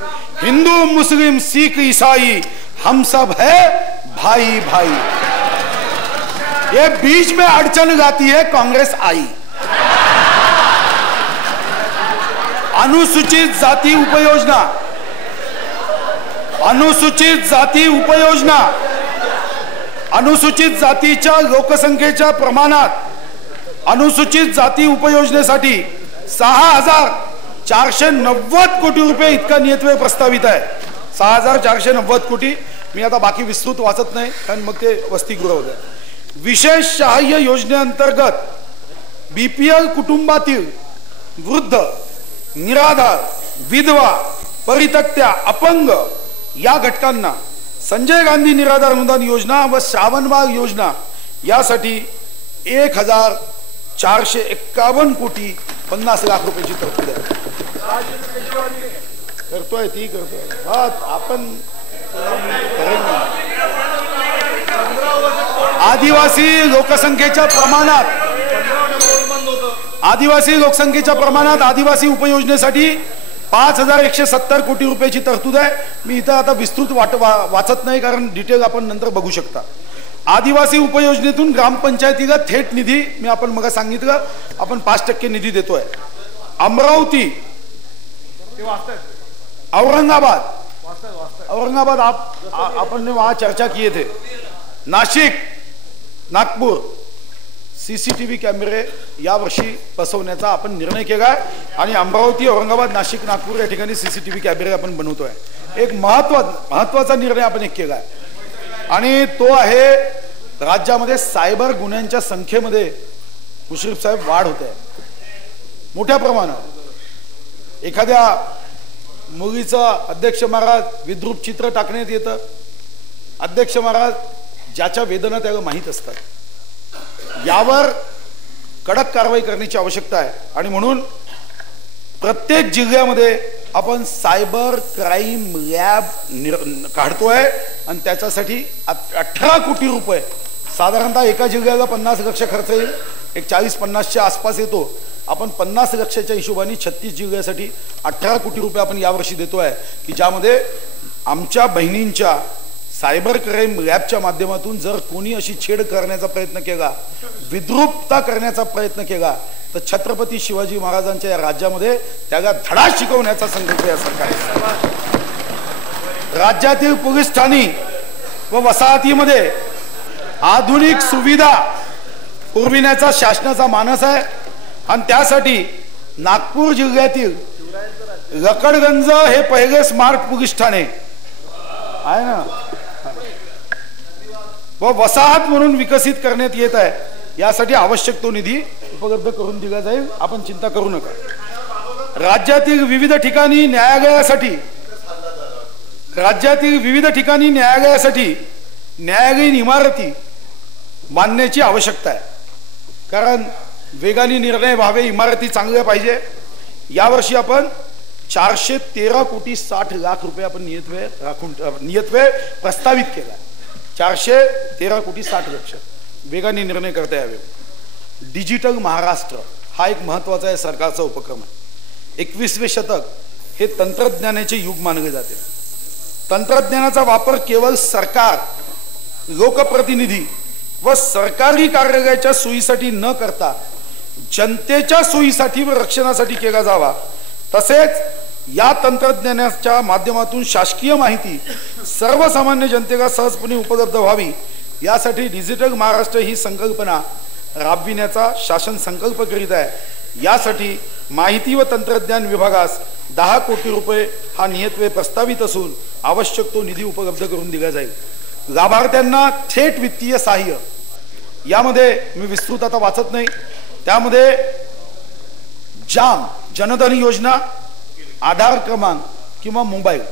हिंदू, मुस्लिम, सिख, ईसाई हम सब है भाई भाई. ये बीच में अड़चन गाती है कांग्रेस आई. अनुसूचित जाती उपयोजना, अनुसूचित जातीच्या लोकसंख्येच्या प्रमाणात अनुसूचित जाती उपयोजनेसाठी 6,490 कोटी रुपये इतका नियतव्यय प्रस्तावित आहे. 6,490 कोटी. मी आता बाकी विस्तृत वाचत नाही कारण मग ते वसतिगृह होतं. विशेष सहाय्य योजनेअंतर्गत बीपीएल कुटुंबातील वृद्ध, निराधार, विधवा, परित्यक्त्या, अपंग या घटकांना संजय गांधी निराधार अनुदान योजना व श्रावणबाळ योजना यासाठी 1,451 कोटी 50 लाख रुपयाची तरतूद आहे. करतोय ती करतोय आपण. आदिवासी लोकसंख्येच्या प्रमाणात आदिवासी उपयोजनेसाठी 5,170 कोटी रुपयाची तरतूद आहे. मी इथं आता विस्तृत वाचत नाही कारण डिटेल आपण नंतर बघू शकता. आदिवासी उपयोजनेतून ग्रामपंचायतीला थेट निधी मी आपण मग सांगितलं आपण 5% निधी देतोय. अमरावती, औरंगाबाद अपन वहां चर्चा किए थे. नाशिक, नागपूर सीसीटीव्ही कॅमेरे यावर्षी बसवण्याचा आपण निर्णय केला आणि अमरावती, औरंगाबाद, नाशिक, नागपूर या ठिकाणी सीसीटीव्ही कॅमेरे आपण बनवतोय. एक महत्वाचा निर्णय आपण केला आहे आणि तो आहे राज्यामध्ये सायबर गुन्ह्यांच्या संख्येमध्ये मुश्रीफ साहेब वाढ होते आहे मोठ्या प्रमाणात. एखाद्या मुलीचं अध्यक्ष महाराज विद्रूप चित्र टाकण्यात येतं. अध्यक्ष महाराज ज्याच्या वेदना त्याला माहीत असतात. यावर कडक कारवाई करण्याची आवश्यकता आहे आणि म्हणून प्रत्येक जिल्ह्यामध्ये आपण सायबर क्राईम लॅब काढतोय आणि त्याच्यासाठी 18 कोटी रुपये साधारणतः एका जिल्ह्याला 50 लाख खर्च येईल. एक 40-50च्या आसपास येतो. आपण 50 लाखाच्या हिशोबाने 36 जिल्ह्यासाठी 18 कोटी रुपये आपण यावर्षी देतोय की ज्यामध्ये आमच्या बहिणींच्या सायबर क्राईम लॅबच्या माध्यमातून जर कोणी अशी छेड करण्याचा प्रयत्न केला, विद्रूपता करण्याचा प्रयत्न केला तर छत्रपती शिवाजी महाराजांच्या या राज्यामध्ये त्याला धडा शिकवण्याचा संकल्प या सरकारने. राज्यातील पोलीस ठाणी व वसाहतीमध्ये आधुनिक सुविधा पुरविण्याचा शासनाचा मानस आहे आणि त्यासाठी नागपूर जिल्ह्यातील लकडगंज हे पहिले स्मार्ट पोलीस ठाणे आहे ना व वसाहत म्हणून विकसित करण्यात येत आहे. यासाठी आवश्यक तो निधी उपलब्ध करून दिला जाईल. आपण चिंता करू नका. राज्यातील विविध ठिकाणी न्यायालयासाठी न्यायालयीन इमारती बांधण्याची आवश्यकता आहे कारण वेगाने निर्णय व्हावे. इमारती चांगल्या पाहिजे. यावर्षी आपण 413 कोटी 60 लाख रुपये आपण नियतव्यय प्रस्तावित केला. 413 कोटी 60 लाख वेगाने निर्णय करता यावे. डिजिटल महाराष्ट्र हा एक महत्वाचा आहे सरकारचा उपक्रम आहे. 21वे शतक हे तंत्रज्ञानाचे युग मानले जाते. तंत्रज्ञानाचा वापर केवळ सरकार, लोकप्रतिनिधी व सरकारी कार्यालयाच्या सोयीसाठी न करता जनतेच्या सोयीसाठी व रक्षणासाठी केला जावा. तसेच या तंत्रज्ञानाच्या माध्यमातून शासकीय माहिती सर्वसामान्य जनतेला सहजपणे उपलब्ध व्हावी यासाठी डिजिटल महाराष्ट्र ही संकल्पना राबविण्याचा शासन संकल्प करीत आहे. यासाठी माहिती व तंत्रज्ञान विभागास 10 कोटी रुपये हा नियतव्यय प्रस्तावित असून आवश्यक तो निधी उपलब्ध करून दिला जाईल. लाभार्थ्यांना थेट वित्तीय सहाय्य यामध्ये मी विस्तृत आता वाचत नाही. त्यामध्ये जाम जनधन योजना, आधार क्रमांक किंवा मोबाईल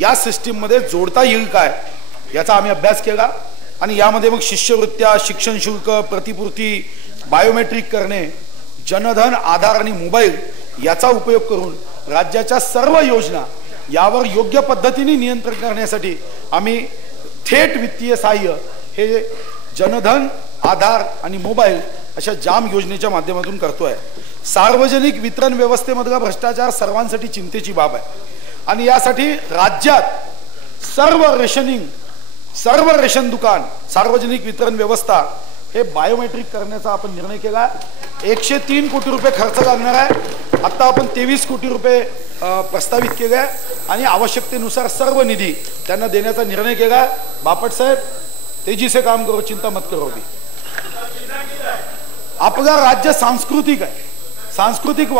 या सिस्टीम मध्ये जोडता येईल काय याचा आम्ही अभ्यास केला आणि यामध्ये मग शिष्यवृत्त्या, शिक्षण शुल्क, प्रतिपूर्ती, बायोमेट्रिक करणे, जनधन, आधार आणि मोबाईल याचा उपयोग करून राज्याच्या सर्व योजना यावर योग्य पद्धतीने नियंत्रण करण्यासाठी आम्ही थेट वित्तीय सहाय्य हे जनधन, आधार आणि मोबाईल अशा जाम योजनेच्या माध्यमातून करतोय. सार्वजनिक वितरण व्यवस्थेमधला भ्रष्टाचार सर्वांसाठी चिंतेची बाब आहे आणि यासाठी राज्यात सर्व रेशन दुकान, सार्वजनिक वितरण व्यवस्था हे बायोमेट्रिक करण्याचा आपण निर्णय केला. 103 कोटी रुपये खर्च लागणार आहे. आता आपण 23 कोटी रुपये प्रस्तावित केले आणि आवश्यकतेनुसार सर्व निधी त्यांना देण्याचा निर्णय केला. बापट साहेब तेजी से काम करो, चिंता मत करो. आपला राज्य सांस्कृतिक आहे, सांस्कृतिक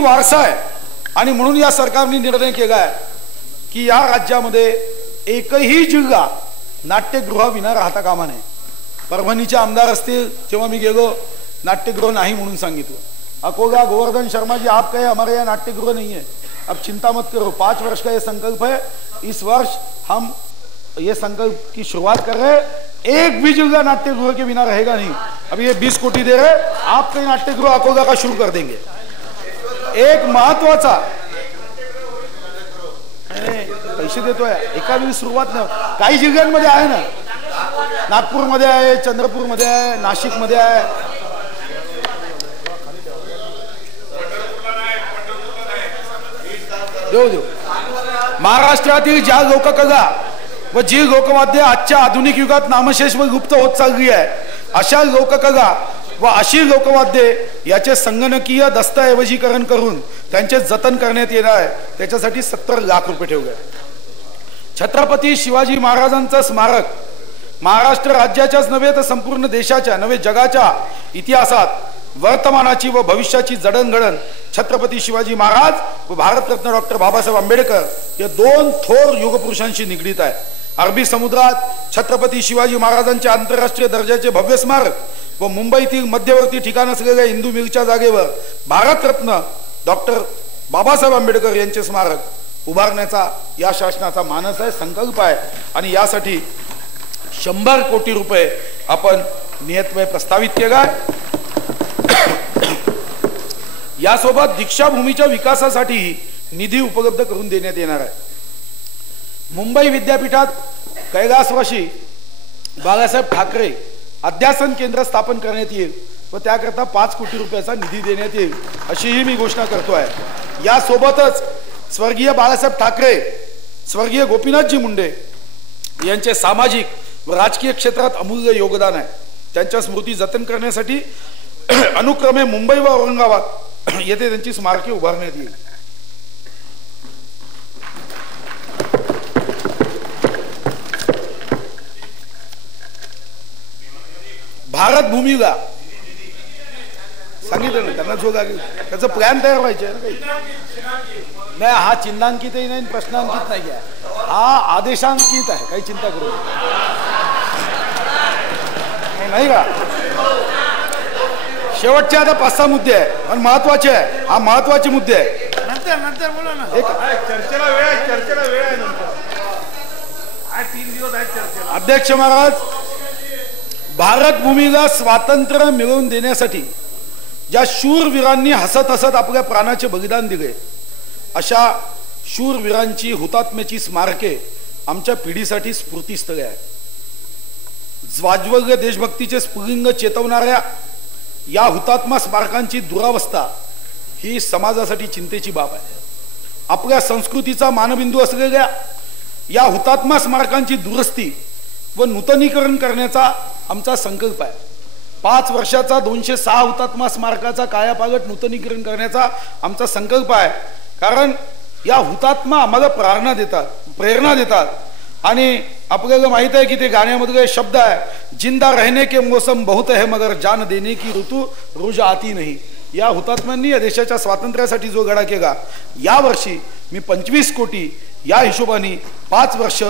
वारसा आहे आणि म्हणून या सरकारने निर्णय केला आहे की या राज्यामध्ये एकही जिल्हा नाट्यगृह विना राहता कामा नये. परभणीचे आमदार असतील जेव्हा मी गेलो नाट्यगृह नाही म्हणून सांगितलं. अकोला गोवर्धन शर्मा जी आप कहे हमारे यहाँ नाट्यगृह नहीं है, अब चिंता मत करो, 5 वर्ष का ये संकल्प है. इस वर्ष हम ये संकल्प की शुरुआत कर रहे हैं. एक भी जगह नाट्यगृह के बिना रहेगा नहीं. अभी ये 20 कोटी दे रहे, आप कहीं नाट्यगृह अकोला का शुरू कर देंगे. एक महत्वाचा पैसे देतोय एका वेळी सुरुवात नाही. काही जिल्ह्यांमध्ये आहे ना, नागपूरमध्ये आहे, चंद्रपूरमध्ये आहे, नाशिकमध्ये आहे. देऊ महाराष्ट्रातील ज्या लोककला व जी लोकवाद्य आजच्या आधुनिक युगात नामशेष व गुप्त होत चालली आहे, अशा लोककला व अशी लोकवाद्ये याचे संगणकीय दस्तऐवजीकरण करून त्यांचे जतन करण्यात येणार आहे. त्याच्यासाठी 70 लाख रुपये ठेवले. छत्रपती शिवाजी महाराजांचं स्मारक महाराष्ट्र राज्याच्याच नव्हे तर संपूर्ण देशाच्या नव्हे जगाच्या इतिहासात वर्तमानाची व भविष्याची जडणघडण छत्रपती शिवाजी महाराज व भारतरत्न डॉक्टर बाबासाहेब आंबेडकर या 2 थोर युगपुरुषांशी निगडीत आहे. अरबी समुद्रात छत्रपती शिवाजी महाराजांचे आंतरराष्ट्रीय दर्जाचे भव्य स्मारक व मुंबईतील मध्यवर्ती ठिकाण असलेल्या हिंदू मिलच्या जागेवर भारतरत्न डॉक्टर बाबासाहेब आंबेडकर यांचे स्मारक उभारण्याचा या शासनाचा मानस आहे, संकल्प आहे. आणि यासाठी 100 कोटी रुपये आपण नियतव्यय प्रस्तावित केला आहे. यासोबत दीक्षाभूमीच्या विकासासाठी निधी उपलब्ध करून देण्यात येणार आहे. मुंबई विद्यापीठात कैलासवासी बाळासाहेब ठाकरे अध्यासन केंद्र स्थापन करण्यात येईल व त्याकरता 5 कोटी रुपयाचा निधी देण्यात येईल अशीही मी घोषणा करतोय. यासोबतच स्वर्गीय बाळासाहेब ठाकरे, स्वर्गीय गोपीनाथजी मुंडे यांचे सामाजिक व राजकीय क्षेत्रात अमूल्य योगदान आहे. त्यांच्या स्मृती जतन करण्यासाठी अनुक्रमे मुंबई व औरंगाबाद येथे त्यांची स्मारके उभारण्यात येईल. भारत भूमीला सांगितलं ना त्यांना जो लागेल त्याचं प्लॅन तयार व्हायचे ना. काही नाही, हा चिन्हांकितही नाही, प्रश्नांकित नाही आहे, हा आदेशांकित आहे. काही चिंता करू नाही का. शेवटचे आता 5-6 मुद्दे आहे आणि महत्वाचे आहे. हा महत्वाचे मुद्दे आहे. नंतर बोला ना. चर्चेला वेळ आहे नंतर. 3 दिवस आहेत चर्चेला. अध्यक्ष महाराज, भारत भूमीला स्वातंत्र्य मिळवून देण्यासाठी ज्या शूरवीरांनी हसत हसत आपल्या प्राणाचे बलिदान दिले, अशा शूरवीरांची हुतात्म्याची स्मारके आमच्या पिढीसाठी स्फूर्तीस्थळे आहे. ज्वाज्वल्य देशभक्तीचे स्फुलिंग चेतवणाऱ्या या हुतात्मा स्मारकांची दुरावस्था ही समाजासाठी चिंतेची बाब आहे. आपल्या संस्कृतीचा मानबिंदू असलेल्या या हुतात्मा स्मारकांची दुरुस्ती व नूतनीकरण करण्याचा आमचा संकल्प आहे. 5 वर्षाचा 206 हुतात्मा स्मारकाचा कायापालट नूतनीकरण करण्याचा आमचा संकल्प आहे. कारण या हुतात्मा आम्हाला प्रेरणा देतात आणि आपल्याला माहित आहे की ते गाण्यामध्ये शब्द आहे, जिंदा रहने के मौसम बहुत है मगर जान देने की ऋतू रोज आती नहीं. या हुतात्म्यांनी या देशाच्या स्वातंत्र्यासाठी जो लढा केला, यावर्षी मी 25 कोटी या हिशोबाने 5 वर्ष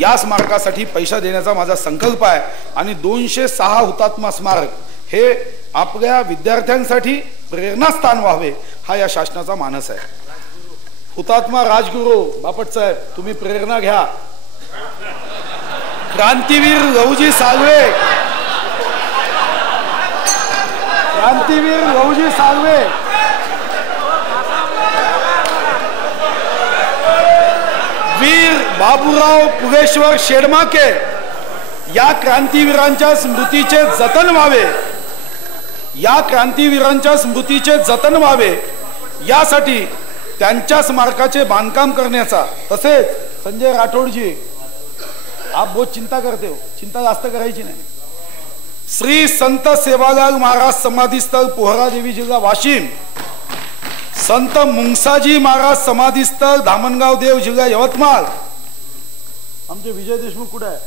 या स्मारकासाठी पैसा देण्याचा माझा संकल्प आहे. आणि 206 हुतात्मा स्मारक हे आपल्या विद्यार्थ्यांसाठी प्रेरणास्थान व्हावे हा या शासनाचा मानस आहे. हुतात्मा राजगुरू बापट साहेब, तुम्ही प्रेरणा घ्या. क्रांतीवीर लहुजी साळवे, क्रांतीवीर लहुजी साळवे, वीर बाबूराव पुगेश्वर शेडमाके या क्रांतीवीरांच्या स्मृतीचे जतन व्हावे, या क्रांतीवीरांच्या स्मृतीचे जतन व्हावे यासाठी त्यांच्या स्मारकाचे बांधकाम करण्याचा, तसेच संजय राठोडजी आप बहुत चिंता करते हो, चिंता जास्त करायची नाही. श्री संत सेवालाल महाराज समाधी स्थळ पोहरा देवी जिल्हा वाशिम, संत मुंगसाजी महाराज समाधी स्थळ धामणगाव देव जिल्हा यवतमाळ. आमचे विजय देशमुख कुठे आहे?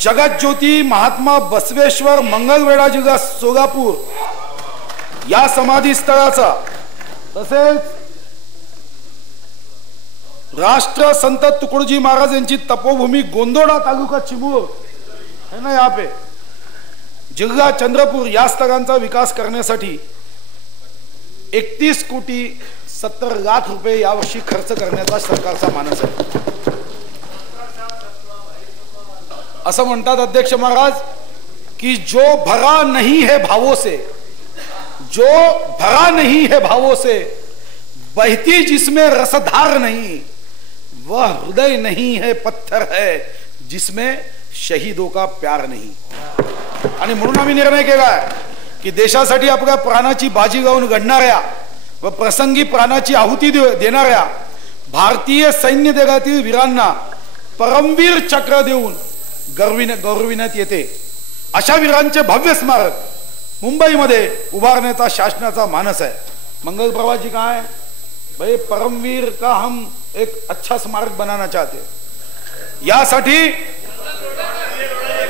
जगज्योती महात्मा बसवेश्वर मंगळवेढा जिल्हा सोलापूर या समाधी स्थळाचा, तसेच राष्ट्र संत तुकडोजी महाराज यांची तपोभूमी गोंदोडा तालुका चिमूर है ना, यहाँ पे जिल्हा चंद्रपूर या स्थळांचा विकास करण्यासाठी 31 कोटी 70 लाख रुपये यावर्षी खर्च करण्याचा सरकारचा मानस आहे. असं म्हणतात अध्यक्ष महाराज कि जो भरा नहीं है भावों से, जो भरा नहीं है भावों से, बहती जिसमें रसधार नहीं, वह हृदय नहीं है पत्थर है जिसमें शहीदों का प्यार नहीं. आणि म्हणून आम्ही निर्णय केला की देशासाठी आपल्या प्राणाची बाजी लावून घडणाऱ्या व प्रसंगी प्राणाची आहुती देणाऱ्या भारतीय सैन्य दलातील वीरांना परमवीर चक्र देऊन गौरविण्यात येते. अशा वीरांचे भव्य स्मारक मुंबईमध्ये उभारण्याचा शासनाचा मानस आहे. मंगल प्रभा जी कहाँ है भाई? परमवीर का हम एक अच्छा स्मारक बनाना चाहते हैं. यासाठी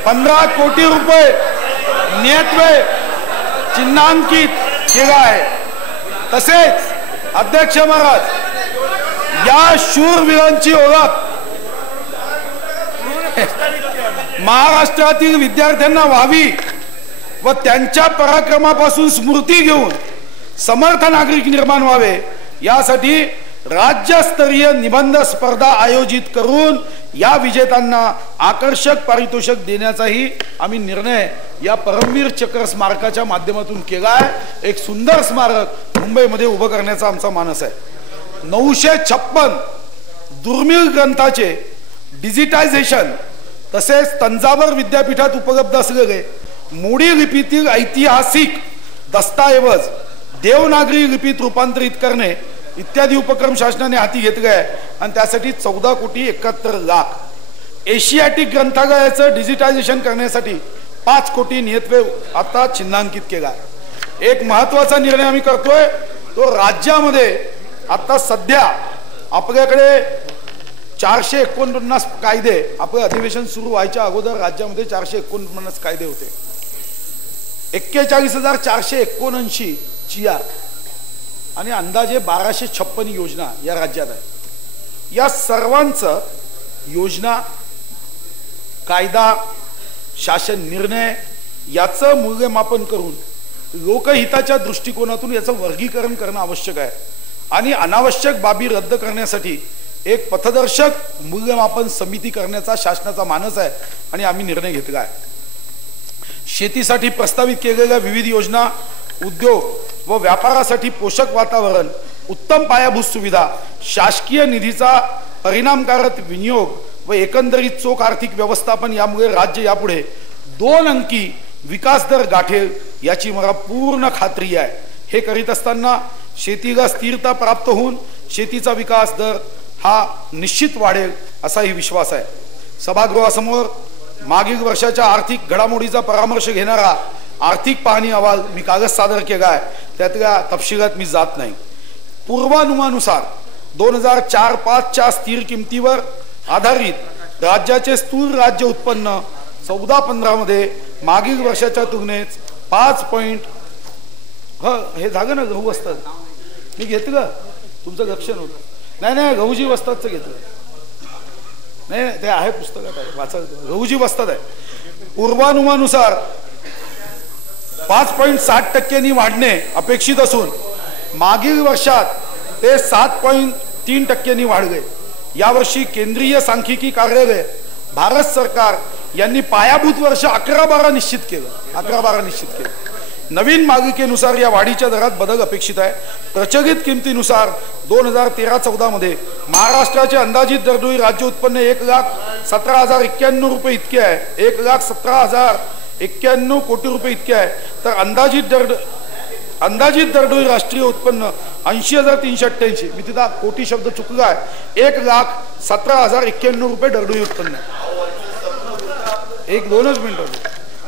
15 कोटी रुपये नियतव्यय चिन्हांकित केला आहे. तसेच अध्यक्ष महाराज या शूरवीरांची ओळख महाराष्ट्रातील विद्यार्थ्यांना व्हावी व त्यांच्या पराक्रमापासून स्मृती घेऊन समर्थ नागरिक निर्माण व्हावे यासाठी राज्यस्तरीय निबंध स्पर्धा आयोजित करून या विजेत्यांना आकर्षक पारितोषिक देण्याचाही आम्ही निर्णय या परमवीर चक्र स्मारकाच्या माध्यमातून केला आहे. एक सुंदर स्मारक मुंबईमध्ये उभं करण्याचा आमचा मानस आहे. 956 दुर्मिळ ग्रंथाचे डिजिटायझेशन तसेच तंजावर विद्यापीठात उपलब्ध असलेले मोडी लिपीतील ऐतिहासिक दस्तऐवज देवनागरी लिपीत रूपांतरित करणे इत्यादी उपक्रम शासनाने हाती घेतले आहे आणि त्यासाठी 14 कोटी 71 लाख. एशियाटिक ग्रंथालयाचं डिजिटायझेशन करण्यासाठी 5 कोटी नियतव्यय आता चिन्हांकित केला आहे. एक महत्वाचा निर्णय आम्ही करतोय तो राज्यामध्ये आता सध्या आपल्याकडे 449 कायदे, आपलं अधिवेशन सुरू व्हायच्या अगोदर राज्यामध्ये 449 कायदे होते. 41,479 चिया आणि अंदाजे 1256 योजना या राज्यात आहे. या सर्वांचं योजना, कायदा, शासन निर्णय याचं मूल्यमापन करून लोकहिताच्या दृष्टिकोनातून याचं वर्गीकरण करणं आवश्यक आहे आणि अनावश्यक बाबी रद्द करण्यासाठी एक पथदर्शक मूल्यमापन समिती करण्याचा शासनाचा मानस आहे आणि आम्ही निर्णय घेतला आहे. शेतीसाठी प्रस्तावित केलेल्या विविध योजना, उद्योग व व्यापारासाठी पोषक वातावरण, उत्तम पायाभूत सुविधा, शासकीय निधीचा परिणामकारक विनियोग व एकंदरीत चोख आर्थिक व्यवस्थापन यामुळे राज्य यापुढे 2 अंकी विकास दर गाठेल याची मला पूर्ण खात्री आहे. हे करीत असताना शेतीला स्थिरता प्राप्त होऊन शेतीचा विकास दर हा निश्चित वाढेल असाही विश्वास आहे. सभागृहासमोर मागील वर्षाच्या आर्थिक घडामोडीचा परामर्श घेणारा आर्थिक पाहणी अहवाल मी कागद सादर केला आहे. त्यातल्या तपशिलात मी जात नाही. पूर्वानुमानुसार 2004-05च्या स्थिर किमतीवर आधारित राज्याचे स्थूल राज्य उत्पन्न 14-15 मध्ये मागील वर्षाच्या तुलनेत 5 हे झालं ना. गहू वस्तात मी घेतलं, तुमचं लक्ष नव्हतं. नाही गहूजी वस्तादचं घेतलं. नाही ते आहे पुस्तकात आहे, वाचा. गहूजी वस्ताद आहे. पूर्वानुमानुसार 5.60% वाढणे अपेक्षित असून मागील वर्षात ते 7.3% वाढले. यावर्षी केंद्रीय सांख्यिकी कार्यालय भारत सरकार यांनी पायाभूत वर्ष 11-12 निश्चित केलं. 11-12 निश्चित केलं. नवीन मागिकेनुसार या वाढीच्या दरात बदल अपेक्षित आहे. प्रचलित किमतीनुसार 2013-14 मध्ये महाराष्ट्राचे अंदाजित दरडोई राज्य उत्पन्न 1,17,091 रुपये इतके आहे. 1,17,091 कोटी रुपये इतके आहे. तर अंदाजित दरडोई राष्ट्रीय उत्पन्न 80,388, मी तिथं कोटी शब्द चुकला आहे, 1,17,091 रुपये दरडोई उत्पन्न. 1-2 मिनिटं.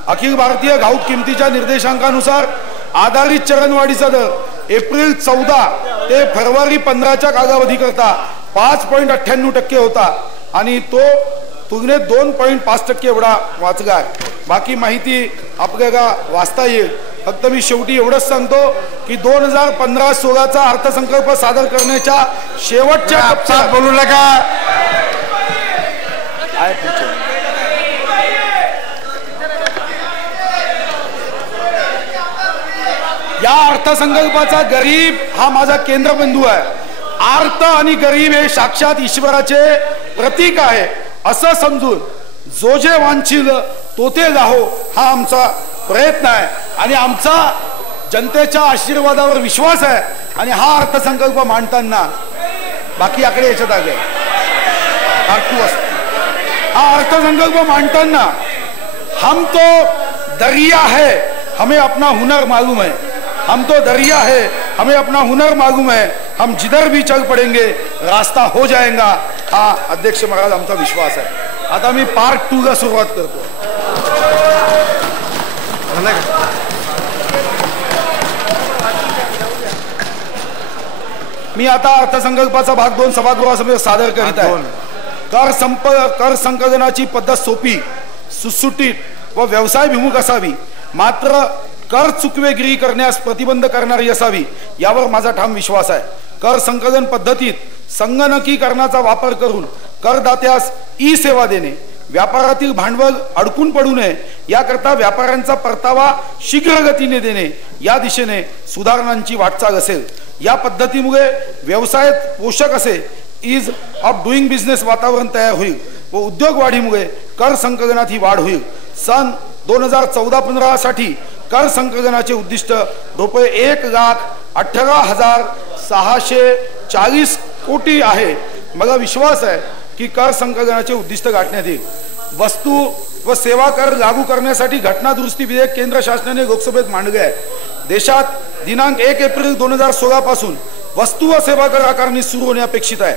अखिल भारतीय घाऊक किमतीच्या निर्देशांकानुसार आधारित चरणवाढीचा दर एप्रिल 14 ते फरवरी 15च्या कालावधी करता 5.98% होता आणि तो तुलनेत 2.5% एवढा वाचला आहे. बाकी माहिती आपल्याला वाचता येईल. फक्त मी शेवटी एवढंच सांगतो की 2015-16चा अर्थसंकल्प सादर करण्याच्या शेवटच्या टप्प्यात बोलू नका. या अर्थसंकल्पाचा गरीब हा माझा केंद्रबिंदू आहे. आर्त आणि गरीब हे साक्षात ईश्वराचे प्रतीक आहे असं समजून जो जे वांछील तो ते जाहो हा आमचा प्रयत्न आहे आणि आमचा जनतेच्या आशीर्वादावर विश्वास आहे. आणि हा अर्थसंकल्प मांडताना बाकी आकडे याच्यात आले हा अर्थसंकल्प मांडताना हम तो दरिया है हमें अपना हुनर मालूम है. हम तो दरिया है हमें अपना हुनर मालूम है. हम जिधर भी चल पड़ेंगे रास्ता हो जाएगा हा अध्यक्ष महाराज आमचा विश्वास आहे. आता मी पार्ट 2 ला सुरुवात करतो. मी आता अर्थसंकल्पाचा भाग 2 सभागृहासमोर सादर करीत आहे. कर संकलनाची पद्धत सोपी, सुटसुटीत व व्यवसायभिमुख असावी, मात्र कर चुकवेगिरी करण्यास प्रतिबंध करणारी असावी यावर माझा ठाम विश्वास आहे. कर संकलन पद्धतीत संगणकीकरणाचा वापर करून करदात्यास ई सेवा देणे, व्यापारातील भांडवल अडकून पडू नये याकरता व्यापाऱ्यांचा परतावा शीघ्र गतीने देणे या दिशेने सुधारणांची वाटचाल असेल. या पद्धतीमुळे व्यवसायात पोषक असे इज ऑफ डुईंग बिझनेस वातावरण तयार होईल व उद्योग वाढीमुळे कर संकलनात ही वाढ होईल. सन 2014-15 साठी कर संकलनाचे उद्दिष्ट रुपये 1,18,640 कोटी आहे. मला विश्वास आहे की कर संकलनाचे उद्दिष्ट गाठण्यात येईल. वस्तू व सेवा कर लागू करण्यासाठी घटना दुरुस्ती विधेयक केंद्र शासनाने लोकसभेत मांडले आहे. देशात दिनांक 1 एप्रिल 2016 पासून वस्तू व सेवा कर आकारणी सुरू होणे अपेक्षित आहे.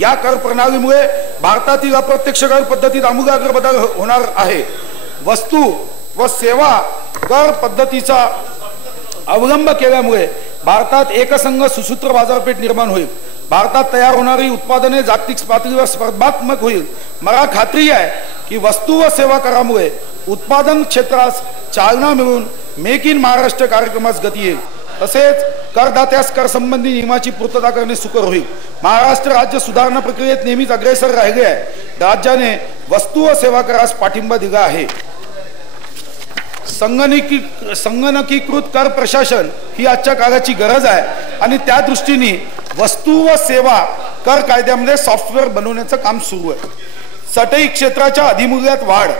या कर प्रणालीमुळे भारतातील अप्रत्यक्ष कर पद्धतीत आमूलाग्र बदल होणार आहे. वस्तू व सेवा कर पद्धतीचा अवलंब केल्यामुळे भारतात एकसंघ सुसूत्र बाजारपेठ निर्माण होईल. भारतात तयार होणारी उत्पादने जागतिक पातळीवर स्पर्धात्मक होईल. मला खात्री आहे की वस्तू व सेवा करामुळे उत्पादन क्षेत्रास चालना मिळून मेक इन महाराष्ट्र कार्यक्रमास गती येईल. तसेच करदात्यास कर संबंधी नियमाची पूर्तता करणे सुकर होईल. महाराष्ट्र राज्य सुधारणा प्रक्रियेत नेहमीच अग्रेसर राहिले आहे. राज्याने वस्तू व सेवा करास पाठिंबा दिला आहे. संगणकीकृत कर प्रशासन ही आजच्या काळाची गरज आहे आणि त्या दृष्टीने वस्तू व सेवा कर कायद्यामध्ये सॉफ्टवेअर बनवण्याचं काम सुरू आहे. सटई क्षेत्राच्या अधिमूल्यात वाढ,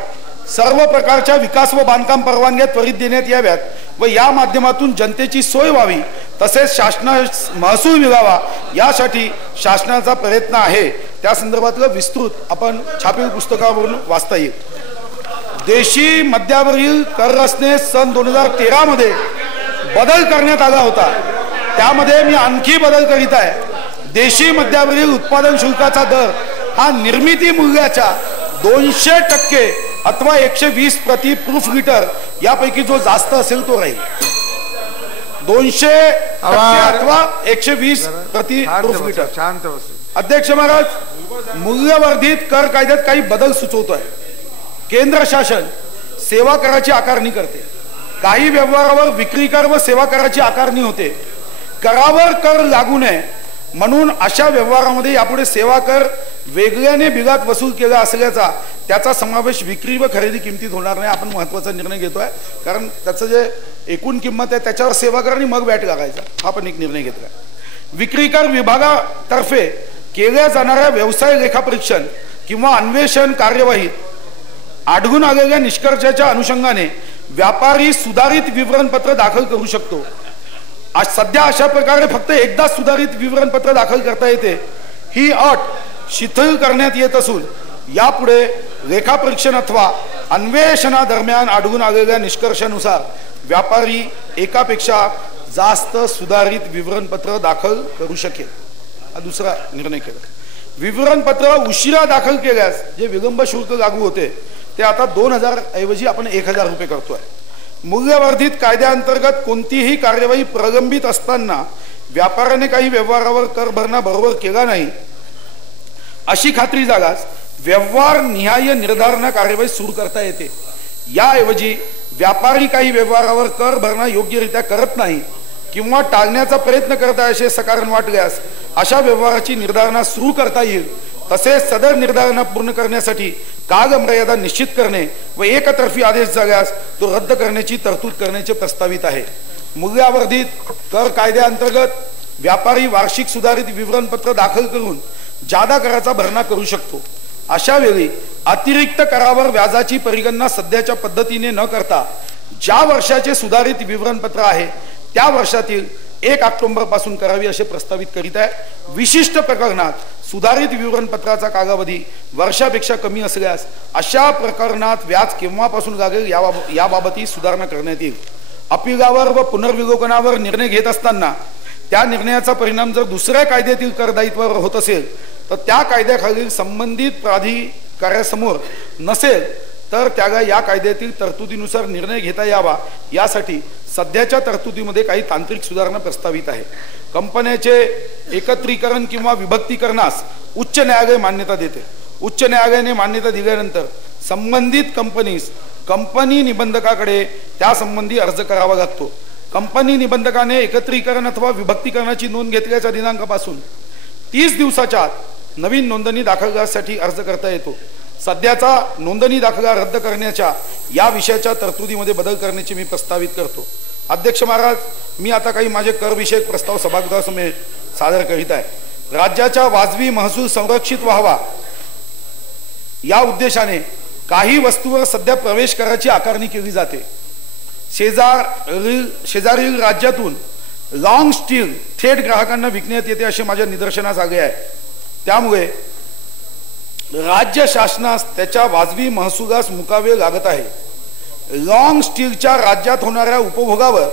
सर्व प्रकारच्या विकास व बांधकाम परवानग्या त्वरित देण्यात याव्यात व या माध्यमातून जनतेची सोय व्हावी, तसेच शासनास महसूल मिळावा यासाठी शासनाचा प्रयत्न आहे. त्या संदर्भातलं विस्तृत आपण छापील पुस्तकावरून वाचता येईल. देशी मद्यावरील कर रचने सन 2013 मध्ये बदल करण्यात आला होता. त्यामध्ये मी आणखी बदल करीत आहे. देशी मद्यावरील उत्पादन शुल्काचा दर हा निर्मिती मूल्याच्या 200% अथवा 120 प्रति प्रूफ लिटर यापैकी जो जास्त असेल तो राहील. 200% अथवा 120 प्रति प्रूफ लिटर. अध्यक्ष महाराज, मूल्यवर्धित कर कायद्यात काही बदल सुचवतो आहे. केंद्र शासन सेवा कराची आकारणी करते. काही व्यवहारावर विक्री कर व सेवा कराची आकारणी होते. करावर कर लागू नये म्हणून अशा व्यवहारामध्ये यापुढे सेवा कर वेगळ्याने बिलात वसूल केला असल्याचा त्याचा समावेश विक्री व खरेदी किमतीत होणार नाही. आपण महत्त्वाचा निर्णय घेतोय कारण त्याचं जे एकूण किंमत आहे त्याच्यावर सेवा कर आणि मग वॅट लागायचा हा पण एक निर्णय घेतला. विक्री कर विभागातर्फे केल्या जाणाऱ्या व्यवसाय लेखापरीक्षण किंवा अन्वेषण कार्यवाहीत आढळून आलेल्या निष्कर्षाच्या अनुषंगाने व्यापारी सुधारित विवरणपत्र दाखल करू शकतो. सध्या अशा प्रकारे फक्त एकदा सुधारित विवरणपत्र दाखल करता येते. ही अट शिथिल करण्यात येत असून यापुढे लेखापरीक्षण अथवा अन्वेषणादरम्यान आढळून आलेल्या निष्कर्षानुसार व्यापारी एकापेक्षा जास्त सुधारित विवरणपत्र दाखल करू शकेल. हा दुसरा निर्णय केला. विवरणपत्र उशिरा दाखल केल्यास जे विलंब शुल्क लागू होते ते आता 2000 ऐवजी आपण 1000 रुपये करतोय. मूल्यवर्धित कायद्याअंतर्गत कोणतीही कार्यवाही प्रलंबित असताना व्यापाऱ्याने काही व्यवहारावर कर भरणा बरोबर केला नाही अशी खात्री झाल्यास व्यवहार निहाय निर्धारण कार्यवाही सुरू करता येते. याऐवजी व्यापारी काही व्यवहारावर कर भरणा योग्यरित्या करत नाही किंवा टाळण्याचा प्रयत्न करत आहे असे सकारण वाटल्यास अशा व्यवहाराची निर्धारणा सुरू करता येईल. तसेच सदर निर्धारणा पूर्ण करण्यासाठी कालमर्यादा निश्चित करणे व एकतर्फी आदेश झाल्यास तो रद्द करण्याची तरतूद करण्याचे प्रस्तावित आहे. मूल्यावर्धित कर कायद्याअंतर्गत व्यापारी वार्षिक सुधारित विवरणपत्र दाखल करून जादा कराचा भरणा करू शकतो. अशा वेळी अतिरिक्त करावर व्याजाची परिगणना सध्याच्या पद्धतीने न करता ज्या वर्षाचे सुधारित विवरणपत्र आहे त्या वर्षातील 1 ऑक्टोबर पासून करावी असे प्रस्तावित करीत आहे. विशिष्ट प्रकरणात सुधारित विवरणपत्राचा कालावधी वर्षापेक्षा कमी असल्यास अशा प्रकरणात व्याज केव्हापासून लागेल याबाबतही सुधारणा करण्यात येईल. अपीलावर व पुनर्विलोकनावर निर्णय घेत असताना त्या निर्णयाचा परिणाम जर दुसऱ्या कायद्यातील करदायित्वावर होत असेल तर त्या कायद्याखालील संबंधित प्राधिकाऱ्यासमोर नसेल तर त्याला या कायद्यातील तरतुदीनुसार निर्णय घेता यावा यासाठी सध्याच्या तरतुदीमध्ये काही तांत्रिक सुधारणा प्रस्तावित आहे. कंपन्याचे एकत्रीकरण किंवा विभक्तीकरणास उच्च न्यायालय मान्यता देते. उच्च न्यायालयाने मान्यता दिल्यानंतर संबंधित कंपनीस कंपनी निबंधकाकडे त्यासंबंधी अर्ज करावा लागतो. कंपनी निबंधकाने एकत्रीकरण अथवा विभक्तीकरणाची नोंद घेतल्याच्या दिनांकापासून 30 दिवसाच्या आत नवीन नोंदणी दाखल्यासाठी अर्ज करता येतो. सध्याचा नोंदणी दाखला रद्द करण्याच्या या विषयाच्या तरतुदीमध्ये बदल करण्याचे मी प्रस्तावित करतो. अध्यक्ष महाराज, मी आता काही माझे कर विषयक प्रस्ताव सभागृहासमोर सादर करीत आहे. राज्याचा वाजवी महसूल संरक्षित व्हावा या उद्देशाने काही वस्तूवर सध्या प्रवेश कराची आकारणी केली जाते. शेजारील राज्यातून लॉंग स्टील थेट ग्राहकांना विकण्यात येते असे माझ्या निदर्शनास आले आहे. त्यामुळे राज्य शासनास त्याच्या वाजवी महसुलास मुकावे लागत आहे. लॉंग स्टीलच्या राज्यात होणाऱ्या उपभोगावर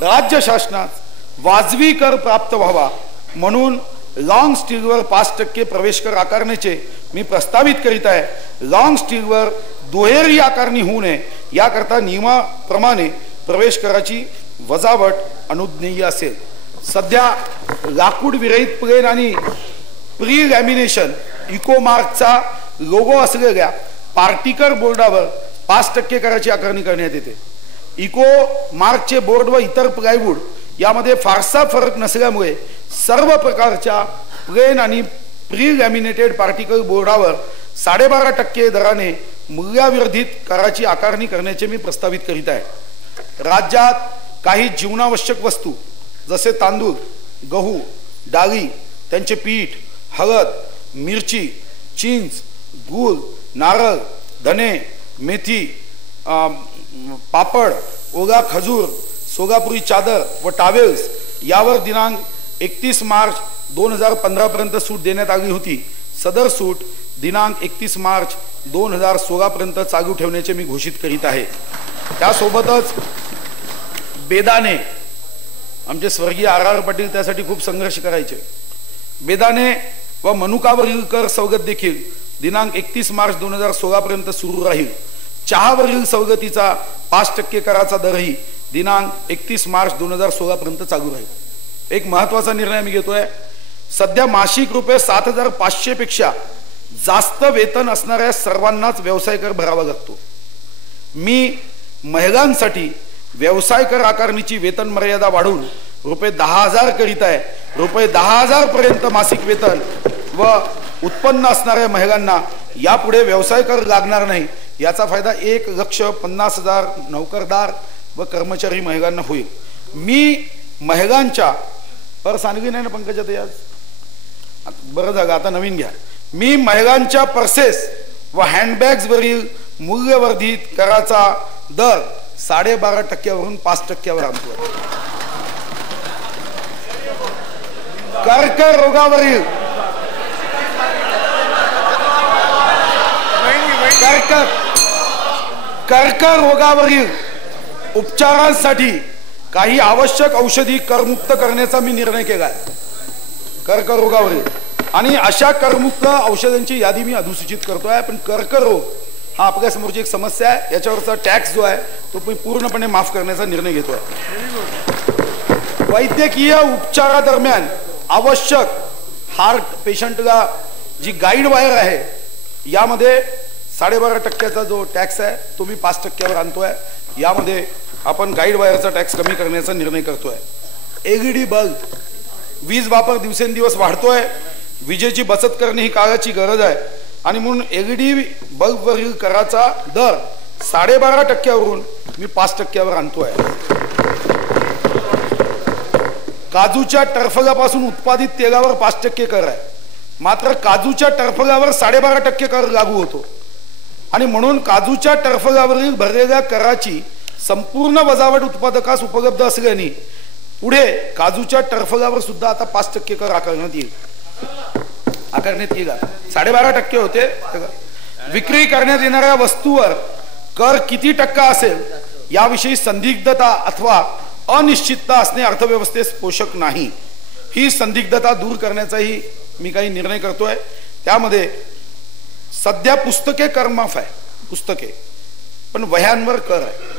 राज्य शासनास वाजवी कर प्राप्त व्हावा म्हणून लॉंग स्टीलवर 5% प्रवेश कर आकारण्याचे मी प्रस्तावित करीत आहे. लॉंग स्टीलवर दुहेरी आकारणी होऊ नये याकरता नियमाप्रमाणे प्रवेश कराची वजावट अनुज्ञेय असेल. सध्या लाकूड विरहित प्लेन आणि प्री लॅमिनेशन इकोमार्कचा लोगो असलेल्या पार्टिकल बोर्डावर 5% कराची आकारणी करण्यात येते. इको मार्कचे बोर्ड व इतर प्लायवूड यामध्ये फारसा फरक नसल्यामुळे सर्व प्रकारच्या प्लेन आणि प्री लॅमिनेटेड पार्टिकल बोर्डावर 12.5% दराने मूल्यावर्धित कराची आकारणी करण्याचे मी प्रस्तावित करीत आहे. राज्यात काही जीवनावश्यक वस्तू जसे तांदूळ, गहू, डाळी, त्यांचे पीठ, हळद, मिरची, चिंच, गूळ, नारळ, धने, मेथी, पापड, ओला खजूर, सोलापुरी चादर व टावेल्स यावर दिनांक 31 मार्च 2015 पर्यंत सूट देण्यात आली होती. सदर सूट दिनांक 31 मार्च 2016 पर्यंत चालू ठेवण्याचे मी घोषित करीत आहे. त्यासोबतच बेदाणे, आमचे स्वर्गीय RR पाटील त्यासाठी खूप संघर्ष करायचे. बेदाणे व मनुकावरील कर सवलत देखील दिनांक 31 मार्च 2016 पर्यंत सुरू राहील. चहावरील सवलतीचा 5% कराचा दरही दिनांक 31 मार्च 2016 पर्यंत चालू राहील. एक महत्वाचा निर्णय मी घेतोय. सध्या मासिक रुपये 7,500 पेक्षा जास्त वेतन असणाऱ्या सर्वांनाच व्यवसाय कर भरावा लागतो. मी महिलांसाठी व्यवसाय कर आकारणीची वेतन मर्यादा वाढवून रुपये 10,000 करीत आहे. रुपये 10,000 पर्यंत मासिक वेतन व उत्पन्न असणाऱ्या महिलांना यापुढे व्यवसाय कर लागणार नाही. याचा फायदा 1,50,000 नोकरदार व कर्मचारी महिलांना होईल. मी महिलांच्या पर सांगली नाही ना पंकजात आज बरं झालं, आता नवीन घ्या. मी महिलांच्या पर्सेस व हँडबॅग्स वरील मूल्यवर्धित कराचा दर 12.5% वरून 5% आणतो. कर्करोगावरील कर्करोगावरील उपचारांसाठी काही आवश्यक औषधी करमुक्त करण्याचा मी निर्णय केलाय. कर्करोगावरील आणि अशा करमुक्त औषधांची यादी मी अधिसूचित करतोय. पण कर्करोग हा आपल्या समोरची एक समस्या आहे. याच्यावरचा टॅक्स जो आहे तो पूर्णपणे माफ करण्याचा निर्णय घेतोय. वैद्यकीय उपचारादरम्यान आवश्यक हार्ट पेशंटला जी गाईड वायर आहे यामध्ये 12.5% जो टॅक्स आहे तो मी 5% आणतोय. यामध्ये आपण गाईड वायरचा टॅक्स कमी करण्याचा निर्णय करतोय. LED बल्ब, वीज वापर दिवसेंदिवस वाढतोय, विजेची बचत करणे ही काळाची गरज आहे आणि म्हणून LED बल्बवरील कराचा दर 12.5%वरून मी 5%वर आणतोय. काजूच्या टरफलापासून उत्पादित तेलावर 5% कर आहे, मात्र काजूच्या टरफलावर 12.5% कर लागू होतो आणि म्हणून काजूच्या टरफलावरील भरलेल्या कराची संपूर्ण वजावट उत्पादकास उपलब्ध असल्याने पुढे काजूच्या टरफलावर सुद्धा आता 5% कर आकारण्यात येईल. 12.5% होते. विक्री करण्यात येणाऱ्या वस्तूवर कर किती टक्का असेल याविषयी संदिग्धता अथवा अनिश्चितता असणे अर्थव्यवस्थेस पोषक नाही. ही संदिग्धता दूर करण्याचाही मी काही निर्णय करतोय. त्यामध्ये सध्या पुस्तके करमाफ आहे, पुस्तके, पण वह्यांवर कर आहे.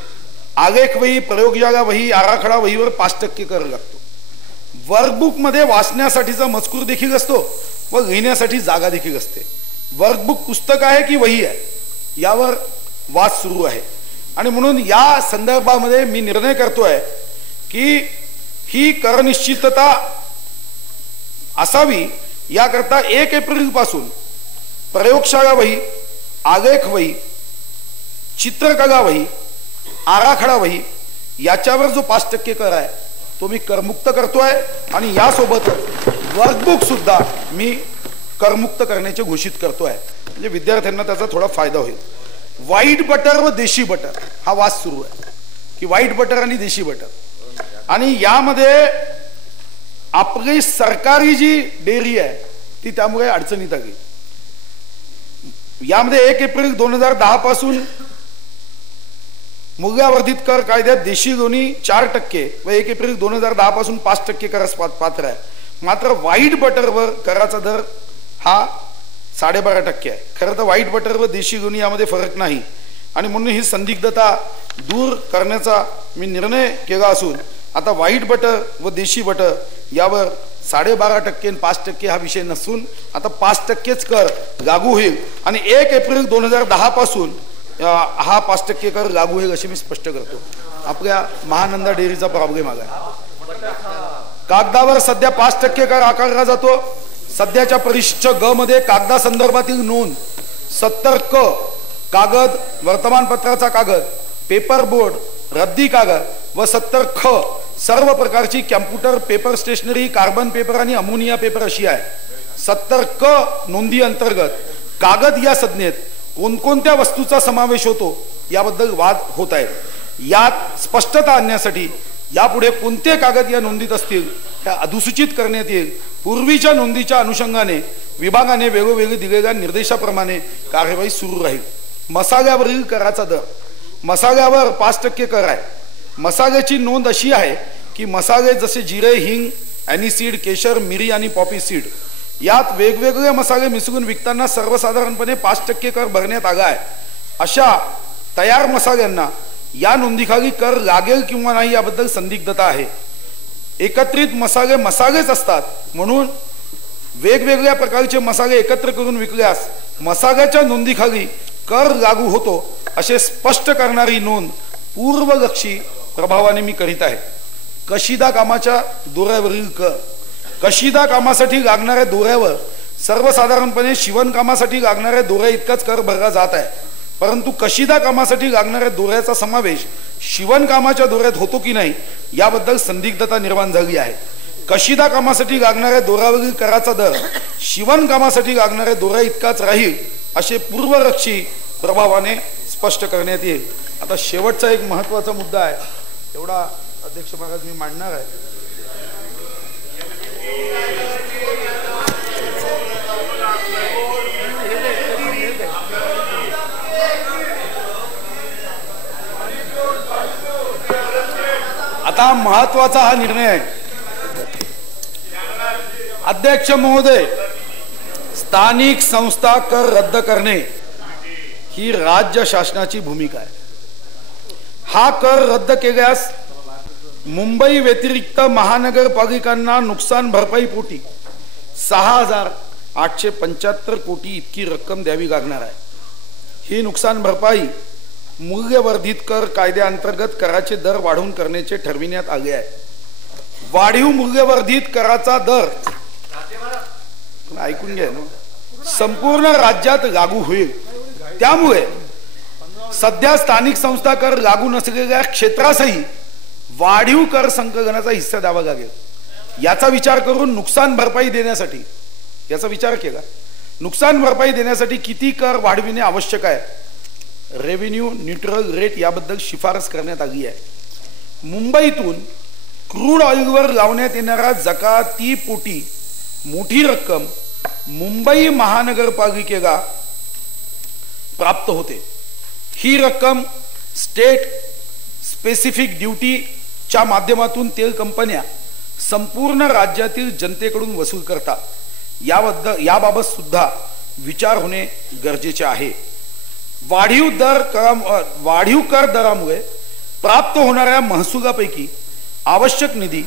आलेख वही, प्रयोगशाळा वही, आराखडा वहीवर 5% कर लागतो. वर्कबुक मध्ये वाचण्यासाठीचा मजकूर देखील असतो व लिहिण्यासाठी जागा देखील असते. वर्कबुक पुस्तक आहे की वही आहे यावर वाद सुरू आहे आणि म्हणून या संदर्भामध्ये मी निर्णय करतोय की ही कर निश्चितता असावी. याकरता 1 एप्रिल पासून प्रयोगशाळा वही, आलेख वही, चित्रकला वही, आराखडा वही याच्यावर जो 5% कर आहे तो मी करमुक्त करतोय आणि यासोबतच वर्कबुक सुद्धा मी करमुक्त करण्याचे घोषित करतोय. म्हणजे विद्यार्थ्यांना त्याचा थोडा फायदा होईल. व्हाईट बटर व देशी बटर हा वाद सुरू आहे की व्हाईट बटर आणि देशी बटर, आणि यामध्ये आपली सरकारी जी डेअरी आहे ती त्यामुळे अडचणीत आली. यामध्ये 1 एप्रिल 2010 पासून मूल्यावर्धित कर कायद्यात देशी लोणी 4% व 1 एप्रिल 2010 पासून 5% करास पात्र आहे. मात्र व्हाईट बटरवर कराचा दर हा 12.5% आहे. खरं तर व्हाईट बटर व देशी लोणी यामध्ये फरक नाही आणि म्हणून ही संदिग्धता दूर करण्याचा मी निर्णय केला असून आता व्हाईट बटर व देशी बटर यावर 12.5% आणि 5% हा विषय नसून आता 5%च कर लागू होईल आणि 1 एप्रिल 2010 पासून हा 5% कर लागू होईल असे मी स्पष्ट करतो. आपल्या महानंदा डेअरीचा प्रॉब्लेम आला. कागदावर सध्या 5% कर आकारला जातो. सध्याच्या परिशिष्ट ग मध्ये कागदा संदर्भातील नोंद 70 क कागद, वर्तमानपत्राचा कागद, पेपर बोर्ड, रद्दी कागद व 70 ख सर्व प्रकारची computer, paper stationery, carbon paper आणि अमोनिया पेपर अशी आहे. 70 क नोंदी अंतर्गत कागद या संज्ञेत कोणकोणत्या वस्तूचा समावेश होतो याबद्दल वाद होत आहेत. यात स्पष्टता आणण्यासाठी यापुढे कोणते कागद या नोंदीत असतील त्या अधिसूचित करण्यात येईल. पूर्वीच्या नोंदीच्या अनुषंगाने विभागाने वेगवेगळे दिलेल्या निर्देशाप्रमाणे कार्यवाही सुरू राहील. मसाल्यावरील कराचा दर, मसाल्यावर 5% कर आहे. मसाल्याची नोंद अशी आहे की मसाले जसे जिरे, हिंग, ॲनिसीड, केशर, मिरी आणि पॉपी सीड यात वेगवेगळे मसाले मिसळून विकताना सर्वसाधारणपणे 5% कर भरण्यात आला आहे. अशा तयार मसाल्यांना या नोंदीखाली कर लागेल किंवा नाही याबद्दल संदिग्धता आहे. एकत्रित मसाले मसालेच असतात म्हणून वेगवेगळ्या प्रकारचे मसाले एकत्र करून विकल्यास मसाल्याच्या नोंदीखाली कर लागू होतो असे स्पष्ट करणारी नोंद पूर्वलक्षी प्रभावाने मी करीत आहे. कशिदा कामाच्या दोऱ्यावरील कर, कशिदा कामासाठी लागणाऱ्या दोऱ्यावर सर्वसाधारणपणे शिवणकामासाठी लागणाऱ्या दोऱ्या इतकाच कर भरला जात आहे. परंतु कशिदा कामासाठी लागणाऱ्या दोऱ्याचा समावेश शिवणकामाच्या दोऱ्यात होतो की नाही याबद्दल संदिग्धता निर्माण झाली आहे. कशिदा कामासाठी लागणाऱ्या दोऱ्यावरील कराचा दर शिवणकामासाठी लागणाऱ्या दोऱ्या इतकाच राहील असे पूर्वलक्षी प्रभावाने स्पष्ट करण्यात येईल. आता शेवटचा एक महत्त्वाचा मुद्दा आहे, एवढा अध्यक्ष महाराज मी मांडणार आहे. आता महत्वाचा हा निर्णय आहे. अध्यक्ष महोदय, स्थानिक संस्था कर रद्द करणे ही राज्य शासनाची भूमिका आहे. हा कर रद्द केल्यास मुंबई व्यतिरिक्त महानगरपालिकांना नुकसान भरपाई पोटी 6,875 कोटी इतकी रक्कम द्यावी लागणार आहे. ही नुकसान भरपाई मूल्यवर्धित कर कायद्याअंतर्गत कराचे दर वाढवून करण्याचे ठरविण्यात आले आहे. वाढीव मूल्यवर्धित कराचा दर ऐकून घ्या ना, संपूर्ण राज्यात लागू होईल. त्यामुळे सध्या स्थानिक संस्था कर लागू नसलेल्या क्षेत्रासही वाढीव कर संकलनाचा हिस्सा द्यावा लागेल. याचा विचार करून नुकसान भरपाई देण्यासाठी याचा विचार केला. नुकसान भरपाई देण्यासाठी किती कर वाढविणे आवश्यक आहे, रेव्हेन्यू न्यूट्रल रेट याबद्दल शिफारस करण्यात आली आहे. मुंबईतून क्रूड ऑइलवर लावण्यात येणाऱ्या जकातीपोटी मोठी रक्कम मुंबई महानगरपालिकेला प्राप्त होते. ही रक्कम स्टेट स्पेसिफिक ड्युटीच्या माध्यमातून तेल कंपन्या संपूर्ण राज्यातील जनतेकडून वसूल करतात. याबाबत सुद्धा विचार होणे गरजेचे आहे. वाढीव कर दरामुळे प्राप्त होणाऱ्या महसुलापैकी आवश्यक निधी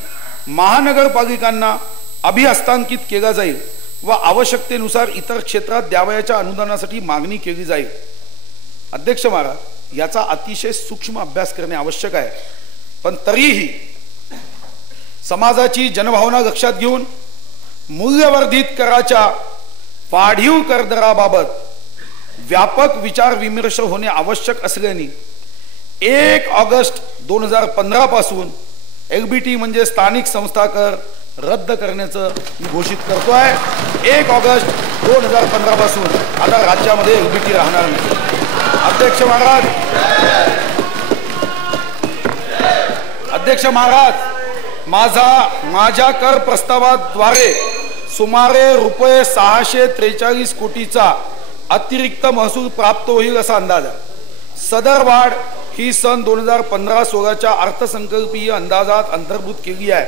महानगरपालिकांना अभिहस्तांकित केला जाईल व आवश्यकतेनुसार इतर क्षेत्रात द्यावयाच्या अनुदानासाठी मागणी केली जाईल. अध्यक्ष महाराज, याचा अतिशय सूक्ष्म अभ्यास करणे आवश्यक आहे. पण तरीही समाजाची जनभावना लक्षात घेऊन मूल्यवर्धित कराच्या वाढीव करदराबाबत व्यापक विचार विमर्श होणे आवश्यक असल्याने 1 ऑगस्ट 2015 पासून एलबीटी म्हणजे स्थानिक संस्था कर रद्द करण्याचं मी घोषित करतोय. 1 ऑगस्ट 2015 पासून आता राज्यामध्ये एलबीटी राहणार नाही. अध्यक्ष महाराज, माझ्या कर प्रस्तावाद्वारे सुमारे रुपये 643 कोटीचा अतिरिक्त महसूल प्राप्त होईल असा अंदाज आहे. सदर वाढ ही सन 2015-16च्या अर्थसंकल्पीय अंदाजात अंतर्भूत केली आहे.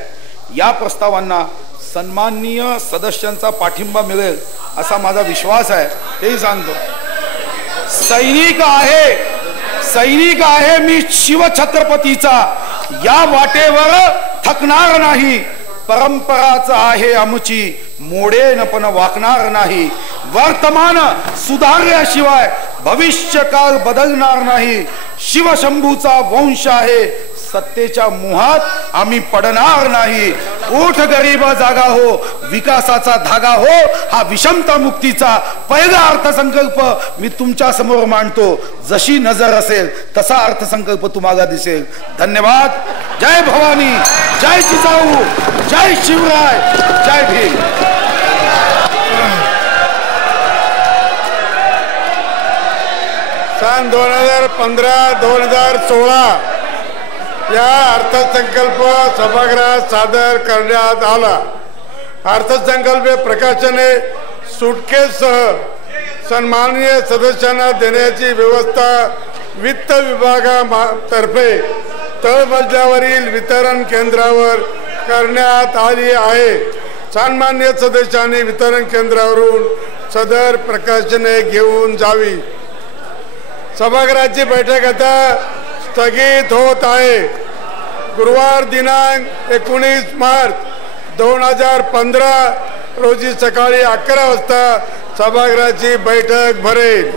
या प्रस्तावांना सन्माननीय सदस्यांचा पाठिंबा मिळेल असा माझा विश्वास आहे, हेही सांगतो. सैनिक आहे मी शिवछत्रपतीचा, या वाटेवर थकणार नाही. परंपराच आहे आमची, मोडेन पण वाकणार नाही. वर्तमान सुधारल्याशिवाय भविष्यकाळ बदलणार नाही. शिवशंभूचा वंश आहे, सत्तेच्या मोहात आम्ही पडणार नाही. ओठ गरीब जागा हो, विकासाचा धागा हो, हा विषमता मुक्तीचा पहिला अर्थसंकल्प मी तुमच्या समोर मांडतो. जशी नजर असेल तसा अर्थसंकल्प तुम्हाला दिसेल. धन्यवाद. जय भवानी, जय जिजाऊ, जय शिवराय, जय भीम. सन 2015-2016 या अर्थसंकल्प सभागृहात सादर करण्यात आला. अर्थसंकल्प प्रकाशने सुटकेसह सन्माननीय सदस्यांना देण्याची व्यवस्था वित्त विभागातर्फे तळमजल्यावरील वितरण केंद्रावर करण्यात आली आहे. सन्माननीय सदस्यांनी वितरण केंद्रावरून सदर प्रकाशने घेऊन जावी. सभागृहाची बैठक आता स्थगित होत आहे. गुरुवार दिनांक 19 मार्च 2015 रोजी सकाळी 11 वाजता सभागृहाची बैठक भरेल.